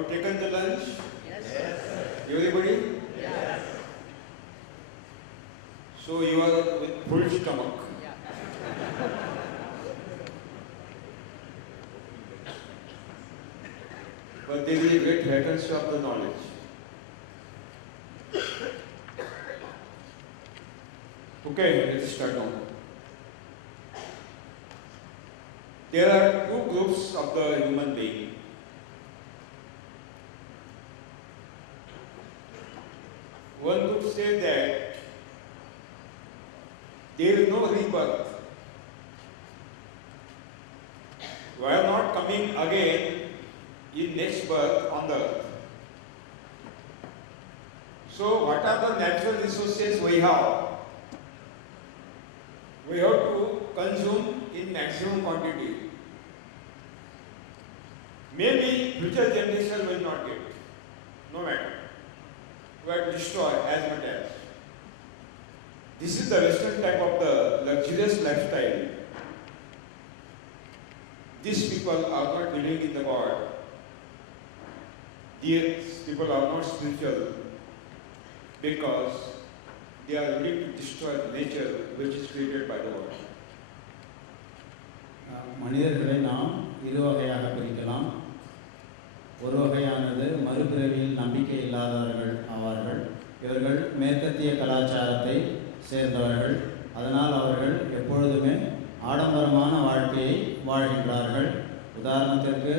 you taken the lunch? Yes, sir. Everybody? Yes. So you are with full stomach. But they will be great haters of the knowledge. Okay, let's start now. There are two groups of the human being. One group say that there is no rebirth. We are not coming again in next birth on the earth. So what are the natural resources we have? We have to consume in maximum quantity. Maybe future generation will not get, no matter. We have to destroy as much as. This is the Western type of the luxurious lifestyle. These people are not believing in the God. These people are not spiritual because they are willing to destroy the nature which is created by the world. மனிதர்களை நாம் இரு வகையாக பிரிக்கலாம். ஒரு வகையானது மறுபிறவியில் நம்பிக்கை இல்லாதவர்கள் ஆவார்கள். இவர்கள் மேற்கத்திய கலாச்சாரத்தை சேர்ந்தவர்கள். அதனால் அவர்கள் எப்பொழுதுமே ஆடம்பரமான வாழ்க்கையை வாழ்கின்றார்கள். உதாரணத்திற்கு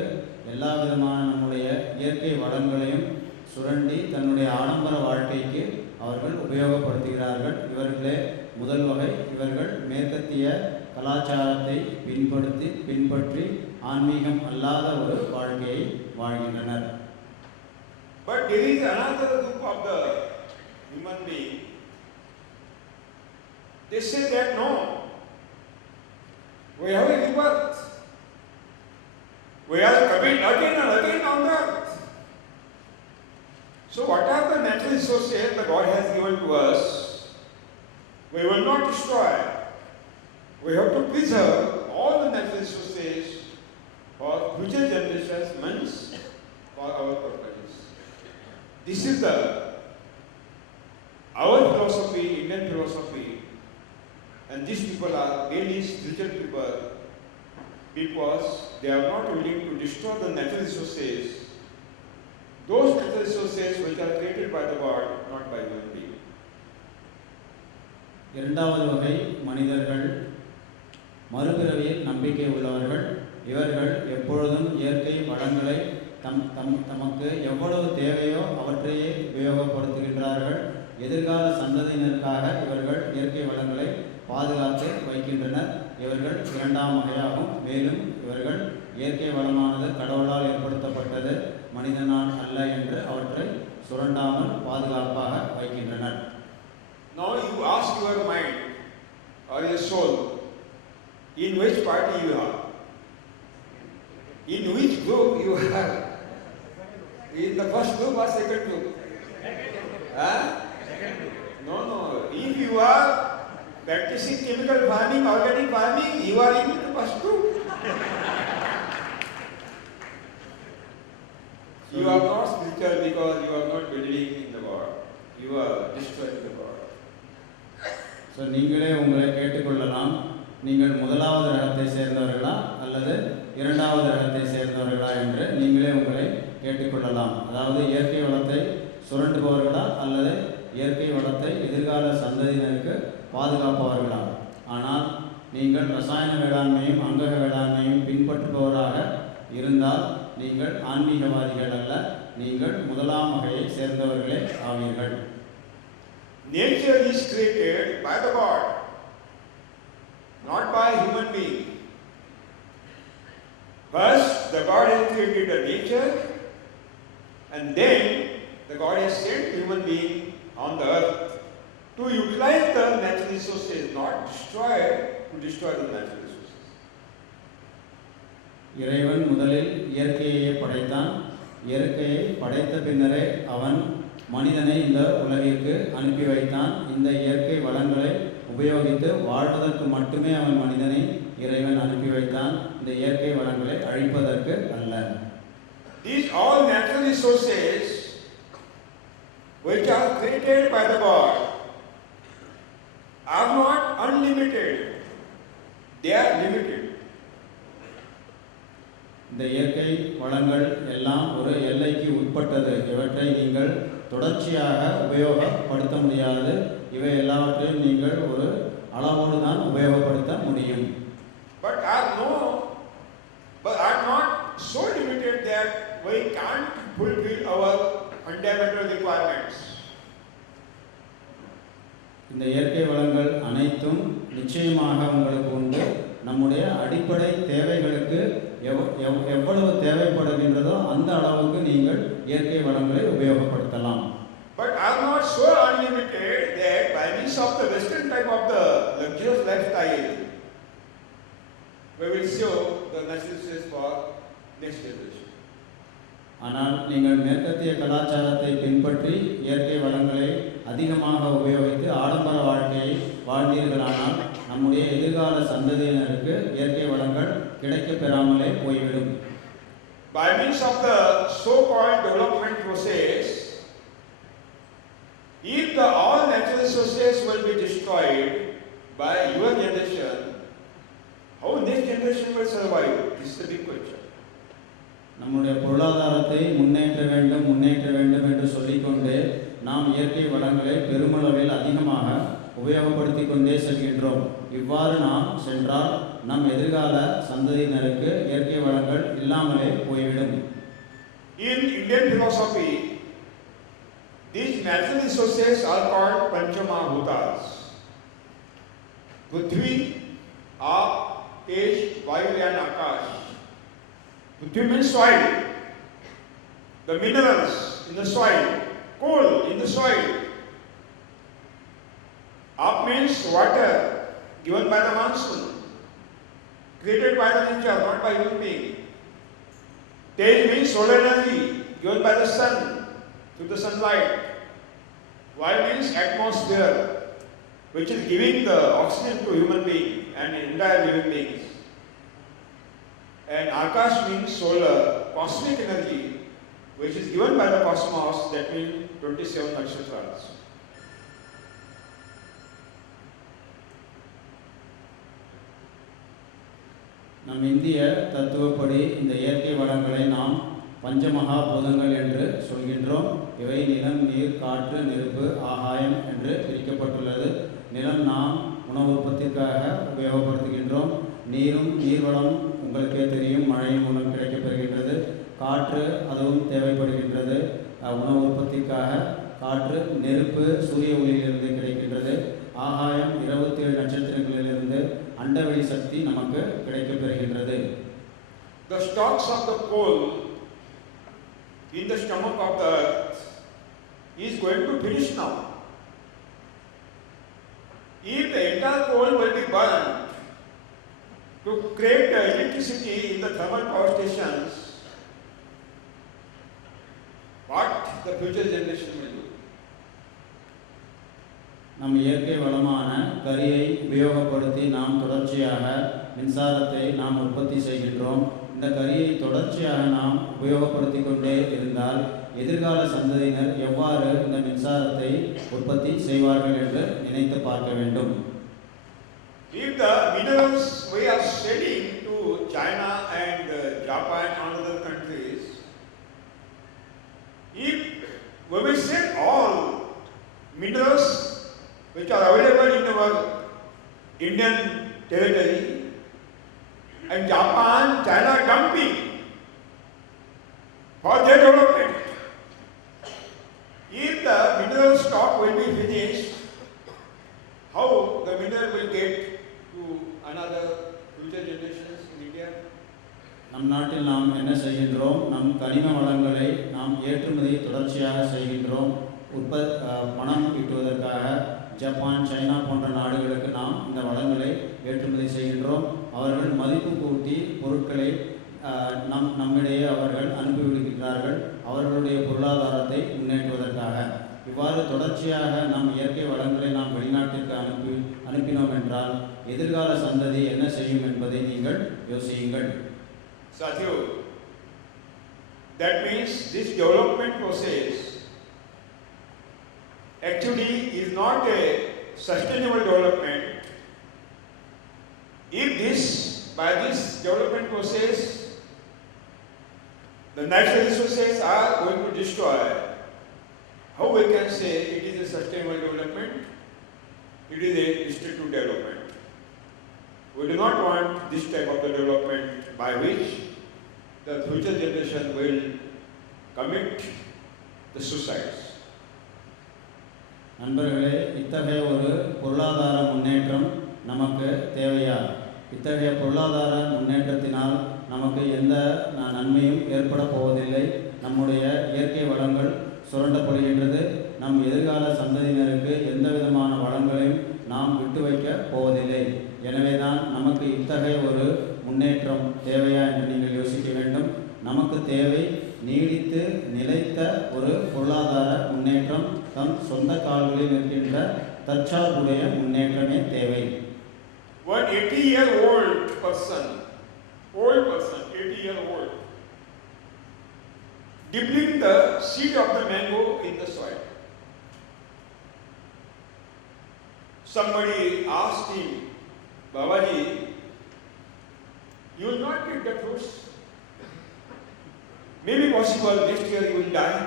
எல்லா விதமான நம்முடைய இயற்கை வளங்களையும் சுரண்டி தன்னுடைய ஆடம்பர வாழ்க்கைக்கு அவர்கள் உபயோகப்படுத்துகிறார்கள். இவர்களே முதல் வகை. இவர்கள் மேற்கத்திய கலாச்சாரத்தை பின்பற்றி ஆன்மீகம் அல்லாத ஒரு வாழ்க்கையை வாழ்கின்றனர். But there is another group of the human being. They say that no, we have a rebirth. We are coming again and again on the earth. So what are the natural resources that God has given to us? We will not destroy. We have to preserve all the natural resources for future generations, means for our purposes. This is our philosophy, Indian philosophy, and these people are really spiritual people because they are not willing to destroy the natural resources, those natural resources which are created by the God, not by human being. இரண்டாவது வகை மனிதர்கள் மறுபிறவியில் நம்பிக்கை உள்ளவர்கள். இவர்கள் எப்பொழுதும் இயற்கை வளங்களை தமக்கு எவ்வளவு தேவையோ அவற்றையே உபயோகப்படுத்துகின்றார்கள். எதிர்கால சந்ததியினருக்காக இவர்கள் இயற்கை வளங்களை பாதுகாத்து வைக்கின்றனர். இவர்கள் இரண்டாம் வகையாகும். மேலும் இவர்கள் இயற்கை வளமானது கடவுளால் ஏற்படுத்தப்பட்டது, மனிதனால் அல்ல என்று அவற்றை சுரண்டாமல் பாதுகாப்பாக வைக்கின்றனர். Now you ask your mind or your soul, in which party you are? In which group you are? In the first group or second group? Huh? No. If you are practicing chemical farming, organic farming, you are in the first group. You are not spiritual because you are not believing in the God. You are destroying the God. So நீங்களே உங்களை கேட்டுக்கொள்ளலாம், நீங்கள் முதலாவது ரகத்தை சேர்ந்தவர்களா அல்லது இரண்டாவது ரகத்தை சேர்ந்தவர்களா என்று நீங்களே உங்களை கேட்டுக்கொள்ளலாம். அதாவது இயற்கை வளத்தை சுரண்டுபவர்களா அல்லது இயற்கை வளத்தை எதிர்கால சந்ததியினருக்கு பாதுகாப்பவர்களா. ஆனால் நீங்கள் ரசாயன வேளாண்மையும் அங்கக வேளாண்மையும் பின்பற்றுபவராக இருந்தால் நீங்கள் ஆன்மீகவாதிகள் அல்ல, நீங்கள் முதலாம் வகையை சேர்ந்தவர்களே ஆவீர்கள். Nature is created by the God, not by human being. First, the God has created the nature, and then the God has sent human being on the earth to utilize the natural resources, not to destroy the natural resources. இறைவன் முதலில் இயற்கையை படைத்தான். இயற்கையை படைத்த பின்னரே அவன் மனிதனை இந்த உலகிற்கு அனுப்பி வைத்தான். இந்த இயற்கை வளங்களை உபயோகித்து வாழ்வதற்கு மட்டுமே அவன் மனிதனை இறைவன் அனுப்பி வைத்தான், இந்த இயற்கை வளங்களை அழிப்பதற்கு அல்ல. these all natural resources which are created by the God are not unlimited, they are limited. இந்த இயற்கை வளங்கள் எல்லாம் ஒரு எல்லைக்கு உட்பட்டது. இவற்றை நீங்கள் தொடர்ச்சியாக உபயோகப்படுத்த முடியாது. இவை எல்லாவற்றையும் நீங்கள் ஒரு அளவோடு தான் உபயோகப்படுத்த முடியும். But are not so limited that we can't fulfill our fundamental requirements. இந்த இயற்கை வளங்கள் அனைத்தும் நிச்சயமாக உங்களுக்கு உண்டு. நம்முடைய அடிப்படை தேவைகளுக்கு எவ்வளவு தேவைப்படுகின்றதோ அந்த அளவுக்கு நீங்கள் இயற்கை வளங்களை உபயோகப்படுத்தலாம். But are not so unlimited that by means of the Western type of the luxurious lifestyle, we will show the necessities for next generation. ஆனால் நீங்கள் மேற்கத்திய கலாச்சாரத்தை பின்பற்றி இயற்கை வளங்களை அதிகமாக உபயோகித்து ஆடம்பர வாழ்க்கையை வாழ்ந்தீர்களானால் நம்முடைய எதிர்கால சந்ததியினருக்கு இயற்கை வளங்கள் கிடைக்கப் பெறாமலே போய்விடும். By means of the so-called development process, if the all natural resources will be destroyed by your generation, how next generation will survive? This is the big question. நம்முடைய பொருளாதாரத்தை முன்னேற்ற வேண்டும் என்று சொல்லிக்கொண்டு நாம் இயற்கை வளங்களை பெருமளவில் அதிகமாக உபயோகப்படுத்தி கொண்டே செல்கின்றோம். இவ்வாறு நாம் சென்றால் நம் எதிர்கால சந்ததியினருக்கு இயற்கை வளங்கள் இல்லாமலே போய்விடும். In Indian philosophy, these natural resources are called Panchamahabhutas. Prithvi, Aap, Tesh, Vayu and Akash. Prithvi means soil, the minerals in the soil, coal in the soil. Aap means water given by the monsoon, created by the nature, not by human being. Tej means solar energy given by the sun through the sunlight. Vayu means atmosphere, which is giving the oxygen to human being and entire living beings. And Akash means solar, cosmic energy, which is given by the cosmos, that means 27 nakshatras. நம் இந்திய தத்துவப்படி இந்த இயற்கை வளங்களை நாம் பஞ்சமகா பூதங்கள் என்று சொல்கின்றோம். இவை நிலம், நீர், காற்று, நெருப்பு, ஆகாயம் என்று பிரிக்கப்பட்டுள்ளது. நிலம் நாம் உணவு உற்பத்திக்காக உபயோகப்படுத்துகின்றோம். நீர்வளம் உங்களுக்கே தெரியும், மழையின் மூலம் கிடைக்கப்பெறுகின்றது. காற்று அதுவும் தேவைப்படுகின்றது உணவு உற்பத்திக்காக. காற்று, நெருப்பு சூரிய ஒளியிலிருந்து கிடைக்கின்றது. ஆகாயம் 27 நட்சத்திரங்களிலிருந்து அண்டவெளி சக்தி நமக்கு கிடைக்கப்பெறுகின்றது. The stocks of the coal in the stomach of the earth is going to finish now. If the entire coal will be burned to create the electricity in the thermal power stations, what the future generation will do? நம் இயற்கை வளமான கரியை உபயோகப்படுத்தி நாம் தொடர்ச்சியாக மின்சாரத்தை நாம் உற்பத்தி செய்கின்றோம். இந்த கரியை தொடர்ச்சியாக நாம் உபயோகப்படுத்தி கொண்டே இருந்தால் எதிர்கால சந்ததியினர் எவ்வாறு இந்த மின்சாரத்தை உற்பத்தி செய்வார்கள் என்று நினைத்து பார்க்க வேண்டும். If the minerals we are selling to China and Japan and other countries, if we will sell all minerals which are available in our Indian territory, and Japan, China dumping for their development, if the mineral stock will be finished, how the mineral will get to another future generations in India? நம் நாட்டில் நாம் என்ன செய்கின்றோம்? நம் கனிம வளங்களை நாம் ஏற்றுமதி தொடர்ச்சியாக செய்கின்றோம். பணம் ஈட்டுவதற்காக ஜப்பான், சைனா போன்ற நாடுகளுக்கு நாம் இந்த வளங்களை ஏற்றுமதி செய்கின்றோம். அவர்கள் மதிப்பு கூட்டி பொருட்களை நம்மிடையே அவர்கள் அனுப்பிவிடுகின்றார்கள் அவர்களுடைய பொருளாதாரத்தை முன்னேற்றுவதற்காக. இவ்வாறு தொடர்ச்சியாக நம் இயற்கை வளங்களை நாம் வெளிநாட்டிற்கு அனுப்பினோம் என்றால் எதிர்கால சந்ததி என்ன செய்யும் என்பதை நீங்கள் யோசியுங்கள். Satyo, That means this development process actually is not a sustainable development. If by this development process, the natural resources are going to destroy, how we can say it is a sustainable development? It is a destructive development. We do not want this type of the development by which the future generation will commit the suicides. நண்பர்களே, இத்தகைய ஒரு பொருளாதார முன்னேற்றம் நமக்கு தேவையா? இத்தகைய பொருளாதார முன்னேற்றத்தினால் நமக்கு எந்த நன்மையும் ஏற்பட போவதில்லை. நம்முடைய இயற்கை வளங்கள் சுரண்டப்படுகின்றது. நம் எதிர்கால சந்ததியினருக்கு எந்த விதமான வளங்களையும் நாம் விட்டு வைக்க போவதில்லை. எனவே தான் நமக்கு இத்தகைய ஒரு முன்னேற்றம் தேவையா என்று நீங்கள் யோசிக்க வேண்டும். நமக்கு தேவை நீடித்து நிலைத்த ஒரு பொருளாதார முன்னேற்றம், தம் சொந்த கால்களில் இருக்கின்ற தற்சார்புடைய முன்னேற்றமே தேவை. One 80-year-old person, 80-year-old, dipping the seed of the mango in the soil. Somebody asked him, Babaji, you will not get the fruits. Maybe possible next year you will die.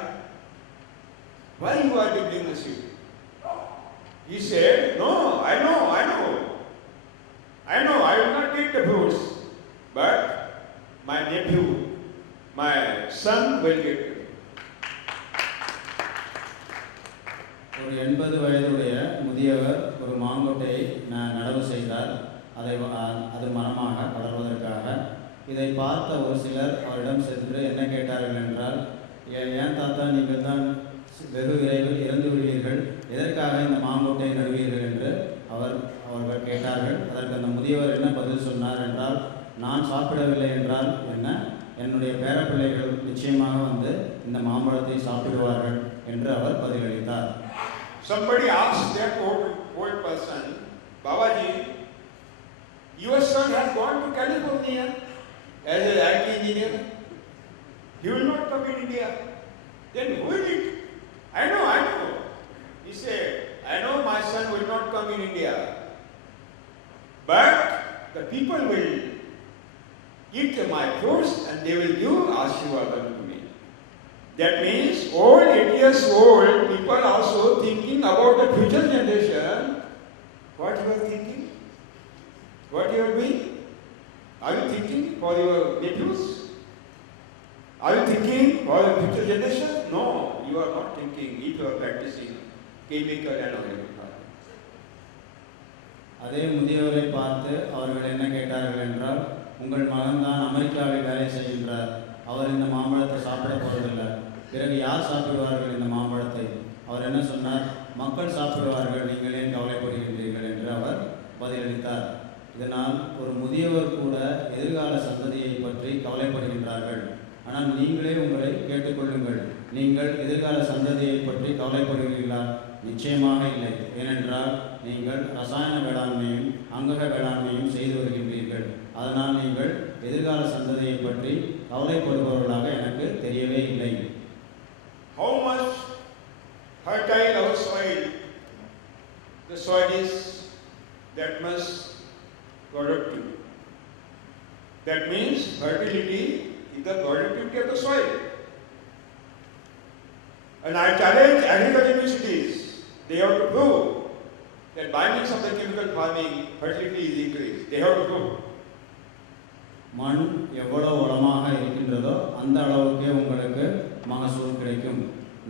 Why you are dipping the seed? He said, no, I know, I will not get the fruits, but my nephew, my son will get it. ஒரு 80 வயதுடைய முதியவர் ஒரு மாங்கொட்டையை நடவு செய்தார். அது மரமாக வளர்வதற்காக. இதை பார்த்த ஒரு சிலர் அவரிடம் சென்று என்ன கேட்டார்கள் என்றால், ஏன் தாத்தா, நீங்கள் தான் வெகு விரைவில் இறந்து விடுவீர்கள், எதற்காக இந்த மாங்கொட்டையை நடுவீர்கள் என்று அவர்கள் கேட்டார்கள். அதற்கு அந்த முதியவர் என்ன பதில் சொன்னார் என்றால், நான் சாப்பிடவில்லை என்றால் என்ன, என்னுடைய பேரப்பிள்ளைகள் நிச்சயமாக வந்து இந்த மாம்பழத்தை சாப்பிடுவார்கள் என்று அவர் பதிலளித்தார். Somebody asked that old person, Babaji, your son has gone to California as an IT engineer. He will not come in India. Then who will it? I know. He said, I know my son will not come in India, but the people will eat my fruits and they will give Ashirvadan to me. That means old 8 years old people also thinking about the future generation. What you are thinking? What you are doing? Are you thinking for your nephews? Are you thinking for the future generation? No, you are not thinking if you are practicing chemical and organic farming. அதே முதியவரை பார்த்து அவர்கள் என்ன கேட்டார்கள் என்றால், உங்கள் மகன்தான் அமெரிக்காவில் வேலை செய்கின்றார், அவர் இந்த மாம்பழத்தை சாப்பிட போவதில்லை, பிறகு யார் சாப்பிடுவார்கள் இந்த மாம்பழத்தை? அவர் என்ன சொன்னார்? மக்கள் சாப்பிடுவார்கள், நீங்கள் ஏன் கவலைப்படுகின்றீர்கள் என்று அவர் பதிலளித்தார். இதனால் ஒரு முதியவர் கூட எதிர்கால சந்ததியை பற்றி கவலைப்படுகின்றார்கள். ஆனால் நீங்களே உங்களை கேட்டுக்கொள்ளுங்கள், நீங்கள் எதிர்கால சந்ததியை பற்றி கவலைப்படுகிறீர்களா? நிச்சயமாக இல்லை. ஏனென்றால் நீங்கள் ரசாயன வேளாண்மையும் அங்கக வேளாண்மையும் செய்து வருகின்றீர்கள். அதனால் நீங்கள் எதிர்கால சந்ததியை பற்றி கவலைப்படுபவர்களாக எனக்கு தெரியவே இல்லை. How much fertile our soil? The soil is that much productive. That means fertility is the productivity of the soil. And I challenge agricultural universities, they have to prove that by means of the chemical farming, fertility is increased. They have to prove. மண் எவ்வளவு வளமாக இருக்கின்றதோ அந்த அளவுக்கே உங்களுக்கு மகசூல் கிடைக்கும்.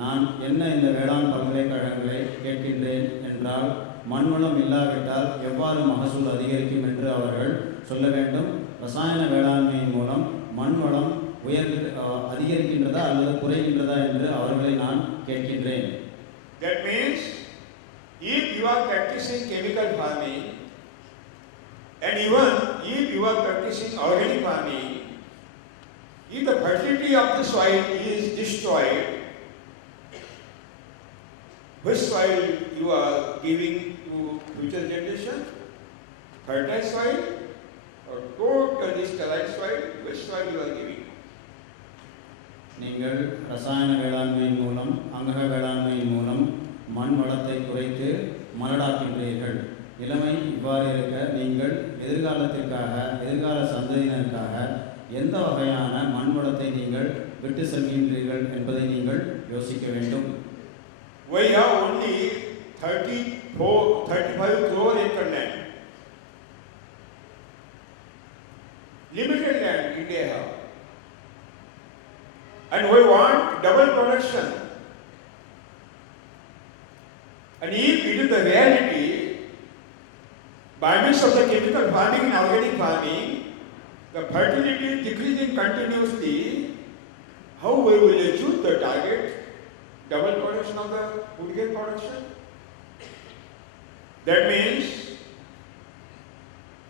நான் என்ன இந்த வேளாண் பல்கலைக்கழகங்களை கேட்கின்றேன் என்றால், மண் வளம் இல்லாவிட்டால் எவ்வாறு மகசூல் அதிகரிக்கும் என்று அவர்கள் சொல்ல வேண்டும். ரசாயன வேளாண்மையின் மூலம் மண் வளம் அதிகரிக்கின்றதா அல்லது குறைகின்றதா என்று அவர்களை நான் கேட்கின்றேன். That means if you are practicing chemical farming and even if you are practicing organic farming, if the fertility of the soil is destroyed, which soil you are giving to future generation? Fertile soil or totally sterile soil? Which soil you are giving? நீங்கள் ரசாயன வேளாண்மையின் மூலம் அங்கக வேளாண்மையின் மூலம் மண் வளத்தை குறைத்து மலடாக்கின்றீர்கள். நிலைமை இவ்வாறு இருக்க நீங்கள் எதிர்கால சந்ததியினருக்காக எந்த வகையான மண் வளத்தை நீங்கள் விட்டு செல்கின்றீர்கள் என்பதை நீங்கள் யோசிக்க வேண்டும். We have only 35 crore acre land. Limited land India have. And we want double production. And if it is the reality, by means of the chemical farming and organic farming, the fertility is decreasing continuously, how we will achieve the target, double production of the food grain production? That means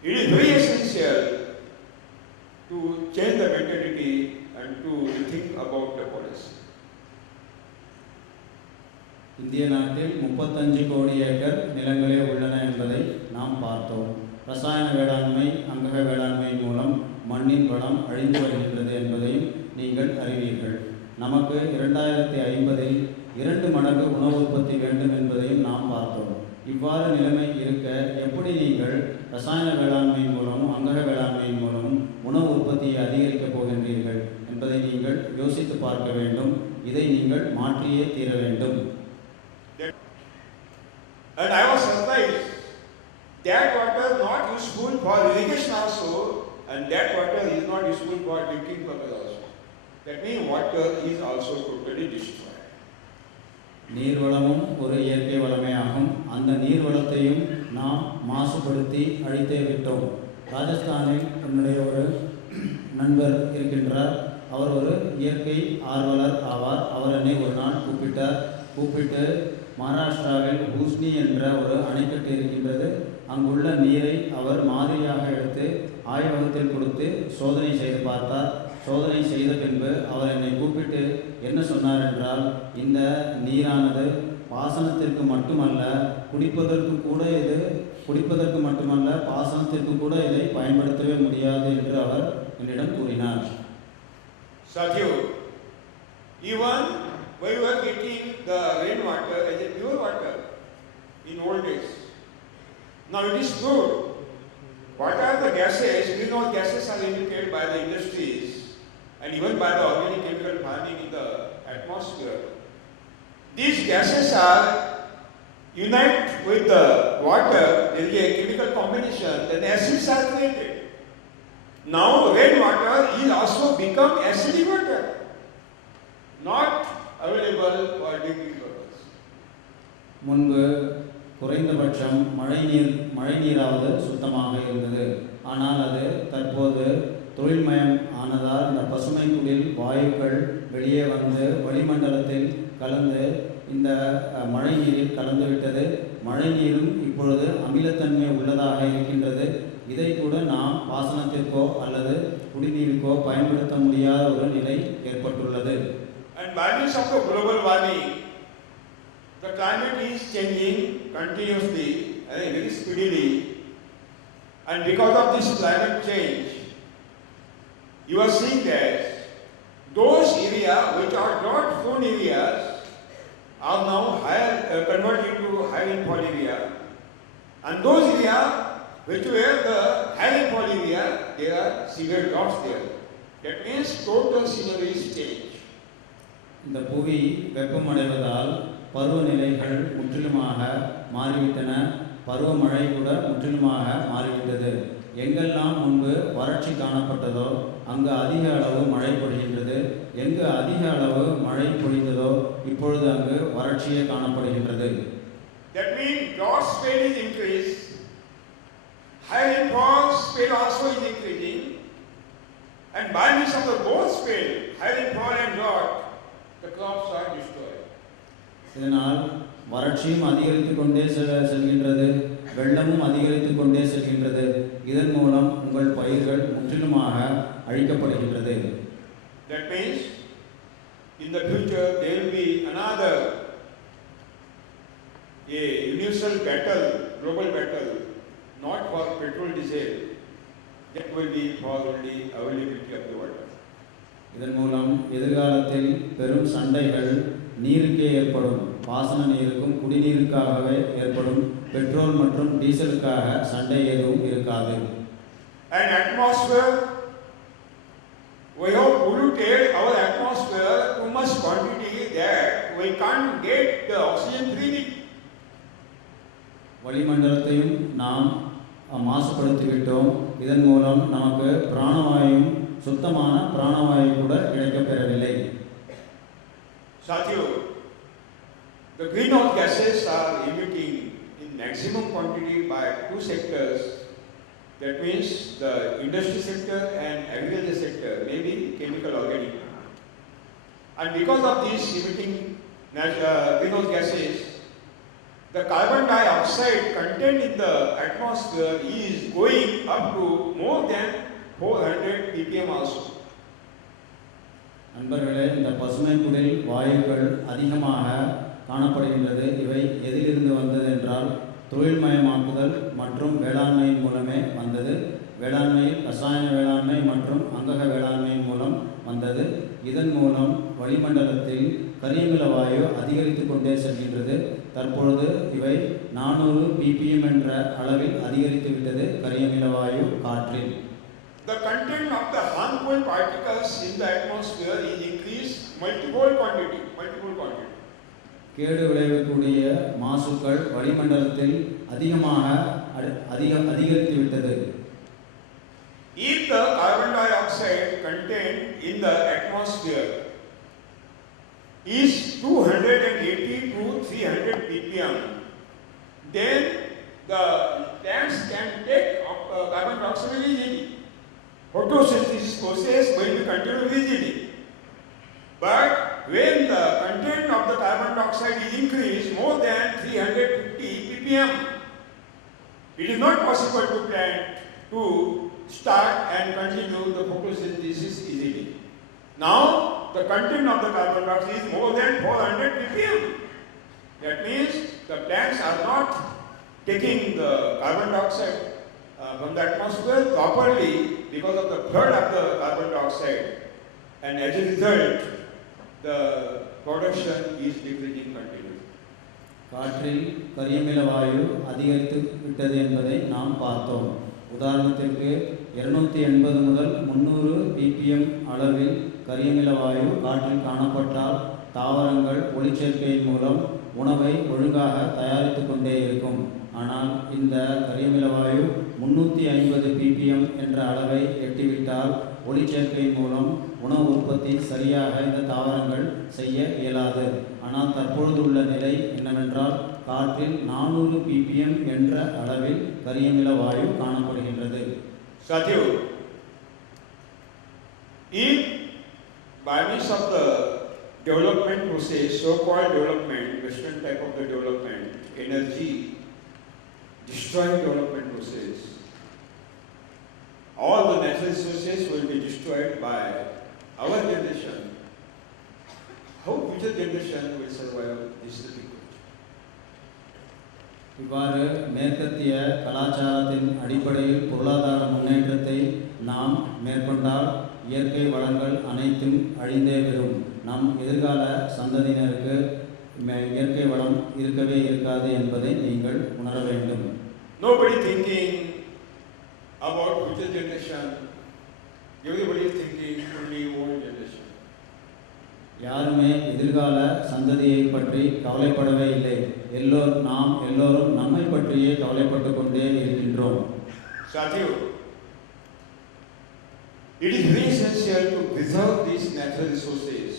it is very essential to change the mentality and to think about the policy. இந்திய நாட்டில் 35 கோடி ஏக்கர் நிலங்களே உள்ளன என்பதை நாம் பார்த்தோம். ரசாயன வேளாண்மை அங்கக வேளாண்மையின் மூலம் மண்ணின் வளம் அழிந்து வருகின்றது என்பதையும் நீங்கள் அறிவீர்கள். நமக்கு 2050இல் 2 மடங்கு உணவு உற்பத்தி வேண்டும் என்பதையும் நாம் பார்த்தோம். இவ்வாறு நிலைமை இருக்க எப்படி நீங்கள் ரசாயன வேளாண்மையின் மூலமும் அங்கக வேளாண்மையின் மூலமும் உணவு உற்பத்தியை அதிகரிக்கப் போகின்றீர்கள் என்பதை நீங்கள் யோசித்து பார்க்க வேண்டும். இதை நீங்கள் மாற்றியே தீர வேண்டும். And I was surprised that water is not useful for irrigation also, and that water is not useful for drinking purpose also. That means water is also totally destroyed. நீர்வளமும் ஒரு இயற்கை வளமே ஆகும். அந்த நீர்வளத்தையும் நாம் மாசுபடுத்தி அழித்தே விட்டோம். ராஜஸ்தானில் என்னுடைய ஒரு நண்பர் இருக்கின்றார். அவர் ஒரு இயற்கை ஆர்வலர் ஆவார். அவர் என்னை ஒரு நாள் கூப்பிட்டு மகாராஷ்டிராவில் ஹூஸ்னி என்ற ஒரு அணைக்கட்டு இருக்கின்றது. அங்குள்ள நீரை அவர் மாதிரியாக எடுத்து ஆய்வகத்தில் கொடுத்து சோதனை செய்து பார்த்தார். சோதனை செய்த பின்பு அவர் என்னை கூப்பிட்டு என்ன சொன்னார் என்றால், இந்த நீரானது பாசனத்திற்கு மட்டுமல்ல, குடிப்பதற்கு மட்டுமல்ல, பாசனத்திற்கு கூட இதை பயன்படுத்தவே முடியாது என்று அவர் என்னிடம் கூறினார். Sadhu, even we were getting the rainwater as a pure water in old days. Now it is good. What are the gases? Greenhouse gases are emitted by the industries and even by the organic chemical farming in the atmosphere. These gases are unite with the water. There is a chemical combination. Then acids are created. Now rainwater is also become acidic water, not available for drinking purpose. முன்பு குறைந்தபட்சம் மழைநீராவது சுத்தமாக இருந்தது. ஆனால் அது தற்போது தொழில்மயம் ஆனதால் இந்த பசுமை குடில் வாயுக்கள் வெளியே வந்து வளிமண்டலத்தில் கலந்து இந்த மழை நீரில் கலந்துவிட்டது. மழை நீரும் இப்பொழுது அமிலத்தன்மை உள்ளதாக இருக்கின்றது. இதை கூட நாம் பாசனத்திற்கோ அல்லது குடிநீருக்கோ பயன்படுத்த முடியாத ஒரு நிலை ஏற்பட்டுள்ளது. And by means of the global warming, the climate is changing continuously and very speedily. And because of this climate change, you are seeing that those areas which are drought-prone areas are now converted into high rainfall area, and those areas which were the high rainfall area, there are severe droughts there. That means total scenery is changed. இந்த புவி வெப்பமடைவதால் பருவநிலைகள் முற்றிலுமாக மாறிவிட்டன. பருவமழை கூட முற்றிலுமாக மாறிவிட்டது. எங்கெல்லாம் முன்பு வறட்சி காணப்பட்டதோ அங்கு அதிக அளவு மழை பொழிகின்றது. எங்கு அதிக அளவு மழை பொழிந்ததோ இப்பொழுது அங்கு வறட்சியே காணப்படுகின்றது. That means drought spell is increased, high rainfall spell also is increasing, and by means of the both spell, high rainfall and drought, the crops are destroyed. இதனால் வறட்சியும் அதிகரித்து கொண்டே செல்கின்றது, வெள்ளமும் அதிகரித்து கொண்டே செல்கின்றது. இதன் மூலம் உங்கள் பயிர்கள் முற்றிலுமாக அழிக்கப்படுகின்றது. That means in the future there will be another universal battle, global battle, not for petrol, diesel. That will be for only availability of the water. இதன் மூலம் எதிர்காலத்தில் பெரும் சண்டைகள் நீருக்கே ஏற்படும். பாசன நீருக்கும் குடிநீருக்காகவே ஏற்படும். பெட்ரோல் மற்றும் டீசலுக்காக சண்டை எதுவும் இருக்காது. And atmosphere, we have polluted our atmosphere too much quantity that we can't get the oxygen freely. வளிமண்டலத்தையும் நாம் மாசுபடுத்திவிட்டோம். இதன் மூலம் நமக்கு பிராணவாயும் சுத்தமான பிராணவாயு கூட கிடைக்கப்பெறவில்லை. Satyo, the greenhouse gases are emitting in maximum quantity by two sectors. That means the industry sector and agriculture sector, maybe chemical organic. And because of these emitting greenhouse gases, the carbon dioxide content in the atmosphere is going up to more than 400 ppm also. நண்பர்களே, இந்த பசுமை குடில் வாயுக்கள் அதிகமாக காணப்படுகின்றது. இவை எதிலிருந்து வந்தது என்றால் தொழில்மயமாக்குதல் மற்றும் வேளாண்மையின் மூலமே வந்தது. வேளாண்மையில் ரசாயன வேளாண்மை மற்றும் அங்கக வேளாண்மையின் மூலம் வந்தது. இதன் மூலம் வளிமண்டலத்தில் கரியமில வாயு அதிகரித்து கொண்டே செல்கின்றது. தற்பொழுது இவை 400 ppm என்ற அளவில் அதிகரித்து விட்டது கரியமில வாயு காற்றில். The content of the harmful particles in the atmosphere is increased multiple quantity. கேடு விளைவிக்கக்கூடிய மாசுக்கள் வளிமண்டலத்தில் அதிகரித்து விட்டது. If the carbon dioxide content in the atmosphere is 280 to 300 ppm, then the plants can take carbon dioxide easily. Photosynthesis process will be continued easily. But when the content of the carbon dioxide is increased more than 350 ppm, it is not possible to plant to start and continue the photosynthesis easily. Now the content of the carbon dioxide is more than 400 ppm. That means the plants are not taking the carbon dioxide from the atmosphere properly because of the flood of the carbon dioxide, and as a result the production is decreasing continuously. காற்றில் கரியமில வாயு அதிகரித்து விட்டது என்பதை நாம் பார்த்தோம். உதாரணத்திற்கு 280 முதல் 300 ppm அளவில் கரியமில வாயு காற்றில் காணப்பட்டால் தாவரங்கள் ஒளிச்சேர்க்கையின் மூலம் உணவை ஒழுங்காக தயாரித்து கொண்டே இருக்கும். ஆனால் இந்த கரியமில வாயு 350 ppm என்ற அளவை எட்டிவிட்டால் ஒளிச்சேர்க்கையின் மூலம் உணவு உற்பத்தி சரியாக இந்த தாவரங்கள் செய்ய இயலாது. ஆனால் தற்பொழுது உள்ள நிலை என்னவென்றால் காற்றில் 400 ppm என்ற அளவில் கரியமில வாயு காணப்படுகின்றது. Satyo, if by means of the development process, so-called development, western type of the development, energy destroying development process, all the natural resources will be destroyed by our generation. How future generation will survive this difficult? இவ்வாறு மேற்கத்திய கலாச்சாரத்தின் அடிப்படையில் பொருளாதார முன்னேற்றத்தை நாம் மேற்கொண்டால் இயற்கை வளங்கள் அனைத்தும் அழிந்தே விடும். நம் எதிர்கால சந்ததியினருக்கு இயற்கை வளம் இருக்கவே இருக்காது என்பதை நீங்கள் உணர வேண்டும். Nobody thinking about future generation. Everybody is thinking only old generation. யாருமே எதிர்கால சந்ததியை பற்றி கவலைப்படவே இல்லை. நாம் எல்லோரும் நம்மை பற்றியே கவலைப்பட்டு கொண்டே இருக்கின்றோம். Satyo, it is very essential to preserve these natural resources.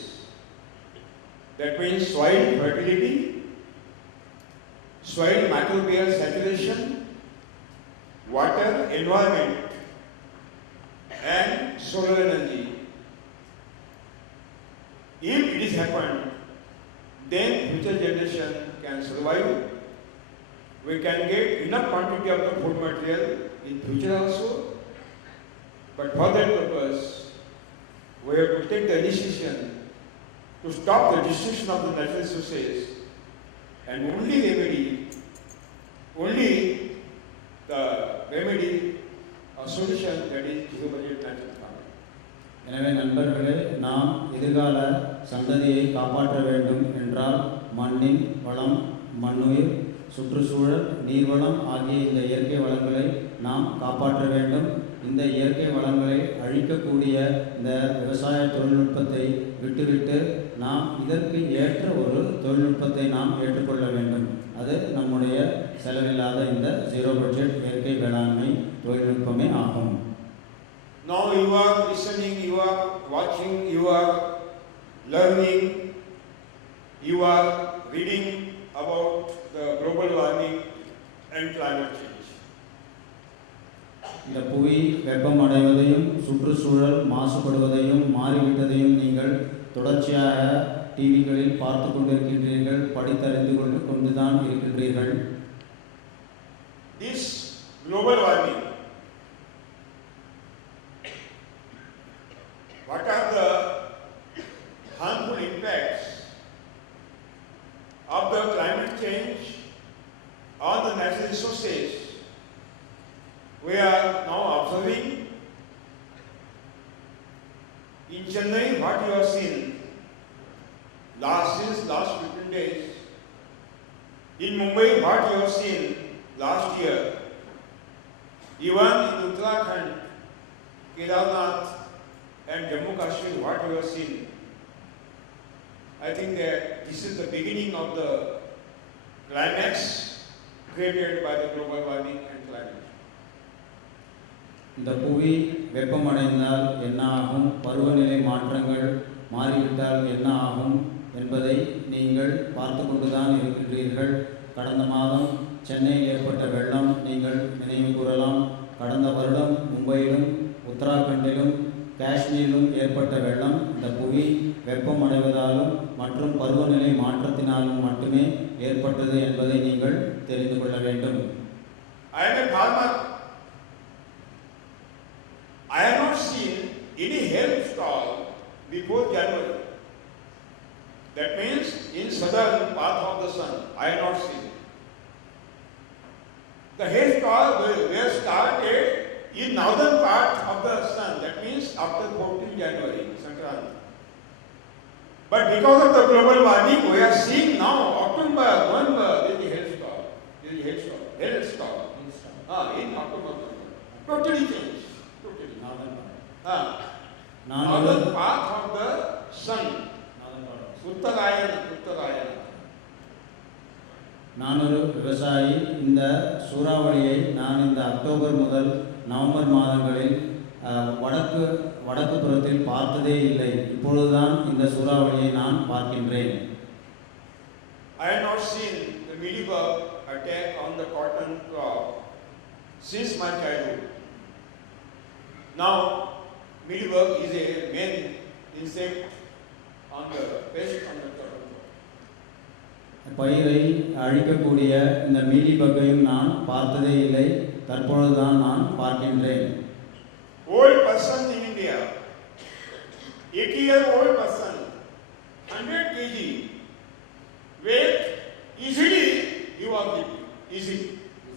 That means soil fertility, soil microbial saturation, water, environment, and solar energy. If it is happened, then future generation can survive. We can get enough quantity of the food material in future also. But for that purpose, we have to take the initiation to stop the destruction of the natural resources, and only the remedy or solution that is zero budget natural farming. எனவே நண்பர்களே, நாம் எதிர்கால சந்ததியை காப்பாற்ற வேண்டும் என்றால் மண்ணின் வளம், மண்ணுயிர், சுற்றுச்சூழல், நீர்வளம் ஆகிய இந்த இயற்கை வளங்களை நாம் காப்பாற்ற வேண்டும். இந்த இயற்கை வளங்களை அழிக்கக்கூடிய இந்த விவசாய தொழில்நுட்பத்தை விட்டுவிட்டு நாம் இதற்கு ஏற்ற ஒரு தொழில்நுட்பத்தை நாம் ஏற்றுக்கொள்ள வேண்டும். அது நம்முடைய செலவில்லாத இந்த ஜீரோ பட்ஜெட் இயற்கை வேளாண்மை தொழில்நுட்பமே ஆகும். Now you are listening, you are watching, you are learning, you are reading about the global warming and climate change. இந்த புவி வெப்பமடைவதையும் சுற்றுச்சூழல் மாசுபடுவதையும் மாறிவிட்டதையும் நீங்கள் தொடர்ச்சியாக டிவிகளில் பார்த்து கொண்டிருக்கின்றீர்கள், படித்தறிந்து கொண்டுதான் இருக்கின்றீர்கள். This global warming, what are the harmful impacts of the climate change on the natural resources? We are now observing in Chennai what you have seen since last 15 days. In Mumbai what you have seen last year. Even in Uttarakhand, Kedarnath and Jammu Kashmir what you have seen. I think that this is the beginning of the climax created by the global warming and climate. இந்த புவி வெப்பமடைந்தால் என்ன ஆகும், பருவநிலை மாற்றங்கள் மாறிவிட்டால் என்ன ஆகும் என்பதை நீங்கள் பார்த்து கொண்டுதான் இருக்கின்றீர்கள். கடந்த மாதம் சென்னையில் ஏற்பட்ட வெள்ளம் நீங்கள் நினைவு கூறலாம். கடந்த வருடம் மும்பையிலும் உத்தராகண்டிலும் காஷ்மீரிலும் ஏற்பட்ட வெள்ளம் இந்த புவி வெப்பமடைவதாலும் மற்றும் பருவநிலை மாற்றத்தினாலும் மட்டுமே ஏற்பட்டது என்பதை நீங்கள் தெரிந்து கொள்ள வேண்டும். I am a farmer. I have not seen any hailstorm before January. That means in southern path of the sun, I have not seen. The hailstorm were started in northern part of the sun. That means after 14 January, Sankranti. But because of the global warming, we are seeing now October, November, there is a hailstorm. There is a hailstorm. Hailstorm. In October, November. Totally changed. Totally. Northern path of the sun. Uttarayana. நான் ஒரு விவசாயி. இந்த சூறாவளியை நான் இந்த அக்டோபர் முதல் நவம்பர் மாதங்களில் வடக்கு புறத்தில் பார்த்ததே இல்லை. இப்பொழுதுதான் இந்த சூறாவளியை நான் பார்க்கின்றேன். I have not seen the mealybug attack on the cotton crop since my childhood. Now, mealybug is a main insect on the pest on the cotton crop. பயிரை அழிக்கக்கூடிய இந்த மீலிபக்கையும் நான் பார்த்ததே இல்லை. தற்பொழுதுதான் நான் பார்க்கின்றேன். Old person in India, 80-year-old person, 100 kg weight, easily he was lifting. Easily.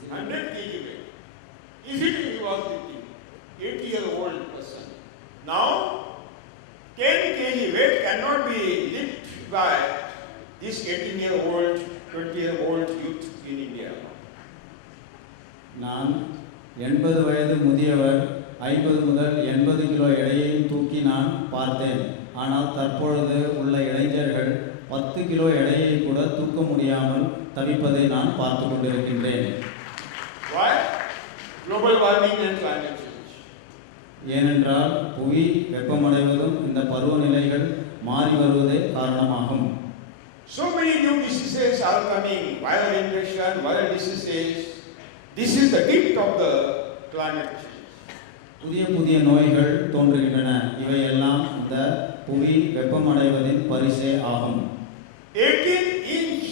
100 kg weight. Easily he was lifting. 80-year-old person. Now, 10 kg weight cannot be lifted by this 18-year-old, 20-year-old youth in India. நான் 80 வயது முதியவர் 50 முதல் 80 கிலோ எடையையும் தூக்கி நான் பார்த்தேன். ஆனால் தற்பொழுது உள்ள இளைஞர்கள் 10 கிலோ எடையை கூட தூக்க முடியாமல் தவிப்பதை நான் பார்த்து கொண்டிருக்கின்றேன். Why? Global warming and climate change. ஏனென்றால் புவி வெப்பமடைவதும் இந்த பருவநிலைகள் மாறி வருவதே காரணமாகும். So many new diseases are coming, viral infection, viral diseases. This is the gift of the climate change. புதிய நோய்கள் தோன்றுகின்றன. இவையெல்லாம் இந்த புவி வெப்பமடைவதின் பரிசே ஆகும். 18 inch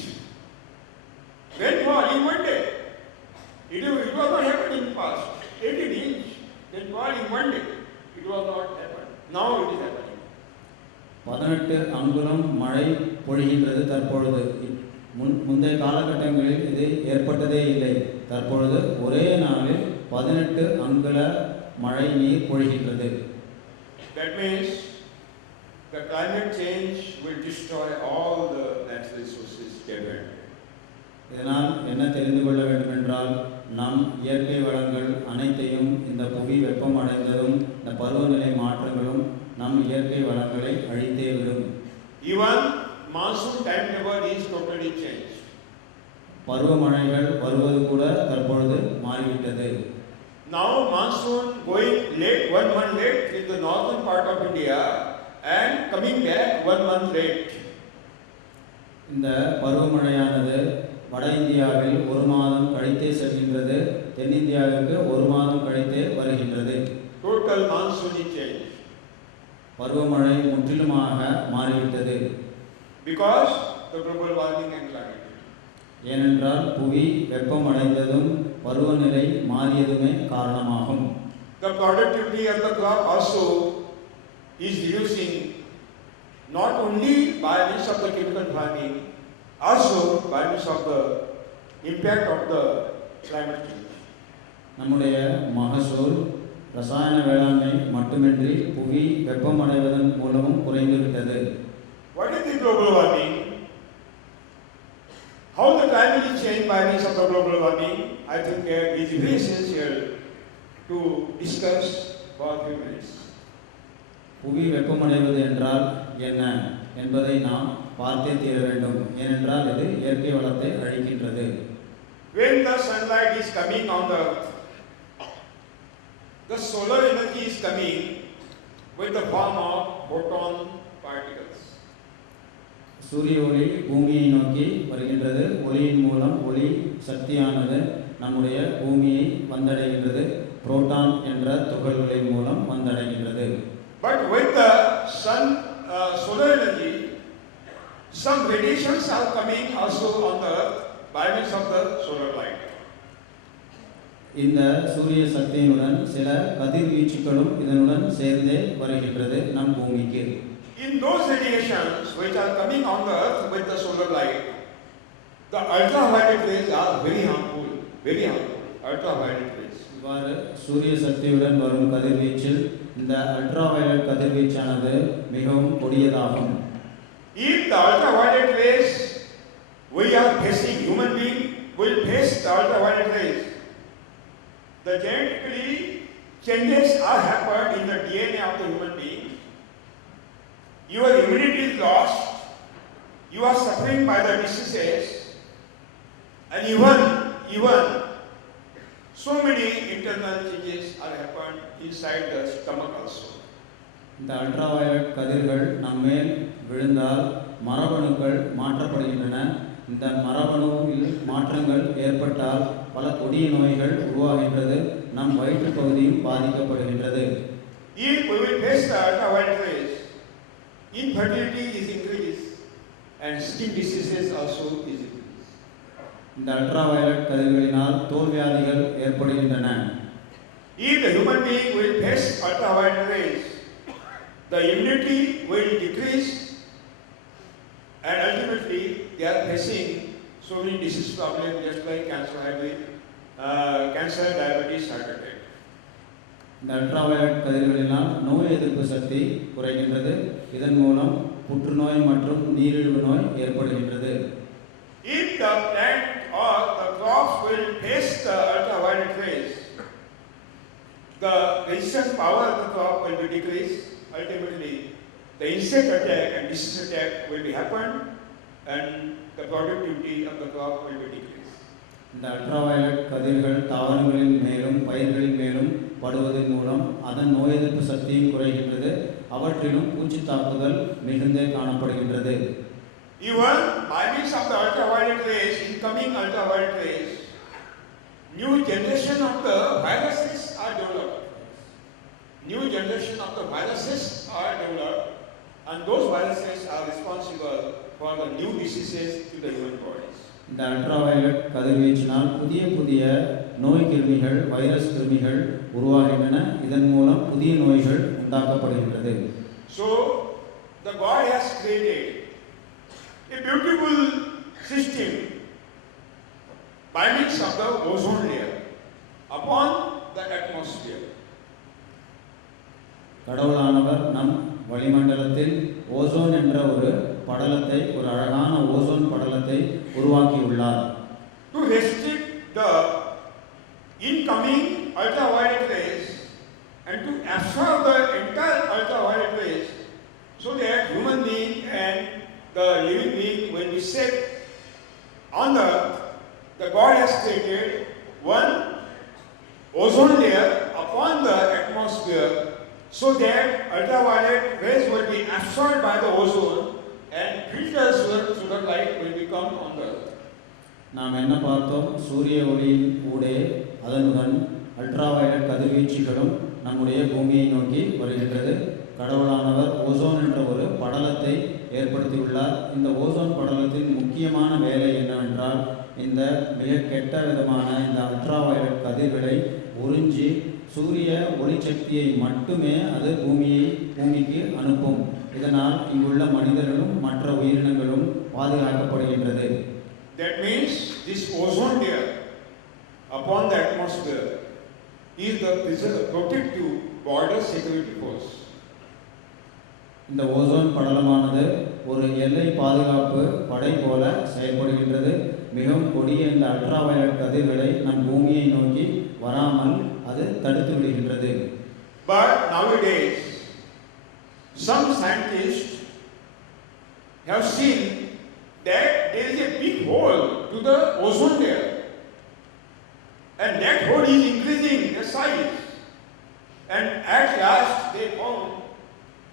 rainfall in one day. It was not happening in past. 18 inch rainfall in one day. It was not happening. Now it is happening. 18 அங்குலம் மழை பொழிகின்றது தற்பொழுது. முந்தைய காலகட்டங்களில் இது ஏற்பட்டதே இல்லை. தற்பொழுது ஒரே நாளில் 18 அங்குல மழை நீர் பொழிகின்றது. That means the climate change will destroy all the natural resources day by day. இதனால் என்ன தெரிந்து கொள்ள வேண்டும் என்றால் நம் இயற்கை வளங்கள் அனைத்தையும் இந்த புவி வெப்பம் அடைந்ததும் இந்த பருவநிலை மாற்றங்களும் நம் இயற்கை வளங்களை அழித்தே விடும். Even monsoon timetable is totally changed. பருவமழைகள் வருவது கூட தற்பொழுது மாறிவிட்டது. Now monsoon going late, 1 month late in the northern part of India and coming back 1 month late. இந்த பருவமழையானது வட இந்தியாவில் ஒரு மாதம் கழித்தே செல்கின்றது, தென்னிந்தியாவிற்கு ஒரு மாதம் கழித்தே வருகின்றது. Total monsoon is changed. பருவமழை முற்றிலுமாக மாறிவிட்டது. Because the global warming and climate. ஏனென்றால் புவி வெப்பம் அடைந்ததும் பருவநிலை மாறியதுமே காரணமாகும். The productivity of the crop also is reducing, not only by means of the chemical farming, also by means of the impact of the climate change. நம்முடைய மகசூல் ரசாயன வேளாண்மை மட்டுமின்றி புவி வெப்பம் அடைவதன் மூலமும் குறைந்துவிட்டது. What is the global warming? How the climate is changed by means of the global warming, I think it is very essential to discuss for a few minutes. புவி வெப்பமடைவது என்றால் என்ன என்பதை நாம் பார்த்தே தீர வேண்டும். ஏனென்றால் இது இயற்கை வளத்தை அழிக்கின்றது. When the sunlight is coming on the earth, the solar energy is coming with the form of photon particles. சூரிய ஒளி பூமியை நோக்கி வருகின்றது. ஒளியின் மூலம் ஒளி சக்தியானது நம்முடைய பூமியை வந்தடைகின்றது. புரோட்டான் என்ற துகள்களின் மூலம் வந்தடைகின்றது. But with the sun solar energy, some radiations are coming also on the earth by means of the solar light. இந்த சூரிய சக்தியினுடன் சில கதிர்வீச்சுகளும் இதனுடன் சேர்ந்தே வருகின்றது நம் பூமிக்கு. In those radiations which are coming on the earth with the solar light, the ultraviolet rays are very harmful, ultraviolet rays. இவ்வாறு சூரிய சக்தியுடன் வரும் கதிர்வீச்சில் இந்த அல்ட்ராவயலட் கதிர்வீச்சானது மிகவும் கொடியதாகும். If the ultraviolet rays we are facing, human being will face the ultraviolet rays, the genetically changes are happened in the DNA of the human being. Your immunity is lost, you are suffering by the diseases, and even so many internal changes are happened inside the stomach also. இந்த அல்ட்ராவயலட் கதிர்கள் நம்மேல் விழுந்தால் மரபணுக்கள் மாற்றப்படுகின்றன. இந்த மரபணுவில் மாற்றங்கள் ஏற்பட்டால் பல கொடிய நோய்கள் உருவாகின்றது. நம் வயிற்று பகுதியும் பாதிக்கப்படுகின்றது. If we will face the ultraviolet rays, infertility is increased and skin diseases also is increased. இந்த அல்ட்ராவயலட் கதிர்களினால் தோல் வியாதிகள் ஏற்படுகின்றன. If the human being will face ultraviolet rays, the immunity will decrease and ultimately they are facing so many disease problems just like cancer, diabetes, heart attack. இந்த அல்ட்ராவயலட் கதிர்களினால் நோய் எதிர்ப்பு சக்தி குறைகின்றது. இதன் மூலம் புற்றுநோய் மற்றும் நீரிழிவு நோய் ஏற்படுகின்றது. If the plant or the crops will face the ultraviolet rays, the resistance power of the crop will be decreased. Ultimately, the insect attack and disease attack will be happen, and the productivity of the crop will be decreased. இந்த அல்ட்ராவயலட் கதிர்கள் தாவரங்களின் மேலும் பயிர்களின் மேலும் படுவதன் மூலம் அதன் நோய் எதிர்ப்பு சக்தியும் குறைகின்றது. அவற்றிலும் பூச்சி தாக்குதல் மிகுந்தே காணப்படுகின்றது. Even by means of the ultraviolet rays, incoming ultraviolet rays, new generation of the viruses are developed. New generation of the viruses are developed, and those viruses are responsible for the new diseases to the human bodies. இந்த அல்ட்ராவயலட் கதிர்வீச்சினால் புதிய புதிய நோய் கிருமிகள், வைரஸ் கிருமிகள் உருவாகின்றன. இதன் மூலம் புதிய நோய்கள் உண்டாக்கப்படுகின்றது. So the God has created a beautiful system by means of the ozone layer upon the atmosphere. கடவுளானவர் நம் வளிமண்டலத்தில் ஓசோன் என்ற ஒரு படலத்தை, ஒரு அழகான ஓசோன் படலத்தை உருவாக்கியுள்ளார். To restrict the incoming ultraviolet rays and to absorb the entire ultraviolet rays, so that human being and the living being will be safe on the earth. The God has created one ozone layer upon the atmosphere, so that ultraviolet rays will be absorbed by the ozone and filters so that light will become on the earth. நாம் என்ன பார்த்தோம்? சூரிய ஒளியின் ஊடே அதனுடன் அல்ட்ராவயலட் கதிர்வீச்சுகளும் நம்முடைய பூமியை நோக்கி வருகின்றது. கடவுளானவர் ஓசோன் என்ற ஒரு படலத்தை ஏற்படுத்தியுள்ளார். இந்த ஓசோன் படலத்தின் முக்கியமான வேலை என்னவென்றால், இந்த மிக கெட்ட விதமான இந்த அல்ட்ராவயலட் கதிர்களை உறிஞ்சி சூரிய ஒளிசக்தியை மட்டுமே அது பூமிக்கு அனுப்பும். இதனால் இங்குள்ள மனிதர்களும் மற்ற உயிரினங்களும் பாதுகாக்கப்படுகின்றது. That means this ozone layer upon the atmosphere is the protective border security force. இந்த ஓசோன் படலமானது ஒரு எல்லை பாதுகாப்பு படை போல செயல்படுகின்றது. மிகவும் கொடிய இந்த அல்ட்ராவயலட் கதிர்களை நம் பூமியை நோக்கி வராமல் அது தடுத்து விடுகின்றது. But nowadays, some scientists have seen that there is a big hole to the ozone layer, and that hole is increasing the size. And at last they found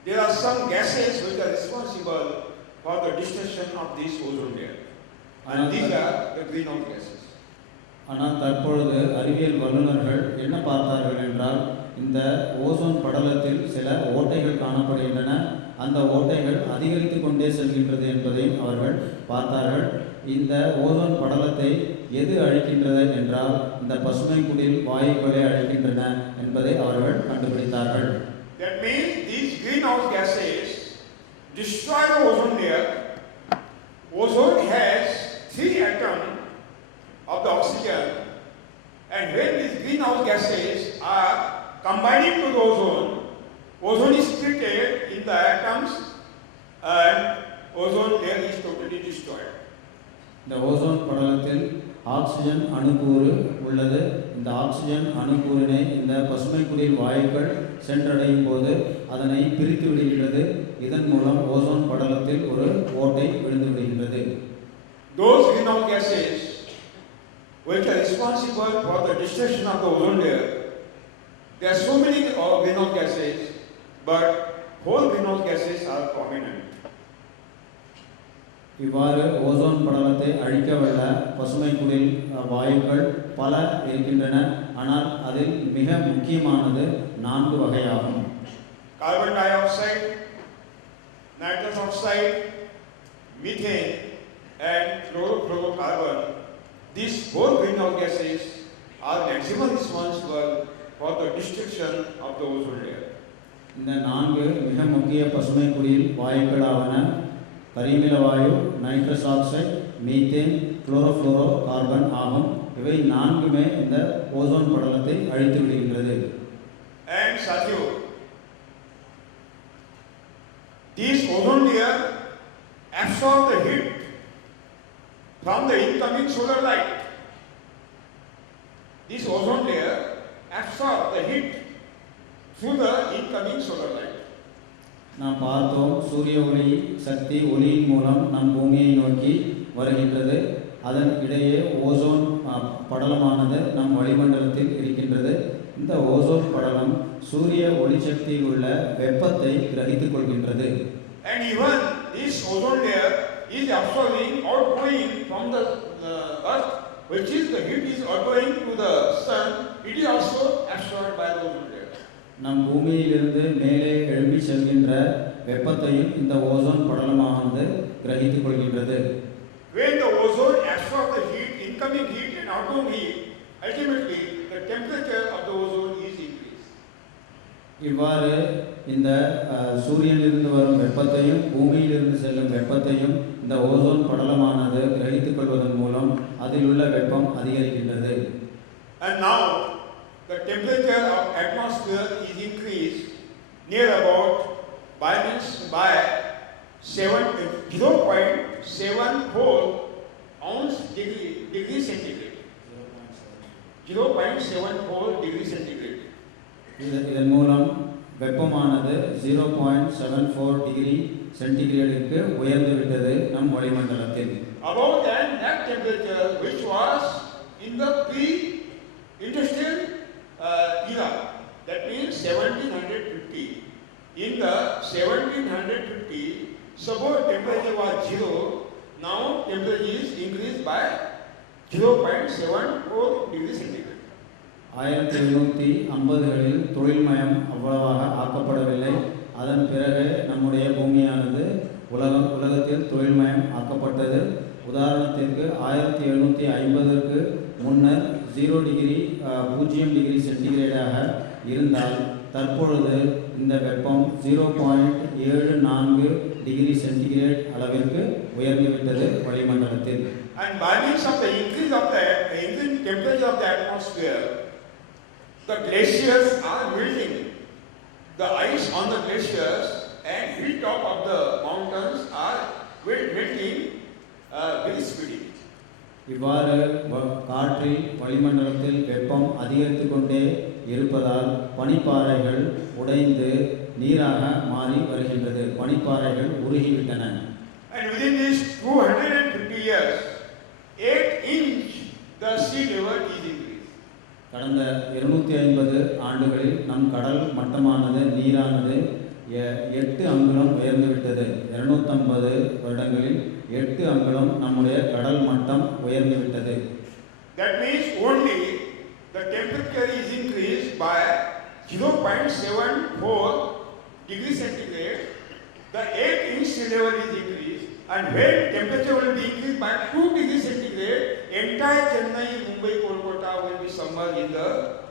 there are some gases which are responsible for the destruction of this ozone layer, and these are the greenhouse gases. ஆனால் தற்பொழுது அறிவியல் வல்லுநர்கள் என்ன பார்த்தார்கள் என்றால், இந்த ஓசோன் படலத்தில் சில ஓட்டைகள் காணப்படுகின்றன. அந்த ஓட்டைகள் அதிகரித்து கொண்டே செல்கின்றது என்பதையும் அவர்கள் பார்த்தார்கள். இந்த ஓசோன் படலத்தை எது அழிக்கின்றது என்றால், இந்த பசுமை குடில் வாயுக்களே அழிக்கின்றன என்பதை அவர்கள் கண்டுபிடித்தார்கள். That means these greenhouse gases destroy the ozone layer. Ozone has 3 atoms of the oxygen, and when these greenhouse gases are combining to the ozone, ozone is splitted in the atoms and ozone layer is totally destroyed. இந்த ஓசோன் படலத்தில் ஆக்சிஜன் அணுக்கூறு உள்ளது. இந்த ஆக்சிஜன் அணுக்கூறினை இந்த பசுமை குடில் வாயுக்கள் சென்றடையும் போது அதனை பிரித்து விடுகின்றது. இதன் மூலம் ஓசோன் படலத்தில் ஒரு ஓட்டை விழுந்து விடுகின்றது. Those greenhouse gases which are responsible for the destruction of the ozone layer, there are so many greenhouse gases, but whole greenhouse gases are prominent. இவ்வாறு ஓசோன் படலத்தை அழிக்கவல்ல பசுமை குடில் வாயுக்கள் பல இருக்கின்றன. ஆனால் அதில் மிக முக்கியமானது 4 வகையாகும். Carbon dioxide, nitrous oxide, methane and chlorofluorocarbon. These 4 greenhouse gases are maximum responsible for the destruction of the ozone layer. இந்த 4 மிக முக்கிய பசுமை குடில் வாயுக்களாவன கரிமில வாயு, nitrous oxide, methane, chlorofluorocarbon ஆகும். இவை 4மே இந்த ஓசோன் படலத்தை அழித்து விடுகின்றது. And Satyo, these ozone layer absorb the heat from the incoming solar light. This ozone layer absorb the heat through the incoming solar light. நாம் பார்த்தோம், சூரிய ஒளி சக்தி ஒளியின் மூலம் நம் பூமியை நோக்கி வருகின்றது. அதன் இடையே ஓசோன் படலமானது நம் வளிமண்டலத்தில் இருக்கின்றது. இந்த ஓசோன் படலம் சூரிய ஒளிசக்தியில் உள்ள வெப்பத்தை கிரகித்துக் கொள்கின்றது. And even this ozone layer is absorbing outgoing from the earth, which is the heat is outgoing to the sun. It is also absorbed by the ozone layer. நம் பூமியிலிருந்து மேலே எழும்பி செல்கின்ற வெப்பத்தையும் இந்த ஓசோன் படலமானது கிரகித்துக் கொள்கின்றது. When the ozone absorbs the heat, incoming heat and outgoing heat, ultimately the temperature of the ozone is increased. இவ்வாறு இந்த சூரியனிலிருந்து வரும் வெப்பத்தையும் பூமியிலிருந்து செல்லும் வெப்பத்தையும் இந்த ஓசோன் படலமானது கிரகித்துக் கொள்வதன் மூலம் அதில் உள்ள வெப்பம் அதிகரிக்கின்றது. And now the temperature of atmosphere is increased near about by 0.74 ounce degree centigrade. 0.74 degree centigrade. இதன் மூலம் வெப்பமானது 0.74 டிகிரி சென்டிகிரேடுக்கு உயர்ந்து விட்டது நம் வளிமண்டலத்தில். Above that temperature which was in the pre-industrial era, that means 1750. In the 1750, suppose temperature was 0, now temperature is increased by 0.74 degree centigrade. 1750களில் தொழில்மயம் அவ்வளவாக ஆக்கப்படவில்லை. அதன் பிறகு நம்முடைய பூமியானது உலகத்தில் தொழில்மயம் ஆக்கப்பட்டது. உதாரணத்திற்கு 1750க்கு முன்னர் 0 டிகிரி சென்டிகிரேடாக இருந்தால் தற்பொழுது இந்த வெப்பம் 0.74 டிகிரி சென்டிகிரேட் அளவிற்கு உயர்ந்துவிட்டது வளிமண்டலத்தில். And by means of the increase temperature of the atmosphere, the glaciers are melting. The ice on the glaciers and hilltop of the mountains are melting very speedily. இவ்வாறு காற்றில் வளிமண்டலத்தில் வெப்பம் அதிகரித்து கொண்டே இருப்பதால் பனிப்பாறைகள் உடைந்து நீராக மாறி வருகின்றது. பனிப்பாறைகள் உருகிவிட்டன. And within these 250 years, 8 inch the sea level is increased. கடந்த 250 ஆண்டுகளில் நம் கடல் மட்டமானது நீரானது 8 அங்குலம் உயர்ந்துவிட்டது. 250 வருடங்களில் 8 அங்குலம் நம்முடைய கடல் மட்டம் உயர்ந்துவிட்டது. That means only the temperature is increased by 0.74 degree centigrade. The 8 inch sea level is increased, and when temperature will be increased by 2 degree centigrade, entire Chennai, Mumbai, Kolkata will be submerged in the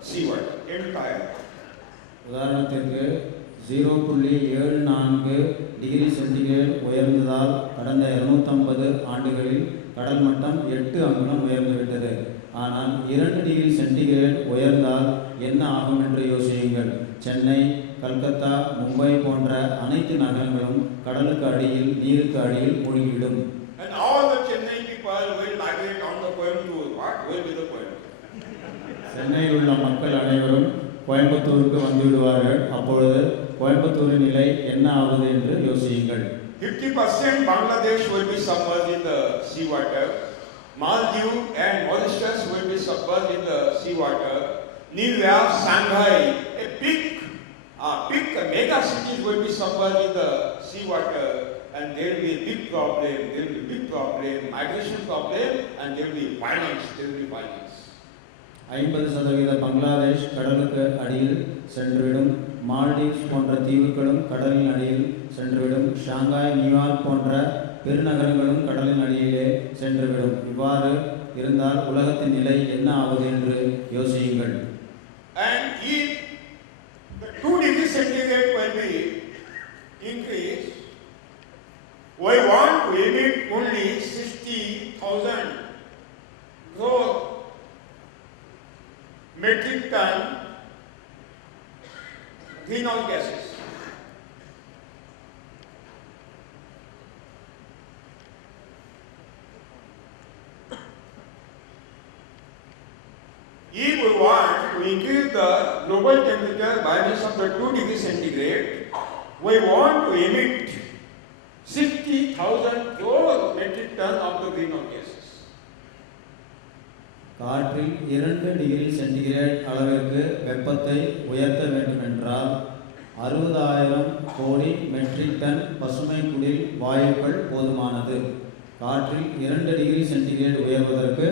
sea water. Entire. உதாரணத்திற்கு 0.74 degree centigrade உயர்ந்ததால் கடந்த 250 ஆண்டுகளில் கடல் மட்டம் 8 அங்குலம் உயர்ந்துவிட்டது. ஆனால் 2 degree centigrade உயர்ந்தால் என்ன ஆகும் என்று யோசியுங்கள். சென்னை, கல்கத்தா, மும்பை போன்ற அனைத்து நகரங்களும் கடலுக்கு அடியில் நீருக்கு அடியில் மூழ்கிவிடும். And all the Chennai people will migrate on the Coimbatore. What will be the Coimbatore? சென்னையில் உள்ள மக்கள் அனைவரும் கோயம்புத்தூருக்கு வந்துவிடுவார்கள். அப்பொழுது கோயம்புத்தூரின் நிலை என்ன ஆகுது என்று யோசியுங்கள். 50% Bangladesh will be submerged in the sea water. Maldives and Mauritius will be submerged in the sea water. New York, Shanghai, a big mega cities will be submerged in the sea water, and there will be a big problem. There will be big problem, migration problem, and there will be violence. 50% பங்களாதேஷ் கடலுக்கு அடியில் சென்றுவிடும். மால்டீவ்ஸ் போன்ற தீவுகளும் கடலின் அடியில் சென்றுவிடும். Shanghai, New York போன்ற பெருநகரங்களும் கடலின் அடியிலே சென்றுவிடும். இவ்வாறு இருந்தால் உலகத்தின் நிலை என்ன ஆகுது என்று யோசியுங்கள். And if the 2 degree centigrade will be increased, we want to emit only 60,000 crore metric ton greenhouse gases. If we want to increase the global temperature by means of the 2 degree centigrade, we want to emit 60,000 crore metric ton of the greenhouse gases. காற்றில் 2 degree centigrade அளவிற்கு வெப்பத்தை உயர்த்த வேண்டுமென்றால் 60,000 கோடி matric ton பசுமை குடில் வாயுக்கள் போதுமானது. காற்றில் 2 டிகிரி சென்டிகிரேட் உயர்வதற்கு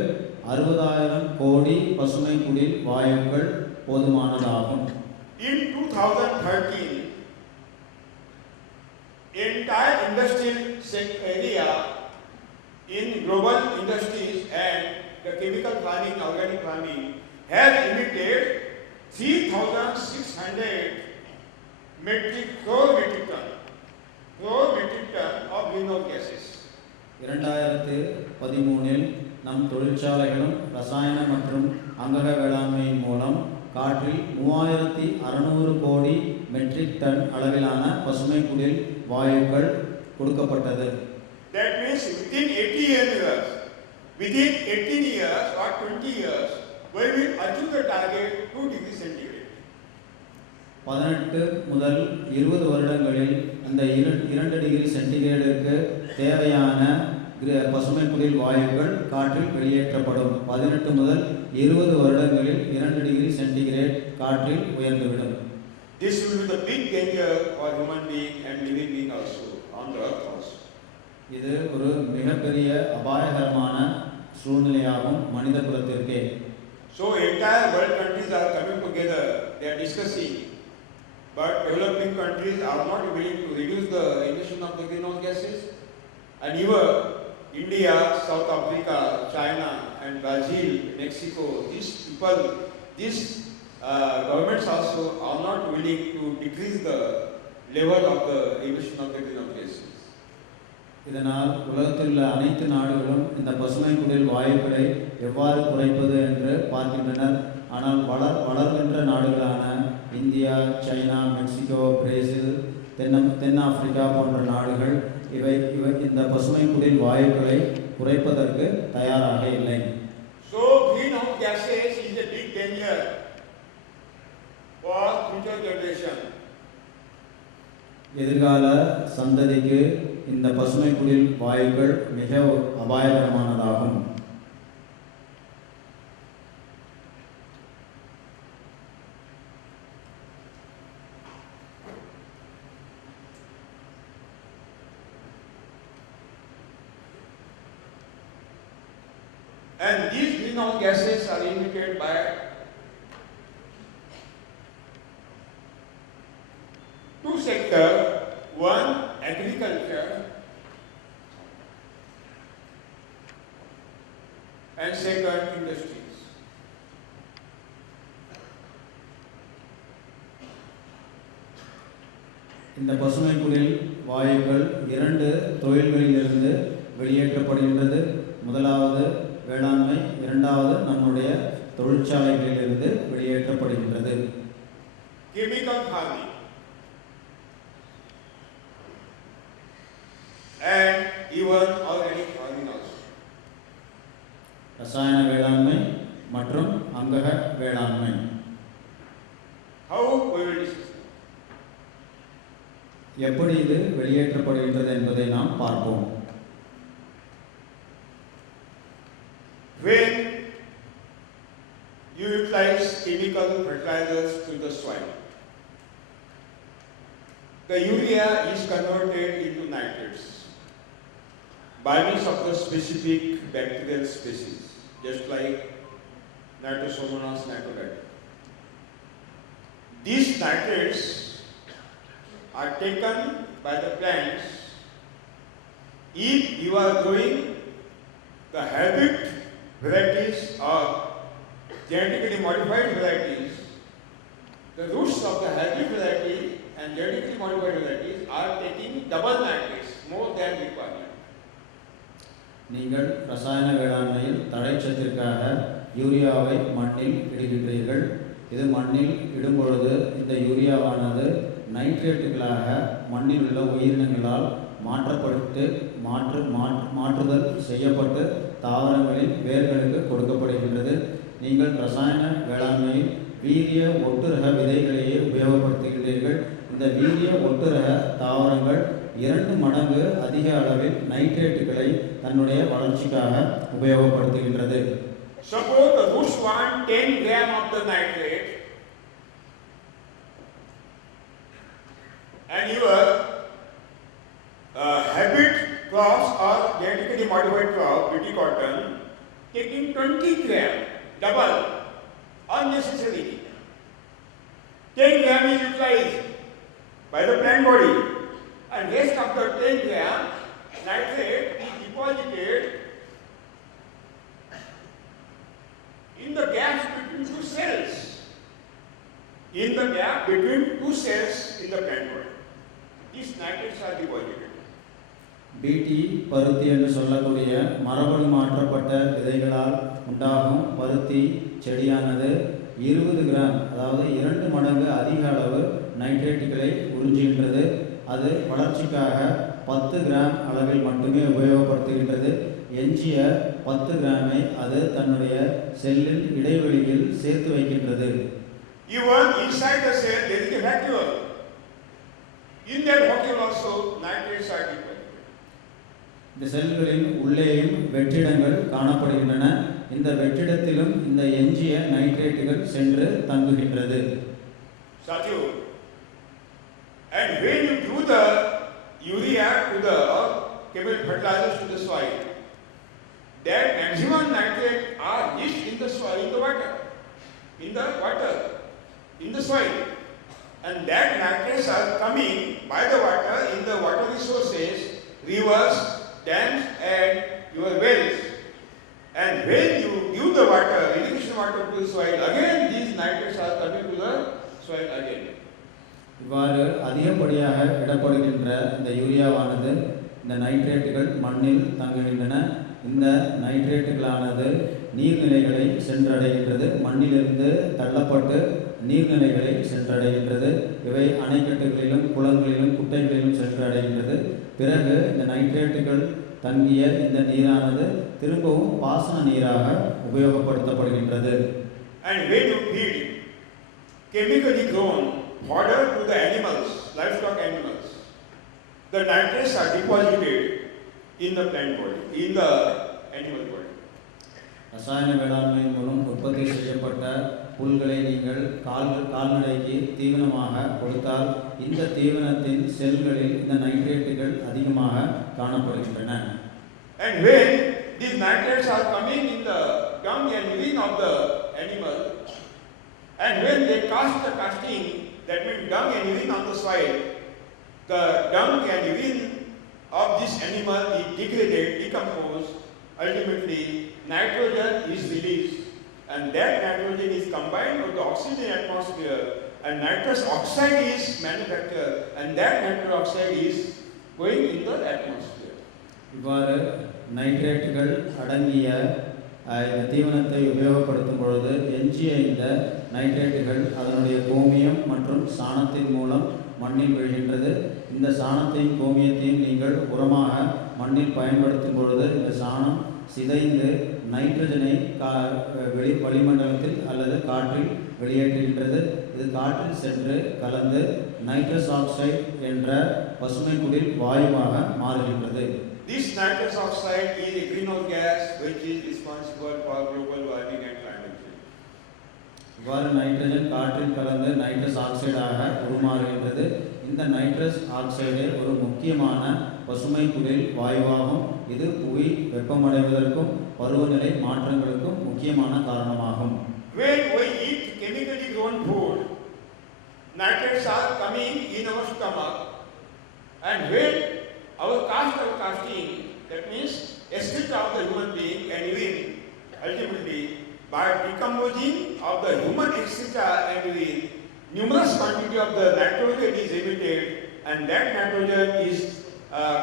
60,000 கோடி பசுமை குடில் வாயுக்கள் போதுமானதாகும். In 2013, entire industrial area in global industries and the chemical farming, organic farming has emitted 3,600 crore metric ton of greenhouse gases. 2013 நம் தொழிற்சாலைகளும் ரசாயன மற்றும் அங்கக வேளாண்மையின் மூலம் காற்றில் 3600 கோடி மெட்ரிக் டன் அளவிலான பசுமை குடில் வாயுக்கள் கொடுக்கப்பட்டது. That means within 18 years or 20 years, we will achieve the target 2 degrees centigrade. 18 முதல் 20 வருடங்களில் இந்த 2 டிகிரி சென்டிகிரேடுக்கு தேவையான பசுமை குடில் வாயுக்கள் காற்றில் வெளியேற்றப்படும். 18 முதல் 20 வருடங்களில் 2 டிகிரி சென்டிகிரேட் காற்றில் உயர்ந்துவிடும். This will be the big danger for human being and living being also on the earth also. இது ஒரு மிகப்பெரிய அபாயகரமான சூழ்நிலையாகும் மனித குலத்திற்கே. So entire world countries are coming together, they are discussing, but developing countries are not willing to reduce the emission of the greenhouse gases. And even India, South Africa, China and Brazil, Mexico, these governments also are not willing to decrease the level of the emission of the greenhouse gases. இதனால் உலகத்தில் உள்ள அனைத்து நாடுகளும் இந்த பசுமை குடில் வாயுக்களை எவ்வாறு குறைப்பது என்று பார்க்கின்றனர். ஆனால் வளர்கின்ற நாடுகளான இந்தியா, சைனா, மெக்சிகோ, பிரேசில், தென்னாப்பிரிக்கா போன்ற நாடுகள் இவை இந்த பசுமை குடில் வாயுக்களை குறைப்பதற்கு தயாராக இல்லை. So greenhouse gases is a big danger for future generation. எதிர்கால சந்ததிக்கு இந்த பசுமை குடில் வாயுக்கள் மிக அபாயகரமானதாகும். And these greenhouse gases are emitted by two sectors, one agriculture and second industries. இந்த பசுமை குடில் வாயுக்கள் 2 தொழில்களிலிருந்து வெளியேற்றப்படுகின்றது. முதலாவது வேளாண்மை, இரண்டாவது நம்முடைய தொழிற்சாலைகளிலிருந்து வெளியேற்றப்படுகின்றது. Chemical farming and even organic farming also. ரசாயன வேளாண்மை மற்றும் அங்கக வேளாண்மை. How we will discuss? எப்படி இது வெளியேற்றப்படுகின்றது என்பதை நாம் பார்ப்போம். When you utilize chemical fertilizers to the soil, the urea is converted into nitrates by means of the specific bacterial species, just like Nitrosomonas nitroglycerin. These nitrates are taken by the plants if you are growing the hybrid varieties or genetically modified varieties. The roots of the hybrid variety and genetically modified varieties are taking double nitrates more than required. நீங்கள் ரசாயன வேளாண்மையில் தழைச்சத்திற்காக யூரியாவை மண்ணில் இடுகின்றீர்கள். இது மண்ணில் இடும் பொழுது இந்த யூரியாவானது நைட்ரேட்டுகளாக மண்ணில் உள்ள உயிரினங்களால் மாற்றுதல் செய்யப்பட்டு தாவரங்களின் வேர்களுக்கு கொடுக்கப்படுகின்றது. நீங்கள் ரசாயன வேளாண்மையில் வீரிய ஒட்டுரக விதைகளையே உபயோகப்படுத்துகின்றீர்கள். இந்த வீரிய ஒட்டுரக தாவரங்கள் 2 மடங்கு அதிக அளவில் நைட்ரேட்டுகளை தன்னுடைய வளர்ச்சிக்காக உபயோகப்படுத்துகின்றது. Suppose the roots want 10 gram of the nitrate and your hybrid crops or genetically modified crop, BT cotton, taking 20 gram, double, unnecessarily. 10 gram is utilized by the plant body and rest of the 10 gram nitrate is deposited in the gaps between two cells. In the gap between two cells in the plant body. These nitrates are deposited. பிடி பருத்தி என்று சொல்லக்கூடிய மரபணு மாற்றப்பட்ட விதைகளால் உண்டாகும் பருத்தி செடியானது 20 கிராம் அதாவது 2 மடங்கு அதிக அளவு நைட்ரேட்டுகளை உறிஞ்சுகின்றது. அது வளர்ச்சிக்காக 10 கிராம் அளவில் மட்டுமே உபயோகப்படுத்துகின்றது. எஞ்சிய 10 கிராமை அது தன்னுடைய செல்லின் இடைவெளியில் சேர்த்து வைக்கின்றது. Even inside the cell there is a vacuole. In that vacuole also nitrates are deposited. இந்த செல்களின் உள்ளேயும் வெற்றிடங்கள் காணப்படுகின்றன. இந்த வெற்றிடத்திலும் இந்த எஞ்சிய நைட்ரேட்டுகள் சென்று தங்குகின்றது. Satyu. And when you do the urea to the chemical fertilizers to the soil, that maximum nitrate are reached in the soil, in the water, in the soil, and that nitrates are coming by the water in the water resources, rivers, dams, and your wells. And when you give the water, irrigation water to the soil, again these nitrates are coming to the soil again. இவ்வாறு அதிகப்படியாக இடப்படுகின்ற இந்த யூரியாவானது இந்த நைட்ரேட்டுகள் மண்ணில் தங்குகின்றன. இந்த நைட்ரேட்டுகளானது நீர்நிலைகளை சென்றடைகின்றது. மண்ணிலிருந்து தள்ளப்பட்டு நீர்நிலைகளை சென்றடைகின்றது. இவை அணைக்கட்டுகளிலும் குளங்களிலும் குட்டைகளிலும் சென்றடைகின்றது. பிறகு இந்த நைட்ரேட்டுகள் தங்கிய இந்த நீரானது திரும்பவும் பாசன நீராக உபயோகப்படுத்தப்படுகின்றது. And when you feed chemically grown fodder to the animals, livestock animals, the nitrates are deposited in the plant body, in the animal body. ரசாயன வேளாண்மையின் மூலம் உற்பத்தி செய்யப்பட்ட புல்களை நீங்கள் கால்நடைக்கு தீவனமாக கொடுத்தால் இந்த தீவனத்தின் செல்களில் இந்த நைட்ரேட்டுகள் அதிகமாக காணப்படுகின்றன. And when these nitrates are coming in the dung and urine of the animal, and when they cast the casting, that means dung and urine on the soil, the dung and urine of this animal is degraded, decomposed. Ultimately, nitrogen is released, and that nitrogen is combined with the oxygen atmosphere, and nitrous oxide is manufactured, and that nitrous oxide is going in the atmosphere. இவ்வாறு நைட்ரேட்டுகள் அடங்கிய இந்த தீவனத்தை உபயோகப்படுத்தும் பொழுது எஞ்சிய இந்த நைட்ரேட்டுகள் அதனுடைய கோமியம் மற்றும் சாணத்தின் மூலம் மண்ணில் விழுகின்றது. இந்த சாணத்தையும் கோமியத்தையும் நீங்கள் உரமாக மண்ணில் பயன்படுத்தும் பொழுது இந்த சாணம் சிதைந்து நைட்ரஜனை வளிமண்டலத்தில் அல்லது காற்றில் வெளியேற்றுகின்றது. இது காற்றில் சென்று கலந்து நைட்ரஸ் ஆக்சைடு என்ற பசுமை குடில் வாயுவாக மாறுகின்றது. This nitrous oxide is a greenhouse gas which is responsible for global warming and climate change. இவ்வாறு நைட்ரஜன் காற்றில் கலந்து நைட்ரஸ் ஆக்சைடாக உருமாறுகின்றது. இந்த நைட்ரஸ் ஆக்சைடு ஒரு முக்கியமான பசுமை குடில் வாயுவாகும். இது புவி வெப்பமடைவதற்கும் பருவநிலை மாற்றங்களுக்கும் முக்கியமான காரணமாகும். When we eat chemically grown food, nitrates are coming in our stomach, and when our casting, that means excreta of the human being and urine, ultimately by decomposing of the human excreta and urine, numerous quantity of the nitrogen is emitted, and that nitrogen is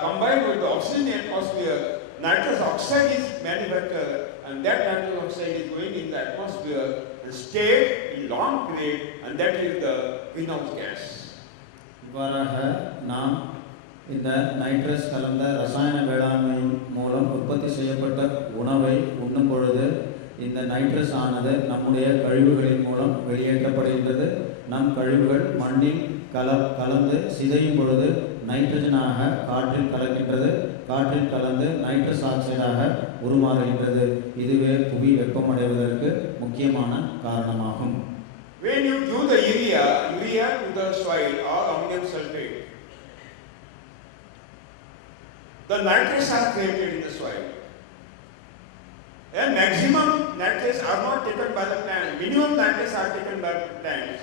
combined with the oxygen atmosphere. Nitrous oxide is manufactured, and that nitrous oxide is going in the atmosphere and stay in long period, and that is the greenhouse gas. இவ்வாறாக நாம் இந்த நைட்ரஸ் கலந்த ரசாயன வேளாண்மை மூலம் உற்பத்தி செய்யப்பட்ட உணவை உண்ணும் பொழுது இந்த நைட்ரஸ் ஆனது நம்முடைய கழிவுகளின் மூலம் வெளியேற்றப்படுகின்றது. நம் கழிவுகள் மண்ணில் கலந்து சிதையும் பொழுது நைட்ரஜனாக காற்றில் கலக்கின்றது. காற்றில் கலந்து நைட்ரஸ் ஆக்சைடாக உருமாறுகின்றது. இதுவே புவி வெப்பமடைவதற்கு முக்கியமான காரணமாகும். When you do the urea to the soil or ammonium sulfate, the nitrates are created in the soil. And maximum nitrates are not taken by the plant. Minimum nitrates are taken by plants.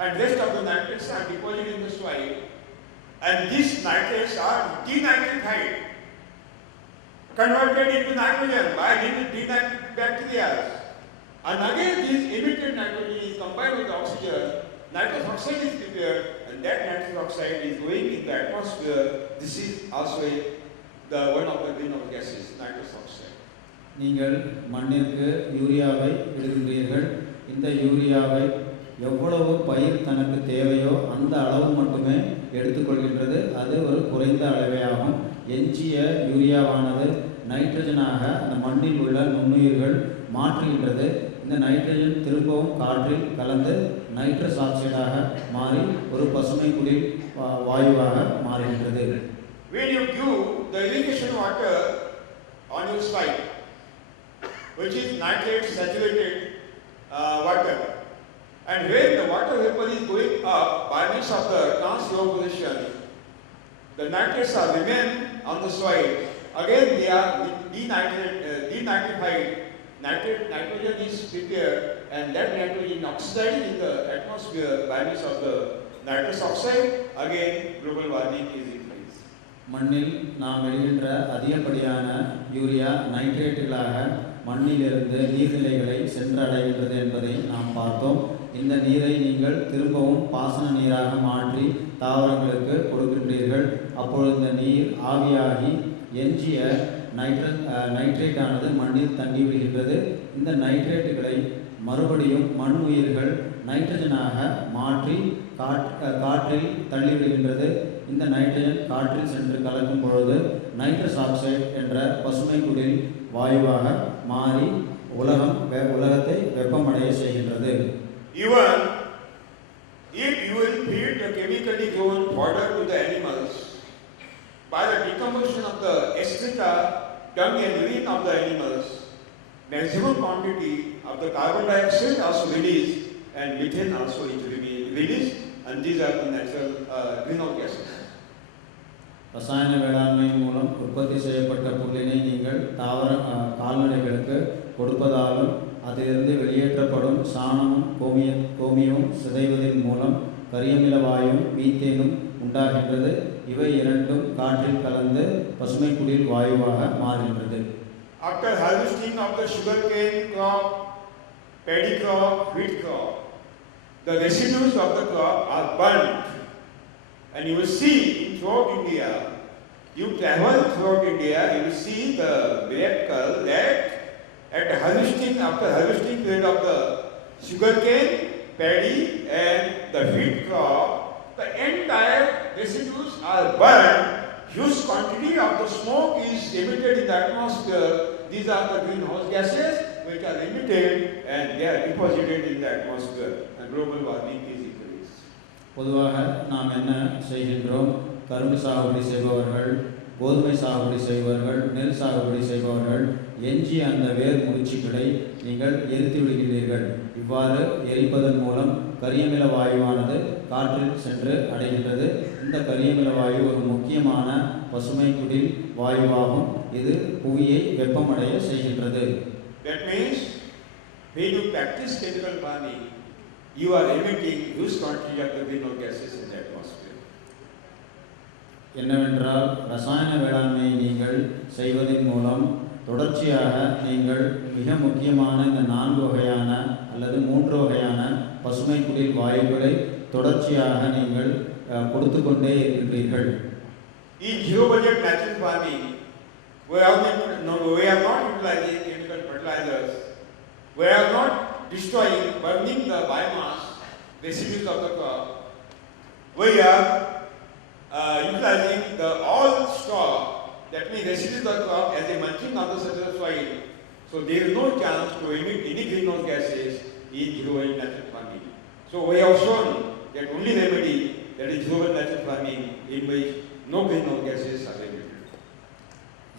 And rest of the nitrates are deposited in the soil. And these nitrates are denitrified, converted into nitrogen by denitric bacteria. And again this emitted nitrogen is combined with oxygen. Nitrous oxide is prepared, and that nitrous oxide is going in the atmosphere. This is also one of the greenhouse gases, nitrous oxide. நீங்கள் மண்ணிற்கு யூரியாவை இடுகின்றீர்கள். இந்த யூரியாவை எவ்வளவு பயிர் தனக்கு தேவையோ அந்த அளவு மட்டுமே எடுத்துக்கொள்கின்றது. அது ஒரு குறைந்த அளவே ஆகும். எஞ்சிய யூரியாவானது நைட்ரஜனாக அந்த மண்ணில் உள்ள நுண்ணுயிர்கள் மாற்றுகின்றது. இந்த நைட்ரஜன் திரும்பவும் காற்றில் கலந்து நைட்ரஸ் ஆக்சைடாக மாறி ஒரு பசுமை குடில் வாயுவாக மாறுகின்றது. When you give the irrigation water on your slide, which is nitrate saturated water, and when the water vapor is going up by means of the translocation, the nitrates are remain on the soil. Again they are denitrified. Nitrogen is prepared, and that nitrogen oxidized in the atmosphere by means of the nitrous oxide. Again, global warming is increased. மண்ணில் நாம் வெளியிடுற அதிகப்படியான யூரியா நைட்ரேட்டுகளாக மண்ணிலிருந்து நீர்நிலைகளை சென்றடைகின்றது என்பதை நாம் பார்த்தோம். இந்த நீரை நீங்கள் திரும்பவும் பாசன நீராக மாற்றி தாவரங்களுக்கு கொடுக்கின்றீர்கள். அப்பொழுது இந்த நீர் ஆவியாகி எஞ்சிய நைட்ரேட்டானது மண்ணில் தங்கி விடுகின்றது. இந்த நைட்ரேட்டுகளை மறுபடியும் மண் உயிர்கள் நைட்ரஜனாக மாற்றி காற்றில் தள்ளிவிடுகின்றது. இந்த நைட்ரஜன் காற்றில் சென்று கலக்கும் பொழுது நைட்ரஸ் ஆக்சைடு என்ற பசுமை குடில் வாயுவாக மாறி உலகத்தை வெப்பமடைய செய்கின்றது. Even if you will feed the chemically grown fodder to the animals, by the decomposition of the excreta, dung and urine of the animals, maximum quantity of the carbon dioxide also released and methane also is released, and these are the natural greenhouse gases. ரசாயன வேளாண்மை மூலம் உற்பத்தி செய்யப்பட்ட புல்லினை நீங்கள் கால்நடைகளுக்கு கொடுப்பதாலும் அதிலிருந்து வெளியேற்றப்படும் சாணமும் கோமியமும் சிதைவதன் மூலம் கரியமில வாயும் மீத்தேனும் உண்டாகின்றது. இவை இரண்டும் காற்றில் கலந்து பசுமை குடில் வாயுவாக மாறுகின்றது. After harvesting of the sugarcane crop, paddy crop, wheat crop, the residues of the crop are burnt. And you will see throughout India, you travel throughout India, you will see the vehicle that after harvesting period of the sugarcane, paddy and the wheat crop, the entire residues are burned. Huge quantity of the smoke is emitted in the atmosphere. These are the greenhouse gases which are emitted and they are deposited in the atmosphere, and global warming is increased. பொதுவாக நாம் என்ன செய்கின்றோம்? கரும்பு சாகுபடி செய்பவர்கள், கோதுமை சாகுபடி செய்பவர்கள், நெல் சாகுபடி செய்பவர்கள் எஞ்சிய அந்த வேர் முடிச்சுக்களை நீங்கள் எரித்து விடுகிறீர்கள். இவ்வாறு எரிப்பதன் மூலம் கரியமில வாயுவானது காற்றில் சென்று அடைகின்றது. இந்த கரியமில வாயு ஒரு முக்கியமான பசுமை குடில் வாயுவாகும். இது புவியை வெப்பமடைய செய்கின்றது. That means when you practice chemical farming, you are emitting huge quantity of the greenhouse gases in the atmosphere. என்னவென்றால் ரசாயன வேளாண்மையை நீங்கள் செய்வதன் மூலம் தொடர்ச்சியாக நீங்கள் மிக முக்கியமான இந்த 4 வகையான அல்லது 3 வகையான பசுமை குடில் வாயுக்களை தொடர்ச்சியாக நீங்கள் கொடுத்து கொண்டே இருக்கின்றீர்கள். In zero budget natural farming, we are not utilizing chemical fertilizers. We are not destroying, burning the biomass, residues of the crop. We are utilizing the all stock, that means residues of the crop as a mulching on the surface of soil. So there is no chance to emit any greenhouse gases in zero budget natural farming. So we have shown that only remedy, that is zero budget natural farming, in which no greenhouse gases are emitted.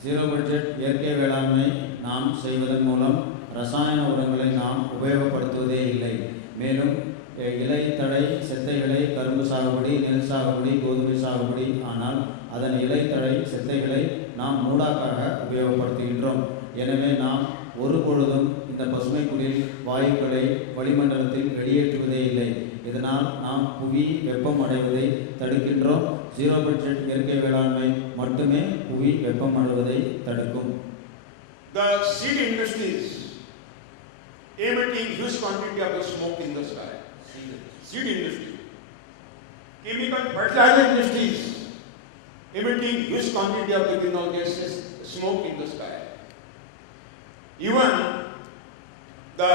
Zero budget இயற்கை வேளாண்மை நாம் செய்வதன் மூலம் ரசாயன உரங்களை நாம் உபயோகப்படுத்துவதே இல்லை. மேலும் இலை தழை செத்தைகளை கரும்பு சாகுபடி, நெல் சாகுபடி, கோதுமை சாகுபடி, ஆனால் அதன் இலை தழை செத்தைகளை நாம் மூடாக்காக உபயோகப்படுத்துகின்றோம். எனவே நாம் ஒருபொழுதும் இந்த பசுமை குடில் வாயுக்களை வளிமண்டலத்தில் வெளியேற்றுவதே இல்லை. இதனால் நாம் புவி வெப்பம் அடைவதை தடுக்கின்றோம். ஜீரோ பட்ஜெட் இயற்கை வேளாண்மை மட்டுமே புவி வெப்பம் அடைவதை தடுக்கும். The seed industries emitting huge quantity of the smoke in the sky. Seed industry. Chemical fertilizer industries emitting huge quantity of the greenhouse gases, smoke in the sky. Even the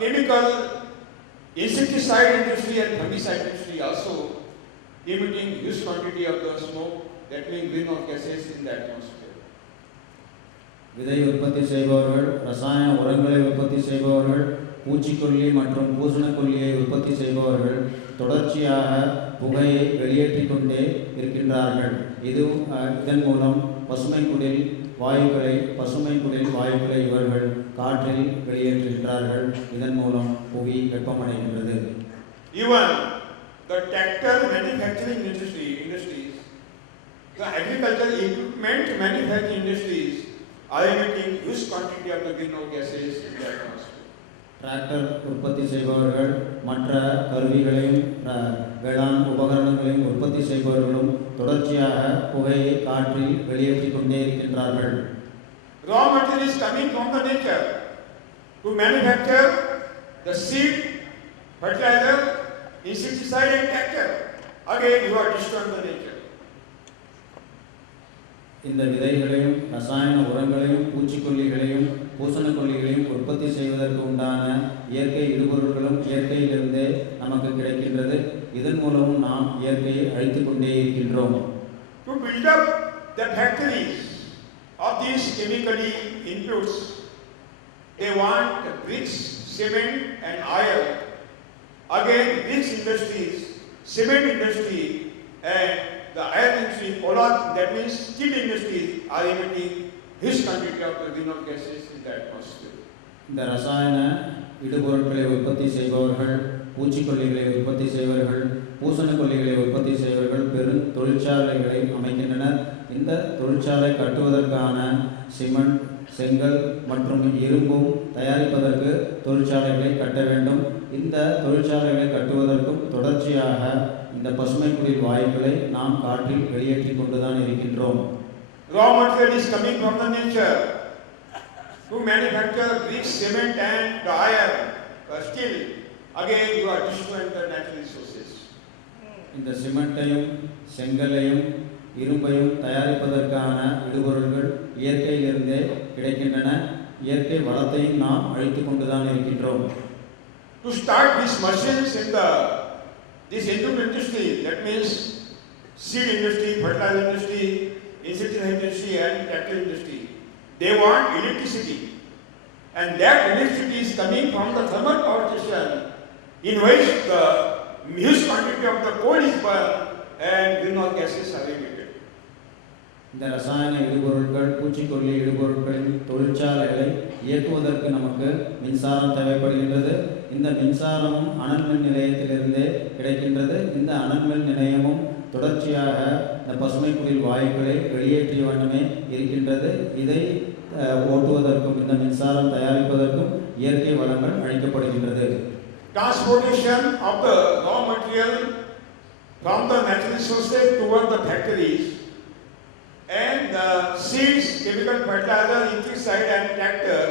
chemical insecticide industry and fungicide industry also emitting huge quantity of the smoke, that means greenhouse gases in the atmosphere. விதை உற்பத்தி செய்பவர்கள், ரசாயன உரங்களை உற்பத்தி செய்பவர்கள், பூச்சிக்கொல்லி மற்றும் பூசணக்கொல்லியை உற்பத்தி செய்பவர்கள் தொடர்ச்சியாக புகையை வெளியேற்றிக் கொண்டே இருக்கின்றார்கள். இதன் மூலம் பசுமை குடில் வாயுக்களை இவர்கள் காற்றில் வெளியேற்றுகின்றார்கள். இதன் மூலம் புவி வெப்பமடைகின்றது. Even the tractor manufacturing industries, the agricultural equipment manufacturing industries are emitting huge quantity of the greenhouse gases in the atmosphere. Tractor உற்பத்தி செய்பவர்கள், மற்ற கருவிகளையும் வேளாண் உபகரணங்களையும் உற்பத்தி செய்பவர்களும் தொடர்ச்சியாக புகையை காற்றில் வெளியேற்றிக் கொண்டே இருக்கின்றார்கள். Raw material is coming from the nature to manufacture the seed, fertilizer, insecticide and tractor. Again you are destroying the nature. இந்த விதைகளையும் ரசாயன உரங்களையும் பூச்சிக்கொல்லிகளையும் பூசணக்கொல்லிகளையும் உற்பத்தி செய்வதற்கு உண்டான இயற்கை இடுபொருட்களும் இயற்கையிலிருந்தே நமக்கு கிடைக்கின்றது. இதன் மூலமும் நாம் இயற்கையை அழித்துக் கொண்டே இருக்கின்றோம். To build up the factories of these chemically inputs, they want bricks, cement and iron. Again bricks industries, cement industry and the iron industry, that means steel industries are emitting huge quantity of the greenhouse gases in the atmosphere. இந்த ரசாயன இடுபொருட்களை உற்பத்தி செய்பவர்கள், பூச்சிக்கொல்லிகளை உற்பத்தி செய்பவர்கள், பூசணக்கொல்லிகளை உற்பத்தி செய்பவர்கள் பெரும் தொழிற்சாலைகளை அமைக்கின்றனர். இந்த தொழிற்சாலை கட்டுவதற்கான சிமெண்ட், செங்கல் மற்றும் இரும்பும் தயாரிப்பதற்கு தொழிற்சாலைகளை கட்ட வேண்டும். இந்த தொழிற்சாலைகளை கட்டுவதற்கும் தொடர்ச்சியாக இந்த பசுமை குடில் வாயுக்களை நாம் காற்றில் வெளியேற்றிக் கொண்டுதான் இருக்கின்றோம். Raw material is coming from the nature to manufacture bricks, cement and the iron, steel. Again you are destroying the natural resources. இந்த சிமெண்ட்டையும் செங்கலையும் இரும்பையும் தயாரிப்பதற்கான இடுபொருட்கள் இயற்கையிலிருந்தே கிடைக்கின்றன. இயற்கை வளத்தையும் நாம் அழித்துக் கொண்டுதான் இருக்கின்றோம். To start these machines in this industry, that means seed industry, fertilizer industry, insecticide industry and tractor industry, they want electricity, and that electricity is coming from the thermal power station in which the huge quantity of the coal is burned and greenhouse gases are emitted. இந்த ரசாயன இடுபொருட்கள், பூச்சிக்கொல்லி இடுபொருட்களின் தொழிற்சாலைகளை இயக்குவதற்கு நமக்கு மின்சாரம் தேவைப்படுகின்றது. இந்த மின்சாரமும் அனல் மின் நிலையத்திலிருந்தே கிடைக்கின்றது. இந்த அனல் மின் நிலையமும் தொடர்ச்சியாக இந்த பசுமை குடில் வாயுக்களை வெளியேற்றிய வண்ணமே இருக்கின்றது. இதை ஓட்டுவதற்கும் இந்த மின்சாரம் தயாரிப்பதற்கும் இயற்கை வளங்கள் அழிக்கப்படுகின்றது. Transportation of the raw material from the natural resources toward the factories and the seeds, chemical fertilizer, insecticide and tractor,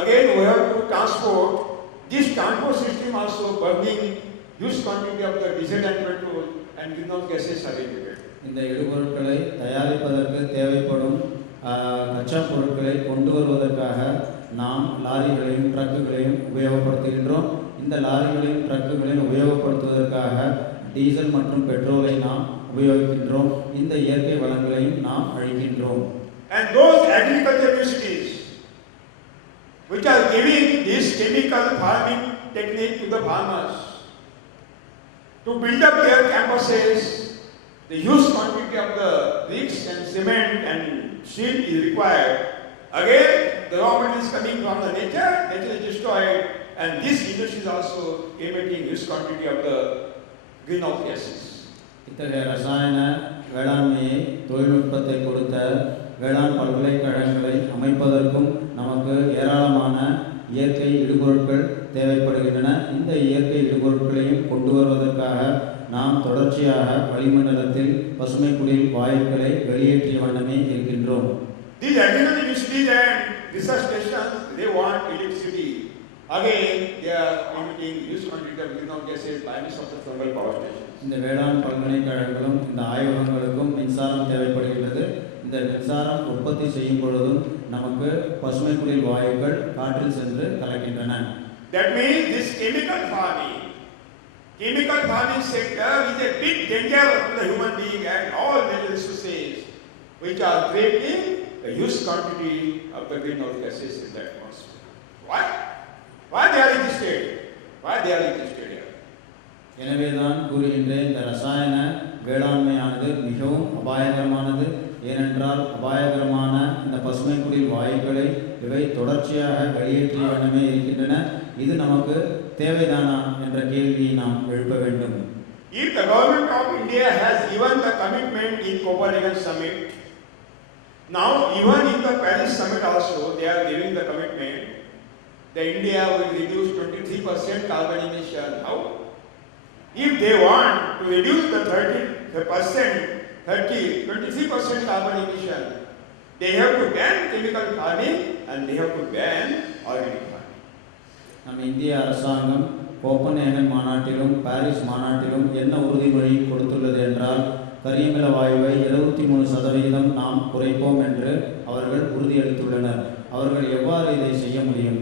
again we have to transport. This transport system also burning huge quantity of the diesel and petrol and greenhouse gases are emitted. இந்த இடுபொருட்களை தயாரிப்பதற்கு தேவைப்படும் கச்சா பொருட்களை கொண்டு வருவதற்காக நாம் லாரிகளையும் ட்ரக்குகளையும் உபயோகப்படுத்துகின்றோம். இந்த லாரிகளையும் ட்ரக்குகளையும் உபயோகப்படுத்துவதற்காக டீசல் மற்றும் பெட்ரோலை நாம் உபயோகிக்கின்றோம். இந்த இயற்கை வளங்களையும் நாம் அழிக்கின்றோம். And those agriculture universities which are giving this chemical farming technique to the farmers to build up their campuses, the huge quantity of the bricks and cement and steel is required. Again, the raw material is coming from the nature is destroyed, and this industry is also emitting huge quantity of the greenhouse gases. இத்தகைய ரசாயன வேளாண்மையை தொழில்நுட்பத்தை கொடுத்த வேளாண் பல்கலைக்கழகங்களை அமைப்பதற்கும் நமக்கு ஏராளமான இயற்கை இடுபொருட்கள் தேவைப்படுகின்றன. இந்த இயற்கை இடுபொருட்களையும் கொண்டு வருவதற்காக நாம் தொடர்ச்சியாக வளிமண்டலத்தில் பசுமை குடில் வாயுக்களை வெளியேற்றிய வண்ணமே இருக்கின்றோம். These agricultural industries and research stations, they want electricity. Again, they are emitting huge quantity of greenhouse gases by means of the thermal power stations. இந்த வேளாண் பல்கலைக்கழகங்களும் இந்த ஆய்வகங்களுக்கும் மின்சாரம் தேவைப்படுகின்றது. இந்த மின்சாரம் உற்பத்தி செய்யும் பொழுதும் நமக்கு பசுமை குடில் வாயுக்கள் காற்றில் சென்று கலக்கின்றன. That means this chemical farming chemical farming sector is a big danger to the human being and all natural resources which are creating a huge quantity of the greenhouse gases in the atmosphere. Why? Why they are existed? Why they are existed here? எனவேதான் கூறுகின்றேன், இந்த ரசாயன வேளாண்மையானது மிகவும் அபாயகரமானது. ஏனென்றால் அபாயகரமான இந்த பசுமை குடில் வாயுக்களை இவை தொடர்ச்சியாக வெளியேற்றிய வண்ணமே இருக்கின்றன. இது நமக்கு தேவைதானா என்ற கேள்வியை நாம் எழுப்ப வேண்டும். If the government of India has given the commitment in Copenhagen summit, now even in the Paris summit also they are giving the commitment that India will reduce 23% carbon emission. How? If they want to reduce the 23% carbon emission, they have to ban chemical farming and they have to ban organic farming. நம் இந்திய அரசாங்கம் கோப்பன்ஹேகன் மாநாட்டிலும் பாரிஸ் மாநாட்டிலும் என்ன உறுதிமொழி கொடுத்துள்ளது என்றால், கரியமில வாயுவை 73% நாம் குறைப்போம் என்று அவர்கள் உறுதியளித்துள்ளனர். அவர்கள் எவ்வாறு இதை செய்ய முடியும்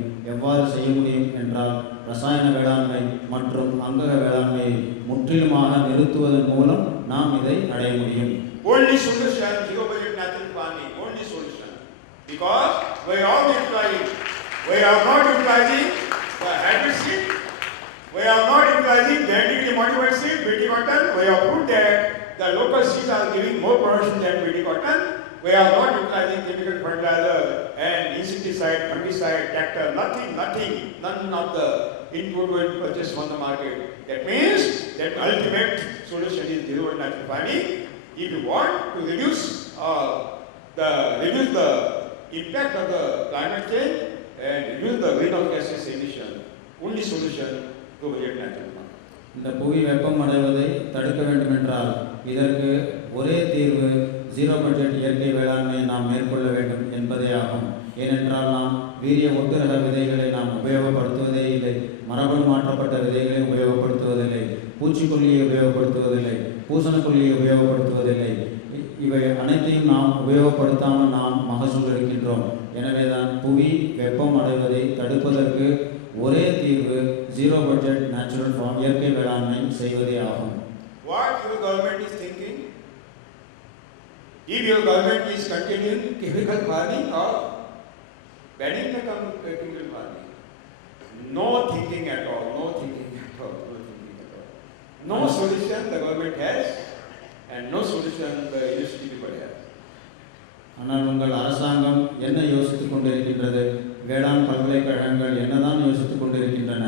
என்றால், ரசாயன வேளாண்மை மற்றும் அங்கக வேளாண்மையை முற்றிலுமாக நிறுத்துவதன் மூலம் நாம் இதை அடைய முடியும். Only solution, zero budget natural farming, only solution. Because we are not utilizing the hybrid seed, we are not utilizing genetically modified seed, BT cotton. We have proved that the local seeds are giving more production than BT cotton. We are not utilizing chemical fertilizer and insecticide, fungicide, tractor, none of the input will purchase from the market. That means that ultimate solution is zero natural farming. If you want to reduce the impact of the climate change and reduce the greenhouse gases emission, only solution to get natural farming. இந்த புவி வெப்பம் அடைவதை தடுக்க வேண்டும் என்றால் இதற்கு ஒரே தீர்வு ஜீரோ பட்ஜெட் இயற்கை வேளாண்மையை நாம் மேற்கொள்ள வேண்டும் என்பதே ஆகும். ஏனென்றால் நாம் வீரிய ஒட்டுரக விதைகளை நாம் உபயோகப்படுத்துவதே இல்லை, மரபணு மாற்றப்பட்ட விதைகளை உபயோகப்படுத்துவதில்லை, பூச்சிக்கொல்லியை உபயோகப்படுத்துவதில்லை, பூசணக்கொல்லியை உபயோகப்படுத்துவதில்லை. இவை அனைத்தையும் நாம் உபயோகப்படுத்தாமல் நாம் மகசூல் எடுக்கின்றோம். எனவேதான் புவி வெப்பம் அடைவதை தடுப்பதற்கு ஒரே தீர்வு ஜீரோ பட்ஜெட் நேச்சுரல் ஃபார்ம் இயற்கை வேளாண்மை செய்வதே ஆகும். What your government is thinking? If your government is continuing chemical farming or banning the chemical farming, no thinking at all. No solution the government has and no solution the university people have. ஆனால் உங்கள் அரசாங்கம் என்ன யோசித்துக் கொண்டிருக்கின்றது? வேளாண் பல்கலைக்கழகங்கள் என்னதான் யோசித்துக் கொண்டிருக்கின்றன?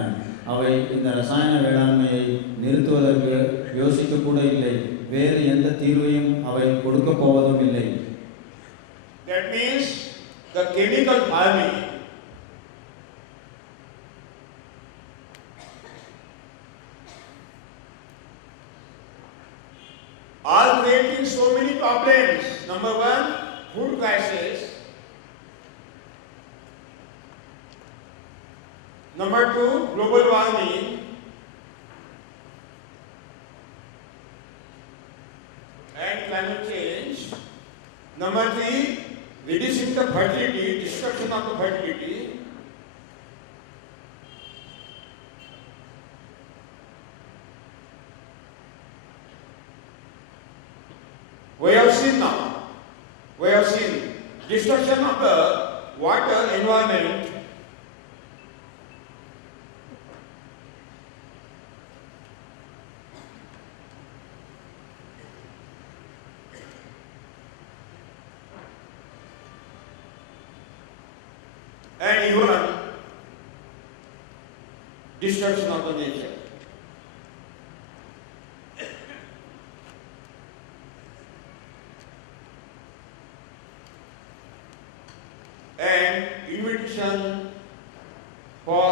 அவை இந்த ரசாயன வேளாண்மையை நிறுத்துவதற்கு யோசிக்க கூட இல்லை. வேறு எந்த தீர்வையும் அவை கொடுக்க போவதும் இல்லை. That means the chemical farming are creating so many problems. Number one, food crisis. Number two, global warming. And climate change. Number three, reducing the fertility, destruction of the fertility. We have seen destruction of the water environment. And even destruction of the nature. And invitation for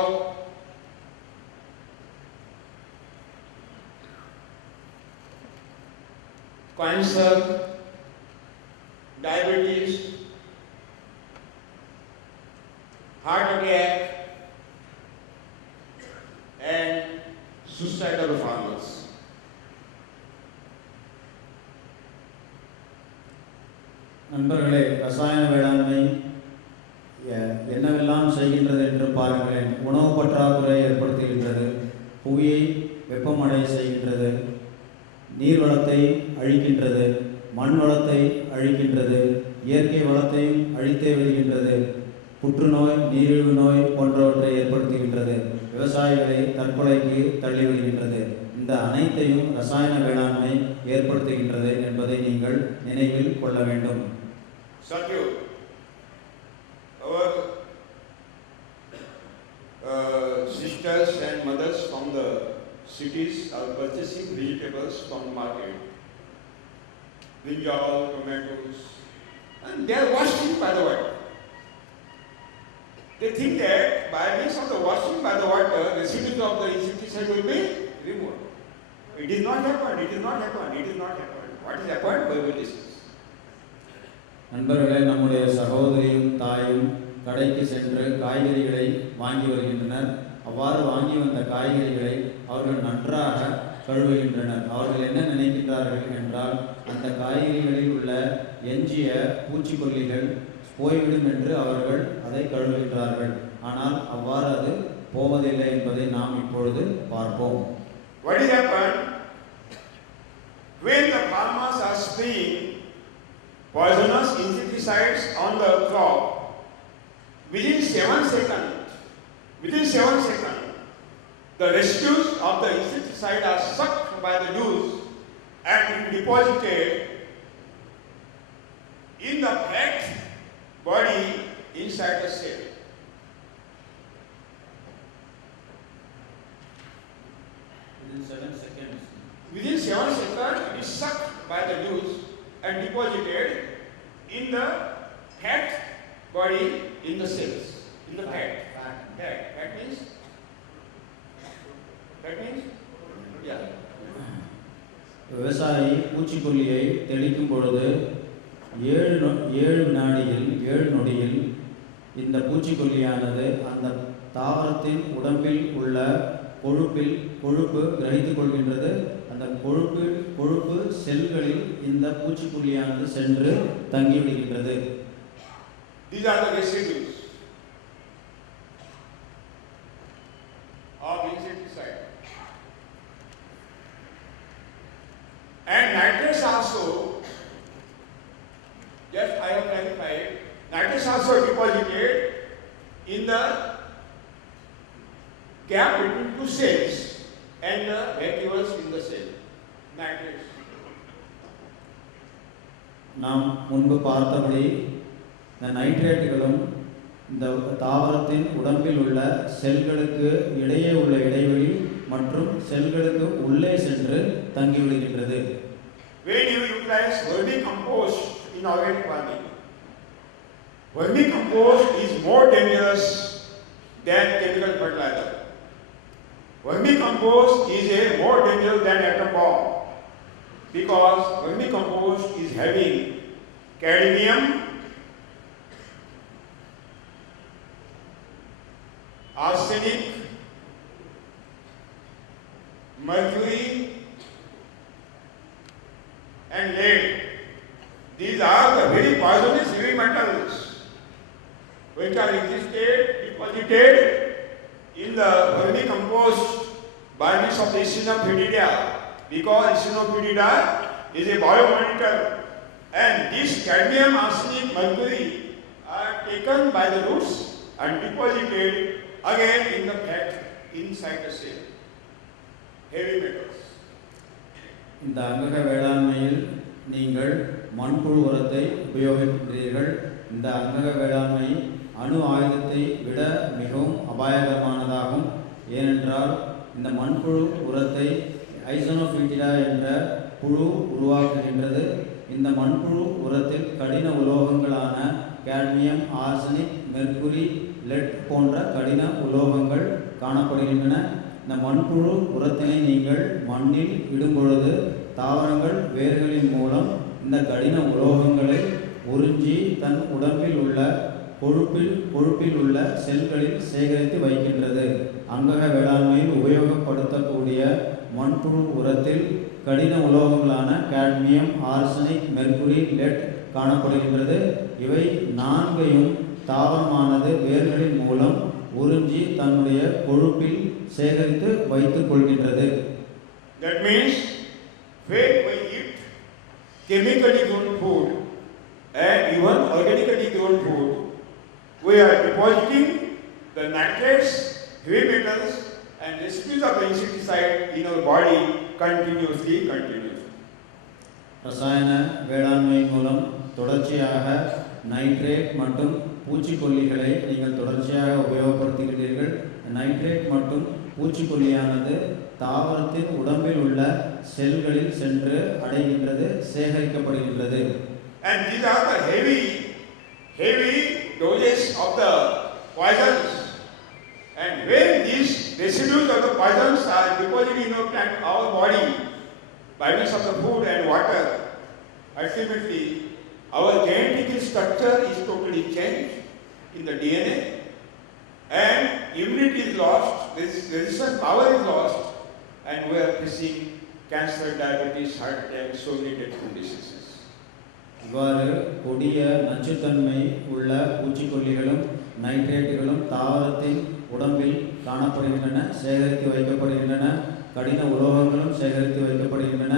cancer, diabetes, heart attack, and suicide of the farmers. நண்பர்களே, ரசாயன வேளாண்மை என்னவெல்லாம் செய்கின்றது என்று பாருங்களேன். உணவு பற்றாக்குறை ஏற்படுத்துகின்றது, புவியை வெப்பமடைய செய்கின்றது, நீர் வளத்தை அழிக்கின்றது, மண் வளத்தை அழிக்கின்றது, இயற்கை வளத்தையும் அழித்தே வருகின்றது, புற்றுநோய், நீரிழிவு நோய் போன்றவற்றை ஏற்படுத்துகின்றது, விவசாயிகளை தற்கொலைக்கு தள்ளிவிடுகின்றது. இந்த அனைத்தையும் ரசாயன வேளாண்மை ஏற்படுத்துகின்றது என்பதை நீங்கள் நினைவில் கொள்ள வேண்டும். Satyu, our sisters and mothers from the cities are purchasing vegetables from the market, brinjal, tomatoes, and they are washing by the water. They think that by means of the washing by the water, the residues of the insecticide will be removed. It is not happened. It is not happened. It is not happened. What is happened? We will discuss. நண்பர்களே, நம்முடைய சகோதரியும் தாயும் கடைக்கு சென்று காய்கறிகளை வாங்கி வருகின்றனர். அவ்வாறு வாங்கி வந்த காய்கறிகளை அவர்கள் நன்றாக கழுவுகின்றனர். அவர்கள் என்ன நினைக்கின்றார்கள் என்றால், அந்த காய்கறிகளில் உள்ள எஞ்சிய பூச்சிக்கொல்லிகள் போய்விடும் என்று அவர்கள் அதை கழுவுகின்றார்கள். ஆனால் அவ்வாறு அது போவதில்லை என்பதை நாம் இப்பொழுது பார்ப்போம். What has happened? When the farmers are spraying poisonous insecticides on the crop, within 7 seconds, the residues of the insecticide are sucked by the juice and deposited in the fat body inside the cell. Within 7 seconds, it is sucked by the juice and deposited in the fat body in the cells. In the fat. Fat means? Yeah. விவசாயி பூச்சிக்கொல்லியை தெளிக்கும் பொழுது 7 நொடியில் இந்த பூச்சிக்கொல்லியானது அந்த தாவரத்தின் உடம்பில் உள்ள கொழுப்பு கிரகித்துக் கொள்கின்றது. அந்த கொழுப்பு செல்களில் இந்த பூச்சிக்கொல்லியானது சென்று தங்கிவிடுகின்றது. These are the residues of insecticide. And nitrates also, just I have clarified, nitrates also deposited in the gap between two cells and the vacuoles in the cell. Nitrates. நாம் முன்பு பார்த்தபடி இந்த நைட்ரேட்டுகளும் இந்த தாவரத்தின் உடம்பில் உள்ள செல்களுக்கு இடையே உள்ள இடைவெளி மற்றும் செல்களுக்கு உள்ளே சென்று தங்கிவிடுகின்றது. When you utilize vermicompost in organic farming, vermicompost is more dangerous than chemical fertilizer. Vermicompost is more dangerous than atom bomb because vermicompost is having cadmium, arsenic, mercury and lead. These are the very poisonous heavy metals which are deposited in the vermicompost by means of the Eosinophididae, because Eosinophididae is a biomonitor, and this cadmium, arsenic, mercury are taken by the roots and deposited again in the fat inside the cell. Heavy metals. இந்த அங்கக வேளாண்மையில் நீங்கள் மண்புழு உரத்தை உபயோகிக்கின்றீர்கள். இந்த அங்கக வேளாண்மை அணு ஆயுதத்தை விட மிகவும் அபாயகரமானதாகும். ஏனென்றால் இந்த மண்புழு உரத்தை ஐசோனோஃபிடிடா என்ற புழு உருவாக்குகின்றது. இந்த மண்புழு உரத்தில் கடின உலோகங்களான கேட்மியம், ஆர்சனிக், மெர்க்குரி, லெட் போன்ற கடின உலோகங்கள் காணப்படுகின்றன. இந்த மண்புழு உரத்தினை நீங்கள் மண்ணில் இடும் பொழுது தாவரங்கள் வேர்களின் மூலம் இந்த கடின உலோகங்களை உறிஞ்சி தன் உடம்பில் உள்ள கொழுப்பில் உள்ள செல்களில் சேகரித்து வைக்கின்றது. அங்கக வேளாண்மையில் உபயோகப்படுத்தக்கூடிய மண்புழு உரத்தில் கடின உலோகங்களான கேட்மியம், ஆர்சனிக், மெர்க்குரி, லெட் காணப்படுகின்றது. இவை நான்கையும் தாவரமானது வேர்களின் மூலம் உறிஞ்சி தன்னுடைய கொழுப்பில் சேகரித்து வைத்துக் கொள்கின்றது. That means when we eat chemically grown food and even organically grown food, we are depositing the nitrates, heavy metals and residues of the insecticide in our body continuously. ரசாயன வேளாண்மை மூலம் தொடர்ச்சியாக நைட்ரேட் மற்றும் பூச்சிக்கொல்லிகளை நீங்கள் தொடர்ச்சியாக உபயோகப்படுத்துகிறீர்கள். நைட்ரேட் மற்றும் பூச்சிக்கொல்லியானது தாவரத்தின் உடம்பில் உள்ள செல்களில் சென்று அடைகின்றது, சேகரிக்கப்படுகின்றது. And these are the heavy doses of the poisons. And when these residues of the poisons are deposited in our body by means of the food and water, ultimately our genetic structure is totally changed in the DNA, and immunity is lost, resistance power is lost, and we are facing cancer, diabetes, heart attack, so many deadly diseases. இவ்வாறு கொடிய நச்சுத்தன்மை உள்ள பூச்சிக்கொல்லிகளும் நைட்ரேட்டுகளும் தாவரத்தின் உடம்பில் காணப்படுகின்றன, சேகரித்து வைக்கப்படுகின்றன. கடின உலோகங்களும் சேகரித்து வைக்கப்படுகின்றன.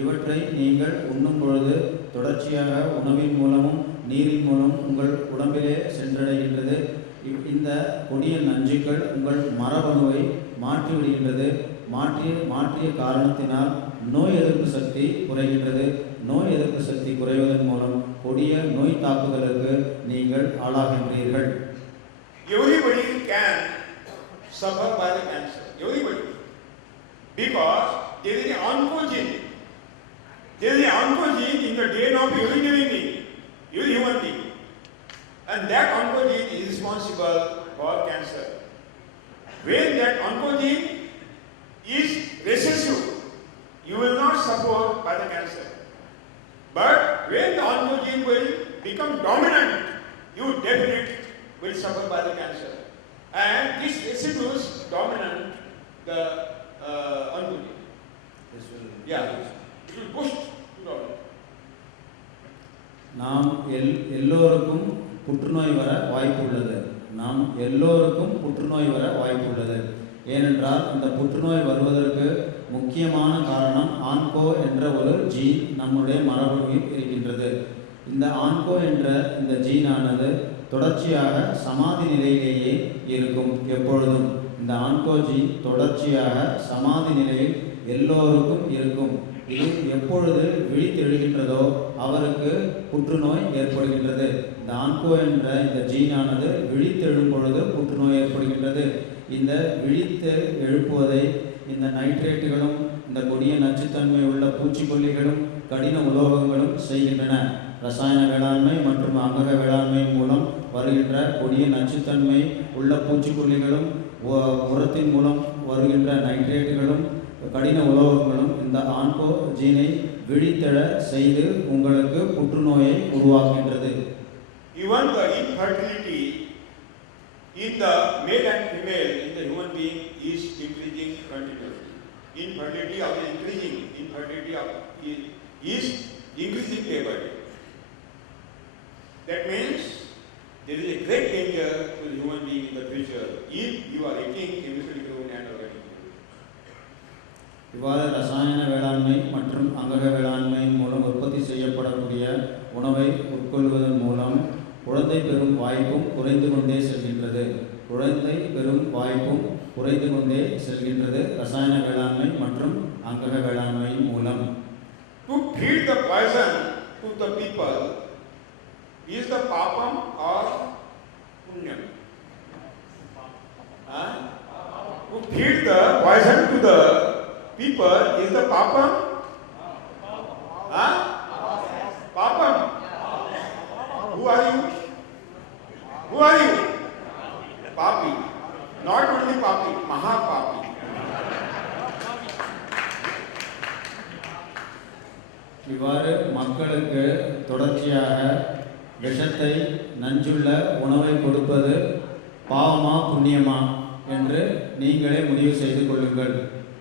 இவற்றை நீங்கள் உண்ணும் பொழுது தொடர்ச்சியாக உணவின் மூலமும் நீரின் மூலம் உங்கள் உடம்பிலே சென்றடைகின்றது. இந்த கொடிய நஞ்சுக்கள் உங்கள் மரபணுவை மாற்றிவிடுகின்றது. மாற்றிய காரணத்தினால் நோய் எதிர்ப்பு சக்தி குறைகின்றது. நோய் எதிர்ப்பு சக்தி குறைவதன் மூலம் கொடிய நோய் தாக்குதலுக்கு நீங்கள் ஆளாகின்றீர்கள். Everybody can suffer by the cancer. Everybody. Because there is an oncogene. There is an oncogene in the DNA of every living being, every human being. And that oncogene is responsible for cancer. When that oncogene is recessive, you will not suffer by the cancer. But when the oncogene will become dominant, you definitely will suffer by the cancer. And this residues dominant the oncogene. It will push to dominant. நாம் எல்லோருக்கும் புற்றுநோய் வர வாய்ப்பு உள்ளது. ஏனென்றால் அந்த புற்றுநோய் வருவதற்கு முக்கியமான காரணம் ஆன்கோ என்ற ஒரு ஜீன் நம்முடைய மரபணுவில் இருக்கின்றது. இந்த ஆன்கோ என்ற இந்த ஜீனானது தொடர்ச்சியாக சமாதி நிலையிலேயே இருக்கும். எப்பொழுதும் இந்த ஆன்கோ ஜீன் தொடர்ச்சியாக சமாதி நிலையில் எல்லோருக்கும் இருக்கும். இது எப்பொழுது விழித்தெழுகின்றதோ அவருக்கு புற்றுநோய் ஏற்படுகின்றது. இந்த ஆன்கோ என்ற இந்த ஜீனானது விழித்தெழும் பொழுது புற்றுநோய் ஏற்படுகின்றது. இந்த விழித்து எழுப்புவதை இந்த நைட்ரேட்டுகளும் இந்த கொடிய நச்சுத்தன்மை உள்ள பூச்சிக்கொல்லிகளும் கடின உலோகங்களும் செய்கின்றன. ரசாயன வேளாண்மை மற்றும் அங்கக வேளாண்மை மூலம் வருகின்ற கொடிய நச்சுத்தன்மை உள்ள பூச்சிக்கொல்லிகளும் உரத்தின் மூலம் வருகின்ற நைட்ரேட்டுகளும் கடின உலோகங்களும் இந்த ஆன்கோ ஜீனை விழித்தெழ செய்து உங்களுக்கு புற்றுநோயை உருவாக்குகின்றது. Even the infertility in the male and female in the human being is increasing continuously. Infertility is increasing day by day. That means there is a great danger to the human being in the future if you are eating chemically grown and organic food. இவ்வாறு ரசாயன வேளாண்மை மற்றும் அங்கக வேளாண்மையின் மூலம் உற்பத்தி செய்யப்படக்கூடிய உணவை உட்கொள்வதன் மூலம் குழந்தை பெறும் வாய்ப்பும் குறைந்து கொண்டே செல்கின்றது. ரசாயன வேளாண்மை மற்றும் அங்கக வேளாண்மையின் மூலம். To feed the poison to the people is the papam or punyam? To feed the poison to the people is the papam? Papam. Who are you? Papi. Not only papi, Mahapapi. இவ்வாறு மக்களுக்கு தொடர்ச்சியாக விஷத்தை நஞ்சுள்ள உணவை கொடுப்பது பாவமா புண்ணியமா என்று நீங்களே முடிவு செய்து கொள்ளுங்கள்.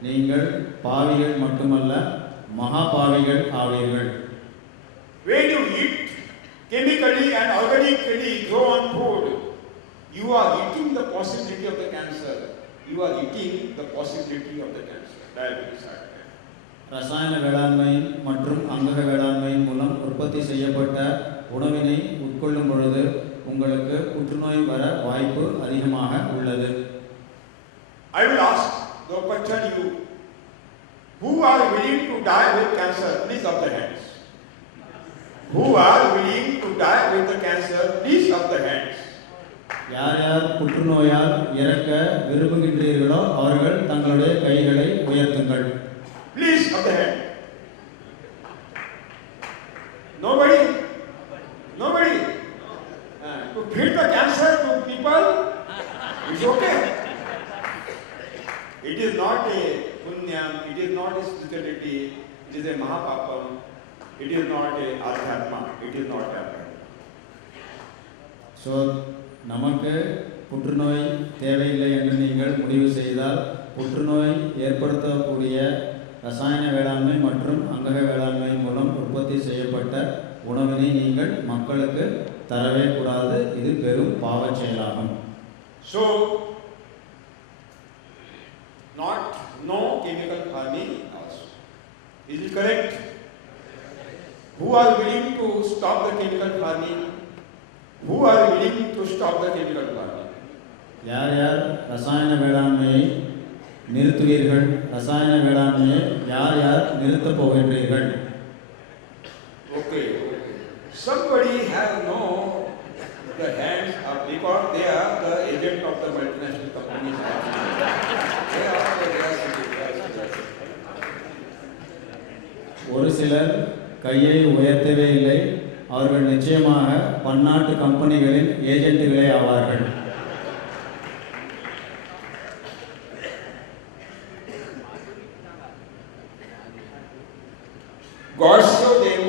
நீங்கள் பாவிகள் மட்டுமல்ல, மகா பாவிகள் ஆவீர்கள். When you eat chemically and organically grown food, you are eating the possibility of the cancer. You are eating the possibility of the cancer, diabetes, heart attack. ரசாயன வேளாண்மையின் மற்றும் அங்கக வேளாண்மையின் மூலம் உற்பத்தி செய்யப்பட்ட உணவினை உட்கொள்ளும் பொழுது உங்களுக்கு புற்றுநோய் வர வாய்ப்பு அதிகமாக உள்ளது. I will ask the question you, who are willing to die with cancer? Please up the hands. Who are willing to die with the cancer? Please up the hands. யார் யார் புற்றுநோயால் இறக்க விரும்புகின்றீர்களோ அவர்கள் தங்களுடைய கைகளை உயர்த்துங்கள். Please up the hand. Nobody? Nobody? To treat the cancer to people, it's okay. It is not a punyam, it is not a spirituality, it is a mahapapam, it is not a adhyatma, it is not that. So நமக்கு புற்றுநோய் தேவையில்லை என்று நீங்கள் முடிவு செய்தால் புற்றுநோய் ஏற்படுத்தக்கூடிய ரசாயன வேளாண்மை மற்றும் அங்கக வேளாண்மை மூலம் உற்பத்தி செய்யப்பட்ட உணவினை நீங்கள் மக்களுக்கு தரவே கூடாது. இது பெரும் பாவச் செயலாகும். So, no chemical farming also. Is it correct? Who are willing to stop the chemical farming? Who are willing to stop the chemical farming? யார் யார் ரசாயன வேளாண்மையை நிறுத்துவீர்கள்? ரசாயன வேளாண்மையை யார் யார் நிறுத்தப் போகின்றீர்கள்? Okay. Somebody has no the hands up because they are the agent of the multinational companies. They are ஒரு சிலர் கையை உயர்த்தவே இல்லை. அவர்கள் நிச்சயமாக பன்னாட்டு கம்பெனிகளின் ஏஜென்ட்டுகளே ஆவார்கள். God save them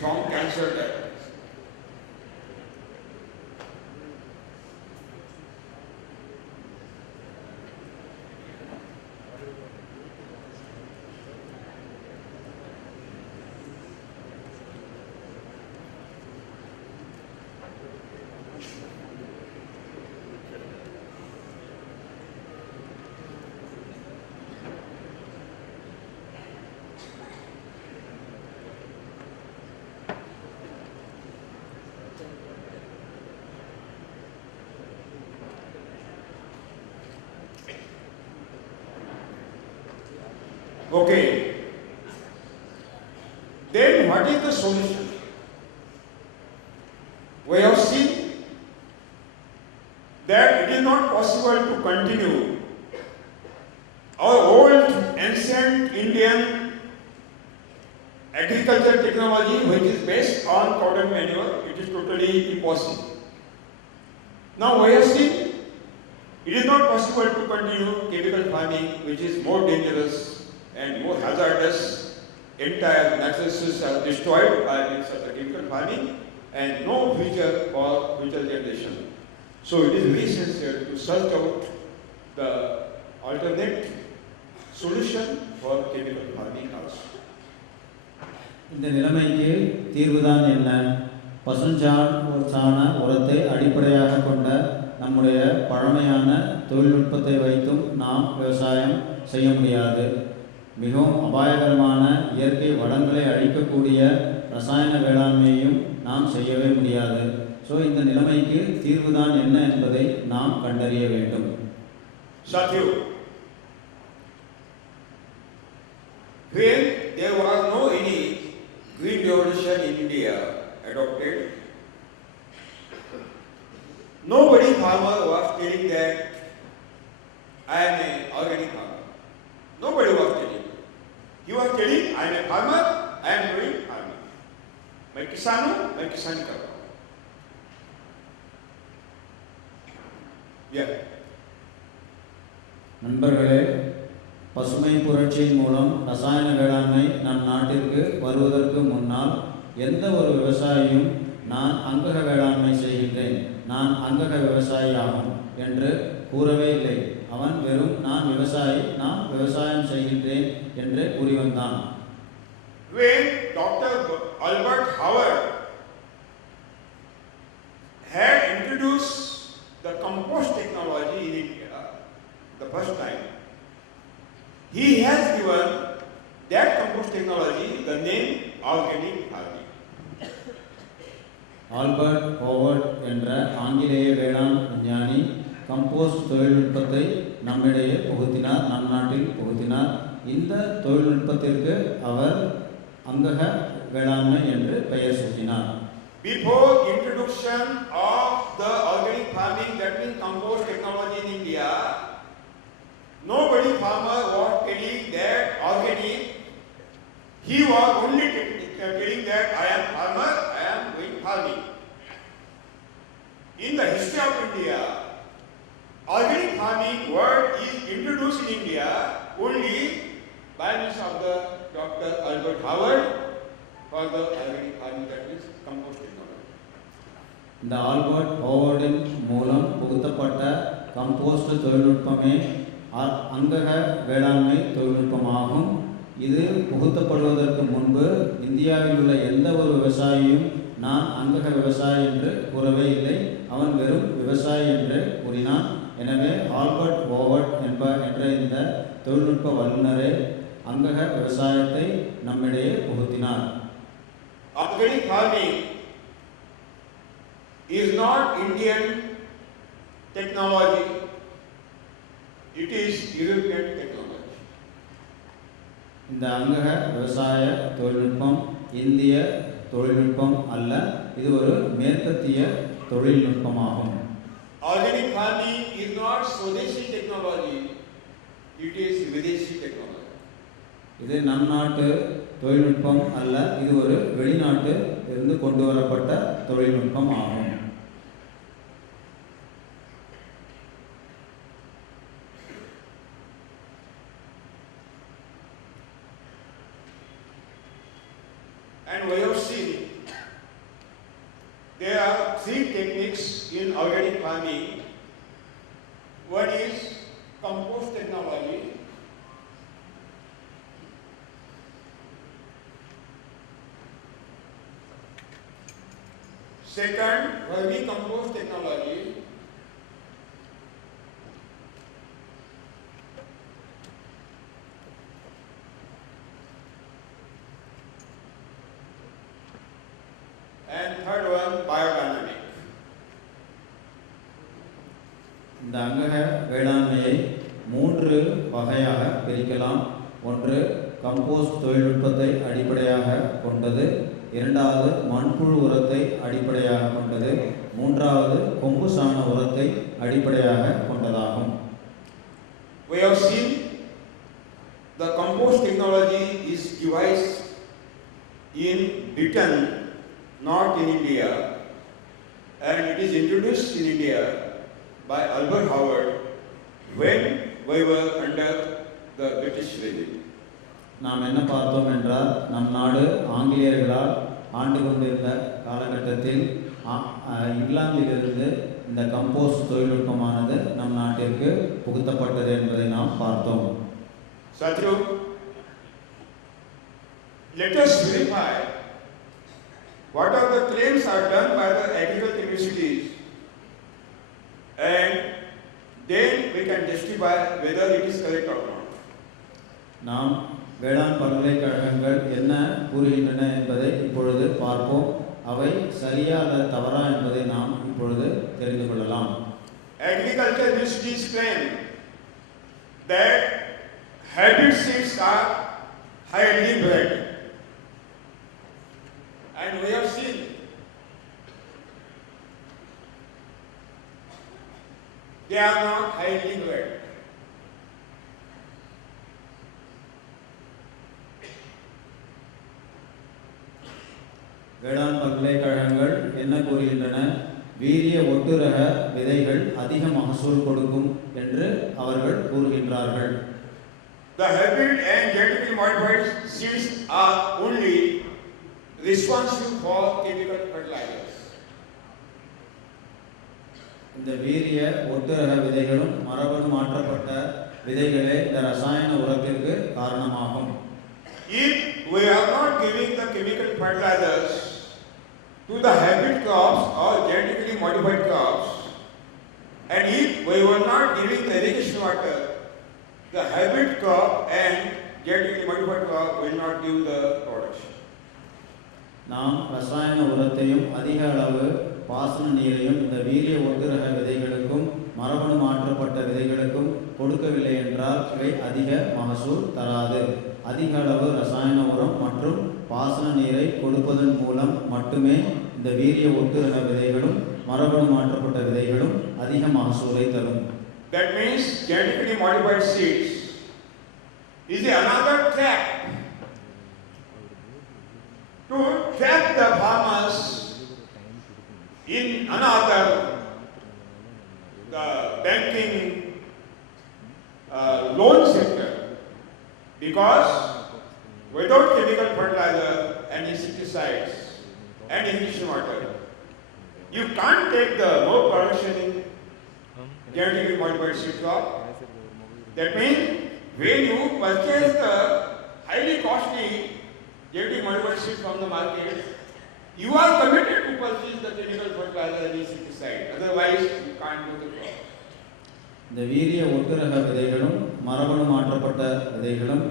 from cancer death. Okay. Then what is the solution? We have seen that it is not possible to continue our old ancient Indian agriculture technology which is based on cotton manure. It is totally impossible. Now we have seen it is not possible to continue chemical farming which is more dangerous and more hazardous. Entire natural resources are destroyed by means of the chemical farming and no future for future generation. So it is very essential to search out the alternate solution for chemical farming also. இந்த நிலைமைக்கு தீர்வுதான் என்ன? பசுஞ்சாண உரத்தை அடிப்படையாக கொண்ட நம்முடைய பழமையான தொழில்நுட்பத்தை வைத்தும் நாம் விவசாயம் செய்ய முடியாது. மிகவும் அபாயகரமான இயற்கை வளங்களை அழிக்கக்கூடிய ரசாயன வேளாண்மையையும் நாம் செய்யவே முடியாது. ஸோ இந்த நிலைமைக்கு தீர்வுதான் என்ன என்பதை நாம் கண்டறிய வேண்டும். Satyu, when there was no any green revolution in India adopted, nobody farmer was telling that I am an organic farmer. Nobody was telling. He was telling I am a farmer, I am doing farming. मैं किसान हूँ, मैं किसानी कर रहा हूँ. Yeah. நண்பர்களே, பசுமை புரட்சியின் மூலம் ரசாயன வேளாண்மை நம் நாட்டிற்கு வருவதற்கு முன்னால் எந்த ஒரு விவசாயியும் நான் அங்கக வேளாண்மை செய்கின்றேன், நான் அங்கக விவசாயி ஆகும் என்று கூறவே இல்லை. அவன் வெறும் நான் விவசாயம் செய்கின்றேன் என்று கூறி வந்தான். When Dr. Albert Howard had introduced the compost technology in India the first time, he has given that compost technology the name organic farming. Albert Howard என்ற ஆங்கிலேய வேளாண் விஞ்ஞானி கம்போஸ்ட் தொழில்நுட்பத்தை நம்மிடையே புகுத்தினார், நம் நாட்டில் புகுத்தினார். இந்த தொழில்நுட்பத்திற்கு அவர் அங்கக வேளாண்மை என்று பெயர் சூட்டினார். Before introduction of the organic farming, that means compost technology in India, nobody farmer was telling that organic. He was only telling that I am farmer, I am doing farming. In the history of India, organic farming word is introduced in India only by means of the Dr. Albert Howard for the organic farming, that means compost technology. இந்த ஆல்பர்ட் ஹோவர்டின் மூலம் புகுத்தப்பட்ட கம்போஸ்ட் தொழில்நுட்பமே அங்கக வேளாண்மை தொழில்நுட்பமாகும். இது புகுத்தப்படுவதற்கு முன்பு இந்தியாவில் உள்ள எந்த ஒரு விவசாயியும் நான் அங்கக விவசாயி என்று கூறவே இல்லை, அவன் வெறும் விவசாயி என்று கூறினான். எனவே ஆல்பர்ட் ஹோவர்ட் என்ற இந்த தொழில்நுட்ப வல்லுநரே அங்கக விவசாயத்தை நம்மிடையே புகுத்தினார். Organic farming is not Indian technology, it is European technology. இந்த அங்கக விவசாய தொழில்நுட்பம் இந்திய தொழில்நுட்பம் அல்ல, இது ஒரு மேற்கத்திய தொழில்நுட்பமாகும். Organic farming is not Swadeshi technology, it is Videshi technology. இது நம் நாட்டு தொழில்நுட்பம் அல்ல, இது ஒரு வெளிநாட்டு இருந்து கொண்டு வரப்பட்ட தொழில்நுட்பம் ஆகும். And we have seen there are three techniques in organic farming. One is compost technology. Second, vermicompost technology. And third one, biodynamic. இந்த அங்கக வேளாண்மையை 3 வகையாக பிரிக்கலாம். ஒன்று கம்போஸ்ட் தொழில்நுட்பத்தை அடிப்படையாக கொண்டது, இரண்டாவது மண்புழு உரத்தை அடிப்படையாக கொண்டது, மூன்றாவது கொம்பு சாண உரத்தை அடிப்படையாக கொண்டதாகும். We have seen the compost technology is devised in Britain, not in India, and it is introduced in India by Albert Howard when we were under the British regime. நாம் என்ன பார்த்தோம் என்றால், நம் நாடு ஆங்கிலேயர்களால் ஆண்டு கொண்டிருந்த காலகட்டத்தில் இங்கிலாந்திலிருந்து இந்த கம்போஸ்ட் தொழில்நுட்பமானது நம் நாட்டிற்கு புகுத்தப்பட்டது என்பதை நாம் பார்த்தோம். Satru, let us verify what are the claims are done by the agricultural universities, and then we can justify whether it is correct or not. நாம் வேளாண் பல்கலைக்கழகங்கள் என்ன கூறுகின்றன என்பதை இப்பொழுது பார்ப்போம். அவை சரியா அல்லது தவறா என்பதை நாம் இப்பொழுது தெரிந்து கொள்ளலாம். Agricultural universities claim that hybrid seeds are highly bred, and we have seen they are not highly bred. வேளாண் பல்கலைக்கழகங்கள் என்ன கூறுகின்றன? வீரிய ஒட்டுரக விதைகள் அதிக மகசூல் கொடுக்கும் என்று அவர்கள் கூறுகின்றார்கள். The hybrid and genetically modified seeds are only responsible for chemical fertilizers. இந்த வீரிய ஒட்டுரக விதைகளும் மரபணு மாற்றப்பட்ட விதைகளே இந்த ரசாயன உரத்திற்கு காரணமாகும். If we are not giving the chemical fertilizers to the hybrid crops or genetically modified crops, and if we were not giving the irrigation water the hybrid crop and genetically modified crop will not give the production. நாம் ரசாயன உரத்தையும் அதிக அளவு பாசன நீரையும் இந்த வீரிய ஒட்டுரக விதைகளுக்கும் மரபணு மாற்றப்பட்ட விதைகளுக்கும் கொடுக்கவில்லை என்றால் இவை அதிக மகசூல் தராது. அதிக அளவு ரசாயன உரம் மற்றும் பாசன நீரை கொடுப்பதன் மூலம் மட்டுமே இந்த வீரிய ஒட்டுரக விதைகளும் மரபணு மாற்றப்பட்ட விதைகளும் அதிக மகசூலை தரும். That means genetically modified seeds is another trap to trap the farmers in another the banking loan sector, because without chemical fertilizer and insecticides and irrigation water, you can't take the more production in genetically modified seed crop. That means when you purchase the highly costly genetically modified seed from the market, you are committed to purchase the chemical fertilizer and insecticide. Otherwise, you can't do the crop. இந்த வீரிய ஒட்டுரக விதைகளும் மரபணு மாற்றப்பட்ட விதைகளும்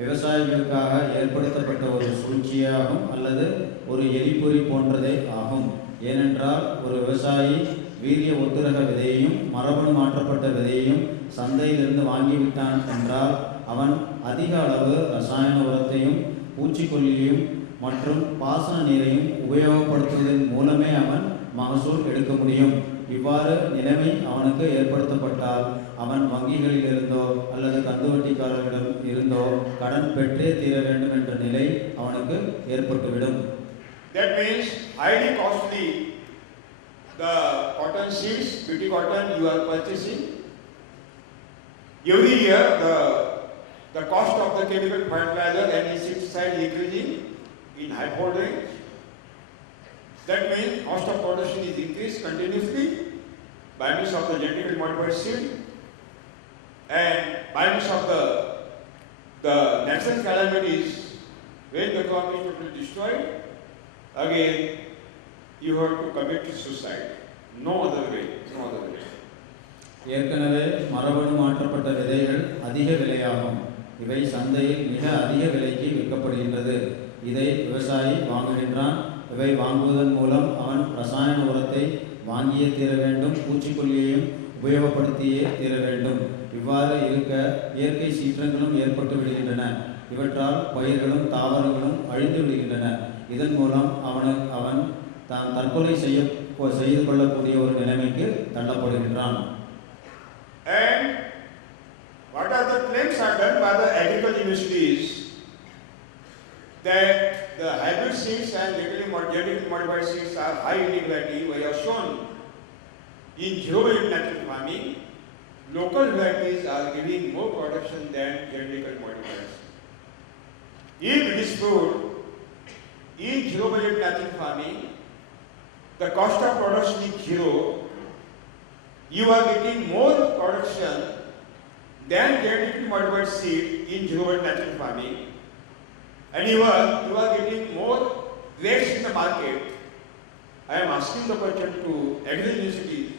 விவசாயிகளுக்காக ஏற்படுத்தப்பட்ட ஒரு சூழ்ச்சியாகும் அல்லது ஒரு எரிபொறி போன்றதே ஆகும். ஏனென்றால் ஒரு விவசாயி வீரிய ஒட்டுரக விதையையும் மரபணு மாற்றப்பட்ட விதையையும் சந்தையிலிருந்து வாங்கிவிட்டான் என்றால் அவன் அதிக அளவு ரசாயன உரத்தையும் பூச்சிக்கொல்லியையும் மற்றும் பாசன நீரையும் உபயோகப்படுத்துவதன் மூலமே அவன் மகசூல் எடுக்க முடியும். இவ்வாறு நிலைமை அவனுக்கு ஏற்படுத்தப்பட்டால் அவன் வங்கிகளில் இருந்தோ அல்லது கந்துவட்டிக்காரர்களிடம் இருந்தோ கடன் பெற்றே தீர வேண்டும் என்ற நிலை அவனுக்கு ஏற்பட்டுவிடும். That means highly costly the cotton seeds, BT cotton you are purchasing. Every year the cost of the chemical fertilizer and insecticide is increasing in high-fold range. That means cost of production is increased continuously by means of the genetically modified seed and by means of the natural calamities. When the crop is totally destroyed, again you have to commit suicide. No other way. ஏற்கனவே மரபணு மாற்றப்பட்ட விதைகள் அதிக விலையாகும். இவை சந்தையில் மிக அதிக விலைக்கு விற்கப்படுகின்றது. இதை விவசாயி வாங்குகின்றான். இவை வாங்குவதன் மூலம் அவன் ரசாயன உரத்தை வாங்கியே தீர வேண்டும், பூச்சிக்கொல்லியையும் உபயோகப்படுத்தியே தீர வேண்டும். இவ்வாறு இருக்க இயற்கை சீற்றங்களும் ஏற்பட்டு விடுகின்றன. இவற்றால் பயிர்களும் தாவரங்களும் அழிந்து விடுகின்றன. இதன் மூலம் அவன் தான் தற்கொலை செய்து கொள்ளக்கூடிய ஒரு நிலைமைக்கு தள்ளப்படுகின்றான். And what are the claims are done by the agricultural universities that the hybrid seeds and genetically modified seeds are high yielding variety. We have shown in zero-budget natural farming, local varieties are giving more production than genetically modified. If it is proved in zero-budget natural farming, the cost of production is zero, you are getting more production than genetically modified seed in zero-budget natural farming. And you are getting more rates in the market. I am asking the question to agricultural universities,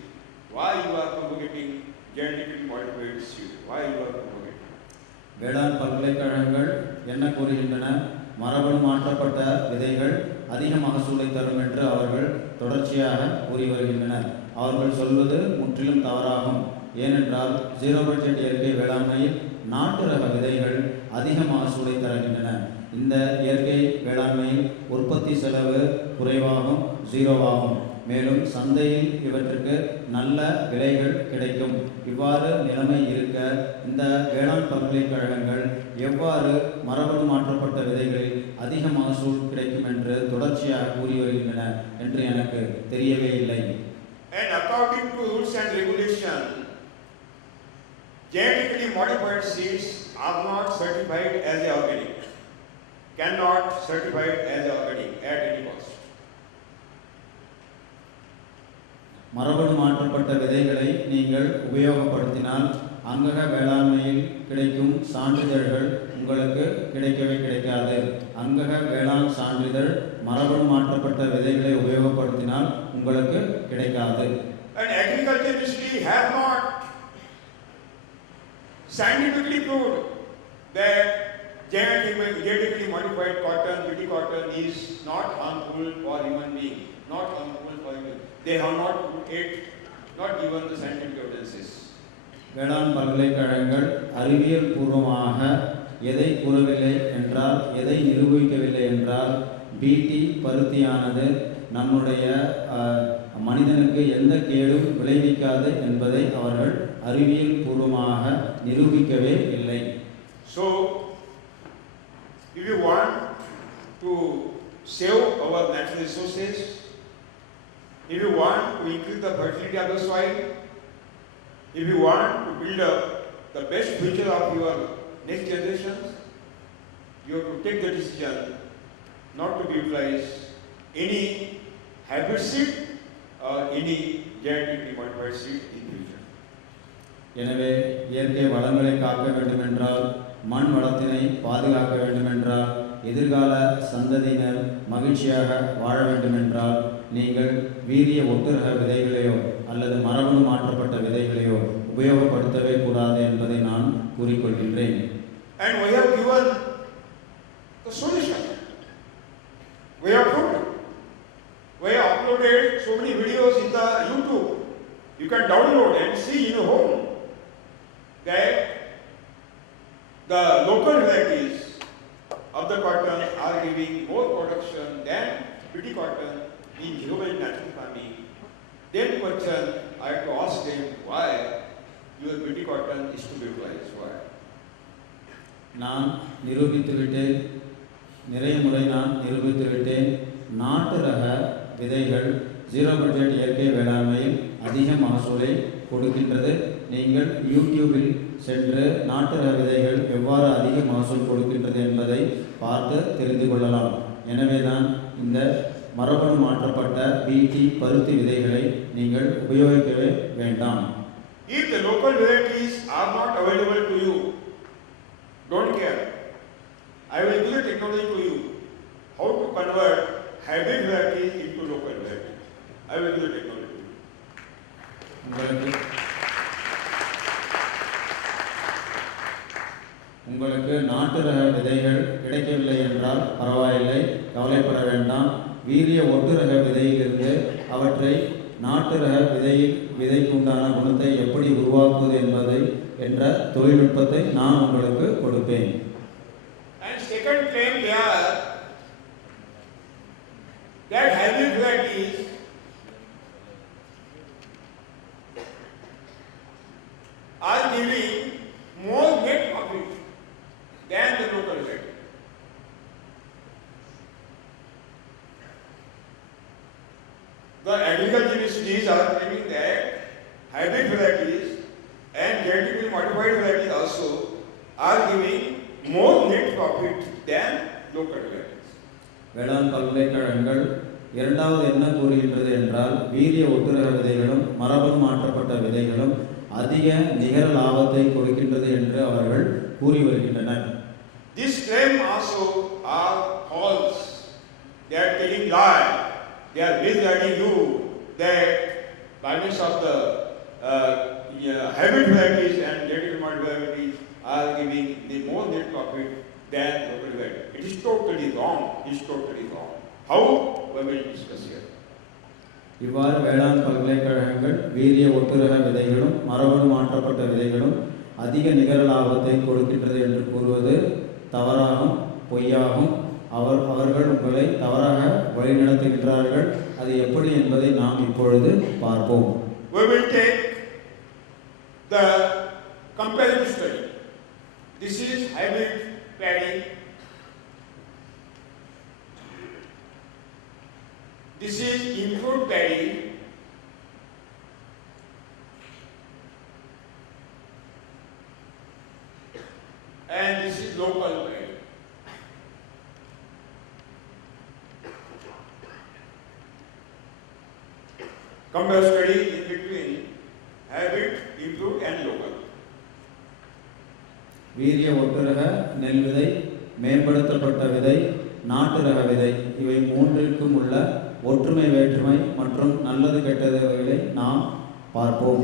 why you are propagating genetically modified seed? Why you are propagating? வேளாண் பல்கலைக்கழகங்கள் என்ன கூறுகின்றன? மரபணு மாற்றப்பட்ட விதைகள் அதிக மகசூலை தரும் என்று அவர்கள் தொடர்ச்சியாக கூறி வருகின்றனர். அவர்கள் சொல்வது முற்றிலும் தவறாகும். ஏனென்றால் ஜீரோ பட்ஜெட் இயற்கை வேளாண்மையில் நாட்டு ரக விதைகள் அதிக மகசூலை தருகின்றன. இந்த இயற்கை வேளாண்மையில் உற்பத்தி செலவு குறைவாகும், ஜீரோவாகும். மேலும் சந்தையில் இவற்றுக்கு நல்ல விலைகள் கிடைக்கும். இவ்வாறு நிலைமை இருக்க இந்த வேளாண் பல்கலைக்கழகங்கள் எவ்வாறு மரபணு மாற்றப்பட்ட விதைகளில் அதிக மகசூல் கிடைக்கும் என்று தொடர்ச்சியாக கூறி வருகின்றன என்று எனக்கு தெரியவே இல்லை. And according to rules and regulation, genetically modified seeds are not certified as organic. Cannot certified as organic at any cost. மரபணு மாற்றப்பட்ட விதைகளை நீங்கள் உபயோகப்படுத்தினால் அங்கக வேளாண்மையில் கிடைக்கும் சான்றிதழ்கள் உங்களுக்கு கிடைக்கவே கிடைக்காது. அங்கக வேளாண் சான்றிதழ் மரபணு மாற்றப்பட்ட விதைகளை உபயோகப்படுத்தினால் உங்களுக்கு கிடைக்காது. And agriculture industry have not scientifically proved that genetically modified cotton, BT cotton, is not harmful for human being, not harmful for human. They have not given the scientific evidences. வேளாண் பல்கலைக்கழகங்கள் அறிவியல் பூர்வமாக எதை கூறவில்லை என்றால், எதை நிரூபிக்கவில்லை என்றால், பிடி பருத்தியானது நம்முடைய மனிதனுக்கு எந்த கேடும் விளைவிக்காது என்பதை அவர்கள் அறிவியல் பூர்வமாக நிரூபிக்கவே இல்லை. So, if you want to save our natural resources, if you want to increase the fertility of the soil, if you want to build up the best future of your next generations, you have to take the decision not to utilize any hybrid seed or any genetically modified seed in future. எனவே இயற்கை வளங்களை காக்க வேண்டுமென்றால், மண் வளத்தினை பாதுகாக்க வேண்டுமென்றால், எதிர்கால சந்ததியினர் மகிழ்ச்சியாக வாழ வேண்டுமென்றால், நீங்கள் வீரிய ஒட்டுரக விதைகளையோ அல்லது மரபணு மாற்றப்பட்ட விதைகளையோ உபயோகப்படுத்தவே கூடாது என்பதை நான் கூறிக்கொள்கின்றேன். And we have given the solution. We have proved. We have uploaded so many videos in the YouTube. You can download and see in your home that the local varieties of the cotton are giving more production than BT cotton in zero-waste natural farming. Then question, I have to ask them why your BT cotton is to be utilized. Why? நான் நிரூபித்துவிட்டேன், நிறைய முறை நான் நிரூபித்துவிட்டேன். நாட்டு ரக விதைகள் zero budget இயற்கை வேளாண்மையில் அதிக மகசூலை கொடுக்கின்றது. நீங்கள் யூடியூபில் சென்று நாட்டு ரக விதைகள் எவ்வாறு அதிக மகசூல் கொடுக்கின்றது என்பதை பார்த்து தெரிந்து கொள்ளலாம். எனவே தான் இந்த மரபணு மாற்றப்பட்ட பிடி பருத்தி விதைகளை நீங்கள் உபயோகிக்கவே வேண்டாம். If the local varieties are not available to you, don't care. I will give the technology to you. How to convert hybrid varieties into local varieties. I will give the technology to you. உங்களுக்கு நாட்டு ரக விதைகள் கிடைக்கவில்லை என்றால் பரவாயில்லை, கவலைப்பட வேண்டாம். வீரிய ஒட்டு ரக விதையிலிருந்து அவற்றை நாட்டு ரக விதைக்குண்டான குணத்தை எப்படி உருவாக்குவது என்பதை என்ற தொழில்நுட்பத்தை நான் உங்களுக்கு கொடுப்பேன். And second claim there that hybrid varieties are giving more net profit than the local variety. The agricultural universities are claiming that hybrid varieties and genetically modified varieties also are giving more net profit than local varieties. வேளாண் பல்கலைக்கழகங்கள் இரண்டாவது என்ன கூறுகின்றது என்றால், வீரிய ஒட்டுரக விதைகளும் மரபணு மாற்றப்பட்ட விதைகளும் அதிக நிகர லாபத்தை கொடுக்கின்றது என்று அவர்கள் கூறி வருகின்றனர். This claim also are false. They are telling lie. They are misguiding you that by means of the hybrid varieties and genetically modified varieties are giving the more net profit than local varieties. It is totally wrong. It is totally wrong. How? We will discuss here. இவ்வாறு வேளாண் பல்கலைக்கழகங்கள் வீரிய ஒட்டுரக விதைகளும் மரபணு மாற்றப்பட்ட விதைகளும் அதிக நிகர லாபத்தை கொடுக்கின்றது என்று கூறுவது தவறாகும், பொய்யாகும். அவர்கள் உங்களை தவறாக வழிநடத்துகின்றார்கள். அது எப்படி என்பதை நாம் இப்பொழுது பார்ப்போம். We will take the comparative study. This is hybrid paddy. This is improved paddy. And this is local paddy. Compare study in between hybrid, improved and local. வீரிய ஒட்டுரக நெல் விதை, மேம்படுத்தப்பட்ட விதை, நாட்டு ரக விதை, இவை மூன்றிற்கும் உள்ள ஒற்றுமை வேற்றுமை மற்றும் நல்லது கெட்டதுகளை நாம் பார்ப்போம்.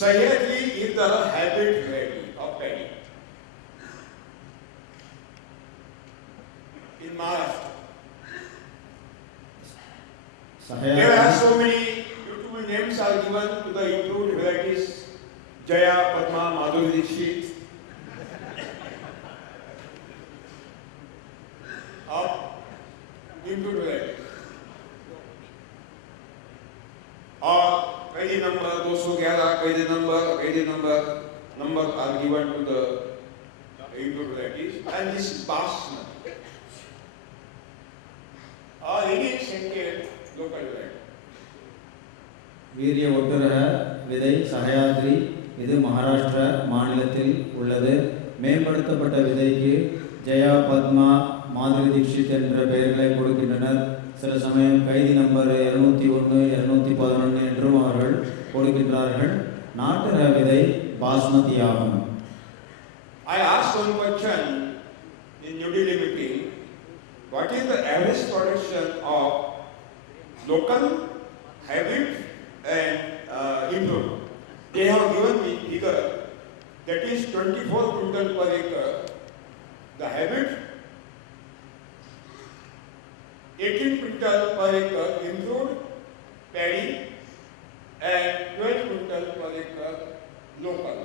Sahyadri is the hybrid variety of paddy in Maharashtra. There are சஹயாத்ரி so many beautiful names are given to the improved varieties. Jaya, Padma, Madhuri Dixit of improved varieties. Or Kaidi number 211, Kaidi number are given to the improved varieties, and this is basmati. Or any scented local variety. வீரிய ஒட்டுரக விதை சஹயாத்ரி இது மகாராஷ்டிர மாநிலத்தில் உள்ளது. மேம்படுத்தப்பட்ட விதைக்கு ஜெயா, பத்மா, மாதுரி தீக்ஷித் என்ற பெயர்களை கொடுக்கின்றனர். சில சமயம் கைதி நம்பர் 201, 211 என்றும் அவர்கள் கொடுக்கின்றார்கள். நாட்டு ரக விதை பாஸ்மதி ஆகும். I asked one question in New Delhi meeting, what is the average production of local, hybrid and improved? They have given me figure that is 24 quintal per acre. The hybrid 18 quintal per acre improved paddy and 12 quintal per acre local.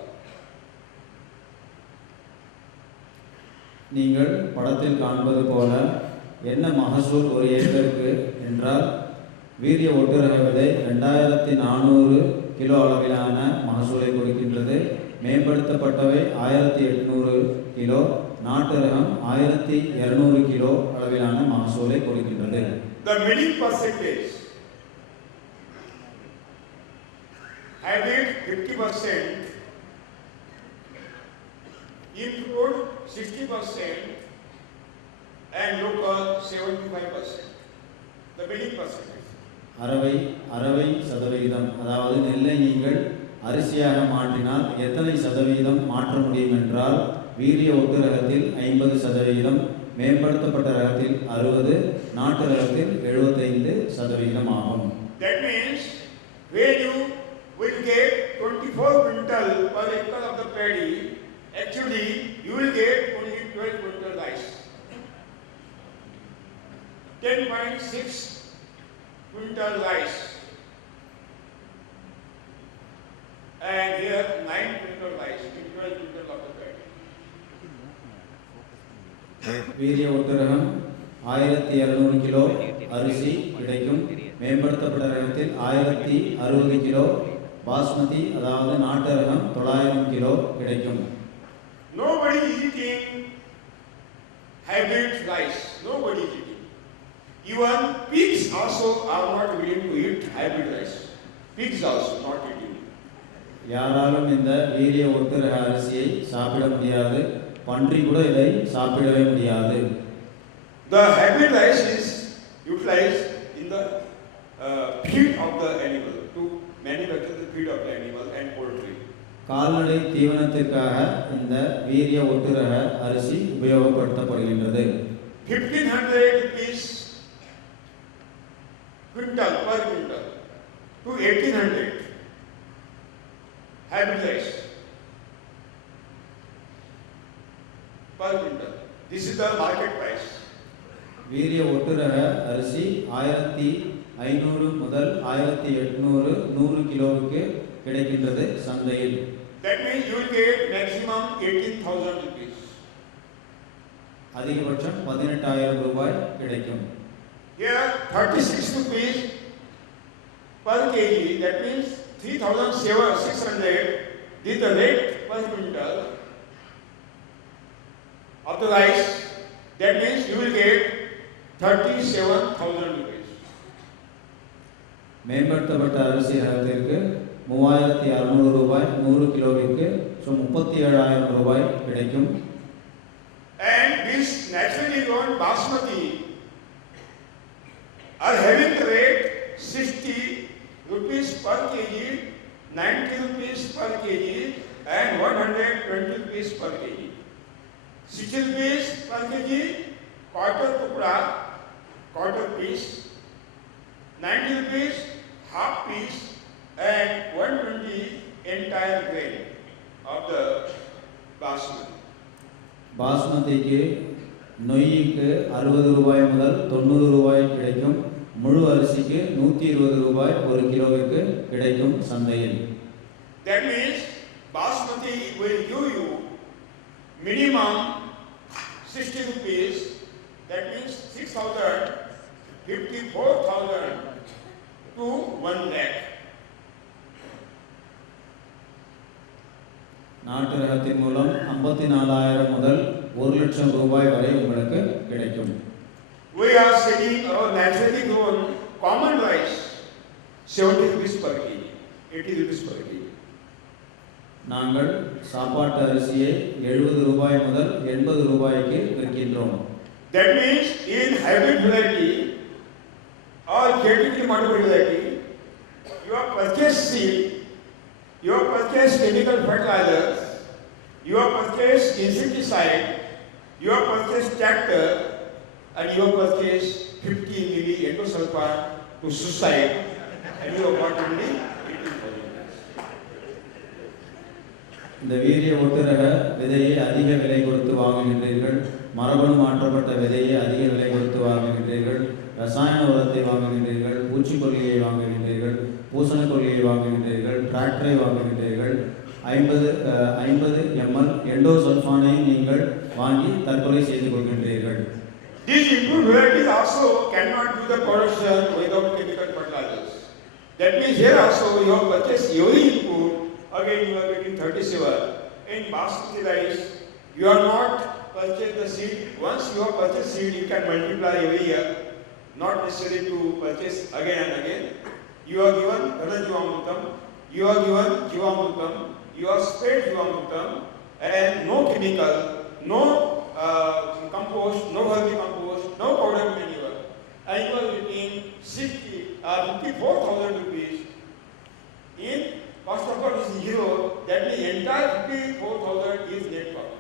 நீங்கள் படத்தில் காண்பது போல என்ன மகசூல் ஒரு ஏக்கருக்கு என்றால் வீரிய ஒட்டுரக விதை 2400 கிலோ அளவிலான மகசூலை கொடுக்கின்றது. மேம்படுத்தப்பட்டவை 1800 கிலோ, நாட்டு ரகம் 1200 கிலோ அளவிலான மகசூலை கொடுக்கின்றது. The milling percentage, hybrid 50%, improved 60% and local 75%. The milling percentage. அறவை சதவிகிதம், அதாவது நெல்லை நீங்கள் அரிசியாக மாற்றினால் எத்தனை சதவிகிதம் மாற்ற முடியும் என்றால் வீரிய ஒட்டு ரகத்தில் 50%, மேம்படுத்தப்பட்ட ரகத்தில் 60, நாட்டு ரகத்தில் 75% ஆகும். That means when you will get 24 quintal per acre of the paddy, actually you will get only 12 quintal rice. 10.6 quintal rice. And here 9 quintal rice, 12 quintal of the paddy. வீரிய ஒட்டு ரகம் 1200 கிலோ அரிசி கிடைக்கும். மேம்படுத்தப்பட்ட ரகத்தில் 1060 கிலோ, பாஸ்மதி அதாவது நாட்டு ரகம் 900 கிலோ கிடைக்கும். Nobody is eating hybrid rice. Nobody is eating. Even pigs also are not willing to eat hybrid rice. Pigs also not eating. யாராலும் இந்த வீரிய ஒட்டு ரக அரிசியை சாப்பிட முடியாது. பன்றி கூட இதை சாப்பிடவே முடியாது. The hybrid rice is utilized in the feed of the animal to manufacture the feed of the animal and poultry. கால்நடை தீவனத்திற்காக இந்த வீரிய ஒட்டு ரக அரிசி உபயோகப்படுத்தப்படுகின்றது. 1500 rupees quintal per quintal to 1800 hybrid rice per quintal. This is the market price. வீரிய ஒட்டு ரக அரிசி 1500 முதல் 1800 100 கிலோவுக்கு கிடைக்கின்றது சந்தையில். That means you will get maximum 18,000 rupees. அதிகபட்சம் 18,000 ரூபாய் கிடைக்கும். Here 36 rupees per kg, that means 3,600 is the rate per quintal of the rice. That means you will get 37,000 rupees. மேம்படுத்தப்பட்ட அரிசி ரகத்திற்கு 3600 ரூபாய் 100 கிலோவிற்கு 37,000 ரூபாய் கிடைக்கும். And this naturally grown basmati are having the rate 60 rupees per kg, 90 rupees per kg and 120 rupees per kg. 60 rupees per kg, quarter tukda, quarter piece, 90 rupees, half piece and 120 entire grain of the basmati. பாஸ்மதிக்கு நொய்யிக்கு 60 ரூபாய் முதல் 90 ரூபாய் கிடைக்கும். முழு அரிசிக்கு 120 ரூபாய் ஒரு கிலோவிற்கு கிடைக்கும் சந்தையில். That means basmati will give you minimum 60 rupees. That means 6,000, 54,000 to 1 lakh. நாட்டு ரகத்தின் மூலம் 54,000 முதல் 1,00,000 ரூபாய் வரை உங்களுக்கு கிடைக்கும். We are selling our naturally grown common rice 70 rupees per kg, 80 rupees per kg. நாங்கள் சாப்பாட்டு அரிசியை 70 ரூபாய் முதல் 80 ரூபாய்க்கு விற்கின்றோம். That means in hybrid variety or genetically modified variety, you have purchased seed, you have purchased chemical fertilizers, you have purchased insecticide, you have purchased tractor, and you have purchased 50 milli endosulfan to suicide, and you have got only 18,000. இந்த வீரிய ஒட்டுரக விதையை அதிக விலை கொடுத்து வாங்குகின்றீர்கள். மரபணு மாற்றப்பட்ட விதையை அதிக விலை கொடுத்து வாங்குகின்றீர்கள். ரசாயன உரத்தை வாங்குகின்றீர்கள். பூச்சிக்கொல்லியை வாங்குகின்றீர்கள். பூசணக்கொல்லியை வாங்குகின்றீர்கள். டிராக்டரை வாங்குகின்றீர்கள். 50 ml எண்டோசல்ஃபானை நீங்கள் வாங்கி தற்கொலை செய்து கொள்கின்றீர்கள். These improved varieties also cannot do the production without chemical fertilizers. That means here also you have purchased every input, again you are getting 37. In basmati rice, you are not purchased the seed. Once you have purchased seed, you can multiply every year. Not necessary to purchase again and again. You are given Dhanajivamrutam, you are given Jivamrutam, you are spread Jivamrutam, and no chemical, no compost, no healthy compost, no powder manure. And you are getting 54,000 rupees. In cost of product is zero, that means entire 54,000 is net profit.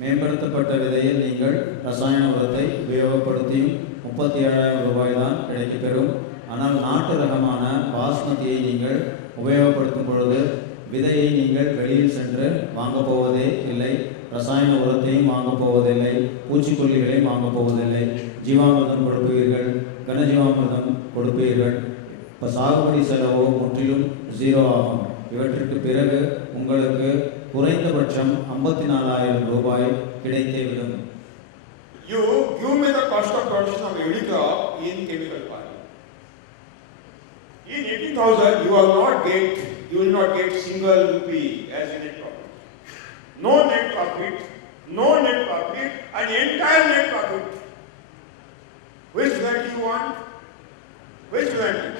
மேம்படுத்தப்பட்ட விதையில் நீங்கள் ரசாயன உரத்தை உபயோகப்படுத்தியும் 37,000 ரூபாய் தான் கிடைக்கப்பெறும். ஆனால் நாட்டு ரகமான பாஸ்மதியை நீங்கள் உபயோகப்படுத்தும் பொழுது விதையை நீங்கள் வெளியில் சென்று வாங்கப் போவதே இல்லை. ரசாயன உரத்தையும் வாங்கப் போவதில்லை. பூச்சிக்கொல்லிகளையும் வாங்கப் போவதில்லை. ஜீவாமிர்தம் கொடுப்பீர்கள், கனஜீவாமிர்தம் கொடுப்பீர்கள். இப்போ சாகுபடி செலவோ முற்றிலும் 0 ஆகும். இவற்றிற்கு பிறகு உங்களுக்கு குறைந்தபட்சம் 54,000 ரூபாய் கிடைத்தேவிடும். You give me the cost of production of every crop in chemical farming. In 80,000 you will not get single rupee as a net profit. No net profit, and entire net profit. Which variety you want? Which variety?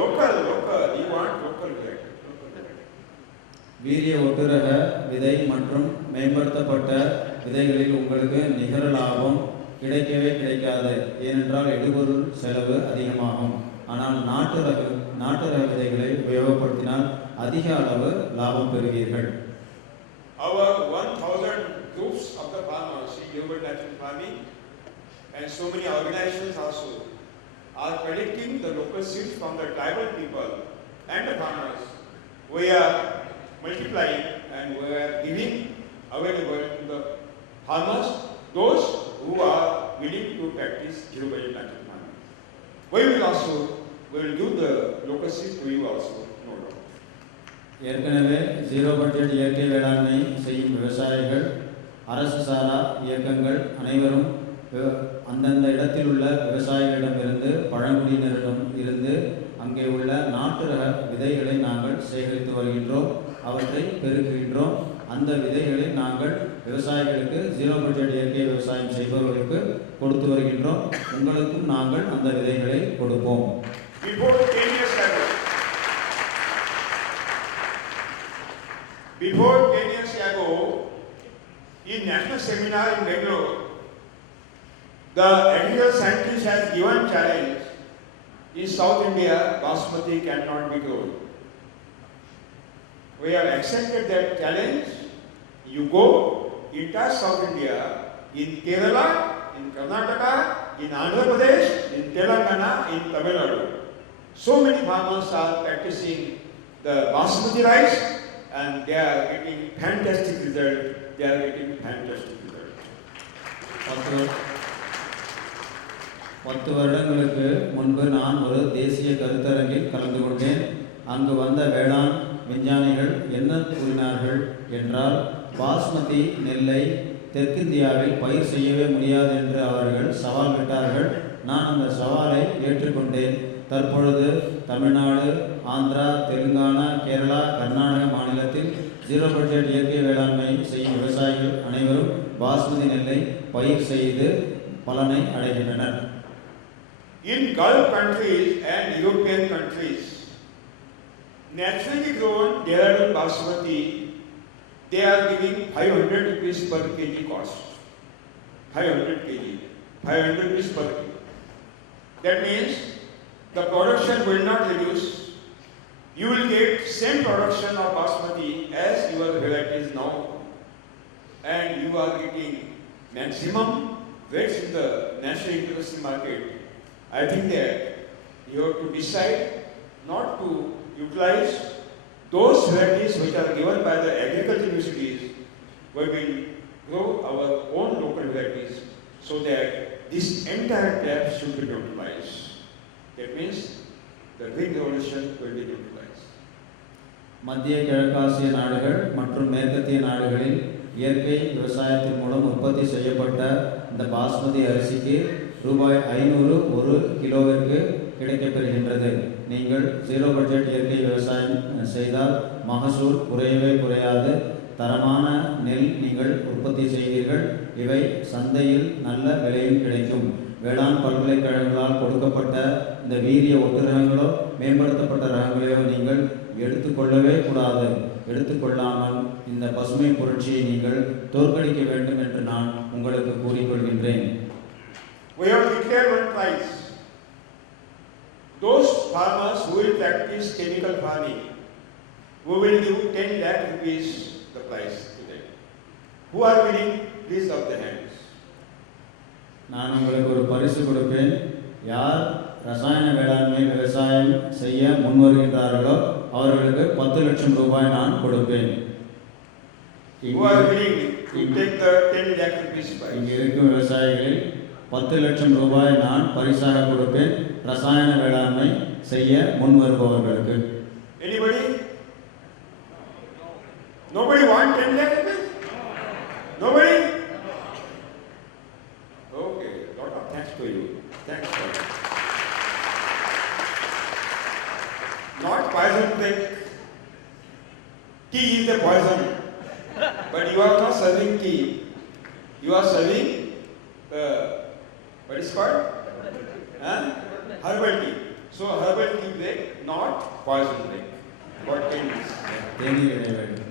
Local. You want local variety. வீரிய ஒட்டுரக விதை மற்றும் மேம்படுத்தப்பட்ட விதைகளில் உங்களுக்கு நிகர லாபம் கிடைக்கவே கிடைக்காது. ஏனென்றால் இடுபொருள் செலவு அதிகமாகும். ஆனால் நாட்டு ரக விதைகளை உபயோகப்படுத்தினால் அதிக அளவு லாபம் பெறுவீர்கள். Our 1,000 groups of the farmers in global natural farming and so many organizations also are collecting the local seeds from the tribal people and the farmers. We are multiplying and we are giving available to the farmers, those who are willing to practice zero budget natural farming. We will give the local seeds to you also, no doubt. ஏற்கனவே zero budget இயற்கை வேளாண்மை செய்யும் விவசாயிகள், அரசு சாரா இயக்கங்கள் அனைவரும் அந்தந்த இடத்தில் உள்ள விவசாயிகளிடமிருந்து பழங்குடியினரிடம் இருந்து அங்கே உள்ள நாட்டு ரக விதைகளை நாங்கள் சேகரித்து வருகின்றோம். அவற்றை பெருக்குகின்றோம். அந்த விதைகளை நாங்கள் விவசாயிகளுக்கு ஜீரோ பட்ஜெட் இயற்கை விவசாயம் செய்பவர்களுக்கு கொடுத்து வருகின்றோம். உங்களுக்கும் நாங்கள் அந்த விதைகளை கொடுப்போம். Before 10 years ago, in national seminar in Bangalore, the agricultural scientist has given challenge. In South India, basmati cannot be grown. We have accepted that challenge. You go entire South India, in Kerala, in Karnataka, in Andhra Pradesh, in Telangana, in Tamil Nadu. So many farmers are practicing the basmati rice, and they are getting fantastic result. They are getting fantastic result. 10 வருடங்களுக்கு முன்பு நான் ஒரு தேசிய கருத்தரங்கில் கலந்து கொண்டேன். அங்கு வந்த வேளாண் விஞ்ஞானிகள் என்ன கூறினார்கள் என்றால், பாஸ்மதி நெல்லை தெற்கிந்தியாவில் பயிர் செய்யவே முடியாது என்று அவர்கள் சவால் விட்டார்கள். நான் அந்த சவாலை ஏற்றுக்கொண்டேன். தற்பொழுது தமிழ்நாடு, ஆந்திரா, தெலுங்கானா, கேரளா, கர்நாடக மாநிலத்தில் ஜீரோ பட்ஜெட் இயற்கை வேளாண்மை செய்யும் விவசாயிகள் அனைவரும் பாஸ்மதி நெல்லை பயிர் செய்து பலனை அடைகின்றனர். In Gulf countries and European countries, naturally grown Dehradun basmati, they are giving 500 rupees per kg cost. 500 rupees per kg. That means the production will not reduce. You will get same production of basmati as your varieties now, and you are getting maximum weights in the national industry market. I think that you have to decide not to utilize those varieties which are given by the agriculture universities. We will grow our own local varieties so that this entire gap should be utilized. That means the green revolution will be utilized. மத்திய கிழக்காசிய நாடுகள் மற்றும் மேற்கத்திய நாடுகளில் இயற்கை விவசாயத்தின் மூலம் உற்பத்தி செய்யப்பட்ட இந்த பாஸ்மதி அரிசிக்கு ரூபாய் 500 ஒரு கிலோவிற்கு கிடைக்கப்பெறுகின்றது. நீங்கள் ஜீரோ பட்ஜெட் இயற்கை விவசாயம் செய்தால் மகசூல் குறையவே குறையாது. தரமான நெல் நீங்கள் உற்பத்தி செய்வீர்கள். இவை சந்தையில் நல்ல விலையும் கிடைக்கும். வேளாண் பல்கலைக்கழகங்களால் கொடுக்கப்பட்ட இந்த வீரிய ஒட்டு ரகங்களோ மேம்படுத்தப்பட்ட ரகங்களையோ நீங்கள் எடுத்துக்கொள்ளவே கூடாது. எடுத்துக்கொள்ளாமல் இந்த பசுமை புரட்சியை நீங்கள் தோற்கடிக்க வேண்டும் என்று நான் உங்களுக்கு கூறிக்கொள்கின்றேன். We have declared one price. Those farmers who will practice chemical farming, we will give 10 lakh rupees the price today. Who are willing? Please up the hands. நான் உங்களுக்கு ஒரு பரிசு கொடுப்பேன். யார் ரசாயன வேளாண்மை விவசாயம் செய்ய முன்வருகின்றார்களோ அவர்களுக்கு 10 லட்சம் ரூபாய் நான் கொடுப்பேன். Who are willing to take the 10 lakh rupees price? இங்கே இருக்கும் விவசாயிகளில் 10 லட்சம் ரூபாய் நான் பரிசாக கொடுப்பேன் ரசாயன வேளாண்மை செய்ய முன் வருபவர்களுக்கு. Anybody? Nobody want 10 lakh rupees? Nobody? Okay, lot of thanks to you. Thanks for that. Not poison drink. Tea is the poison. But you are not serving tea. You are serving what is called? Herbal tea. So herbal tea drink, not poison drink. What can you say? தேநீர் இடைவேளை.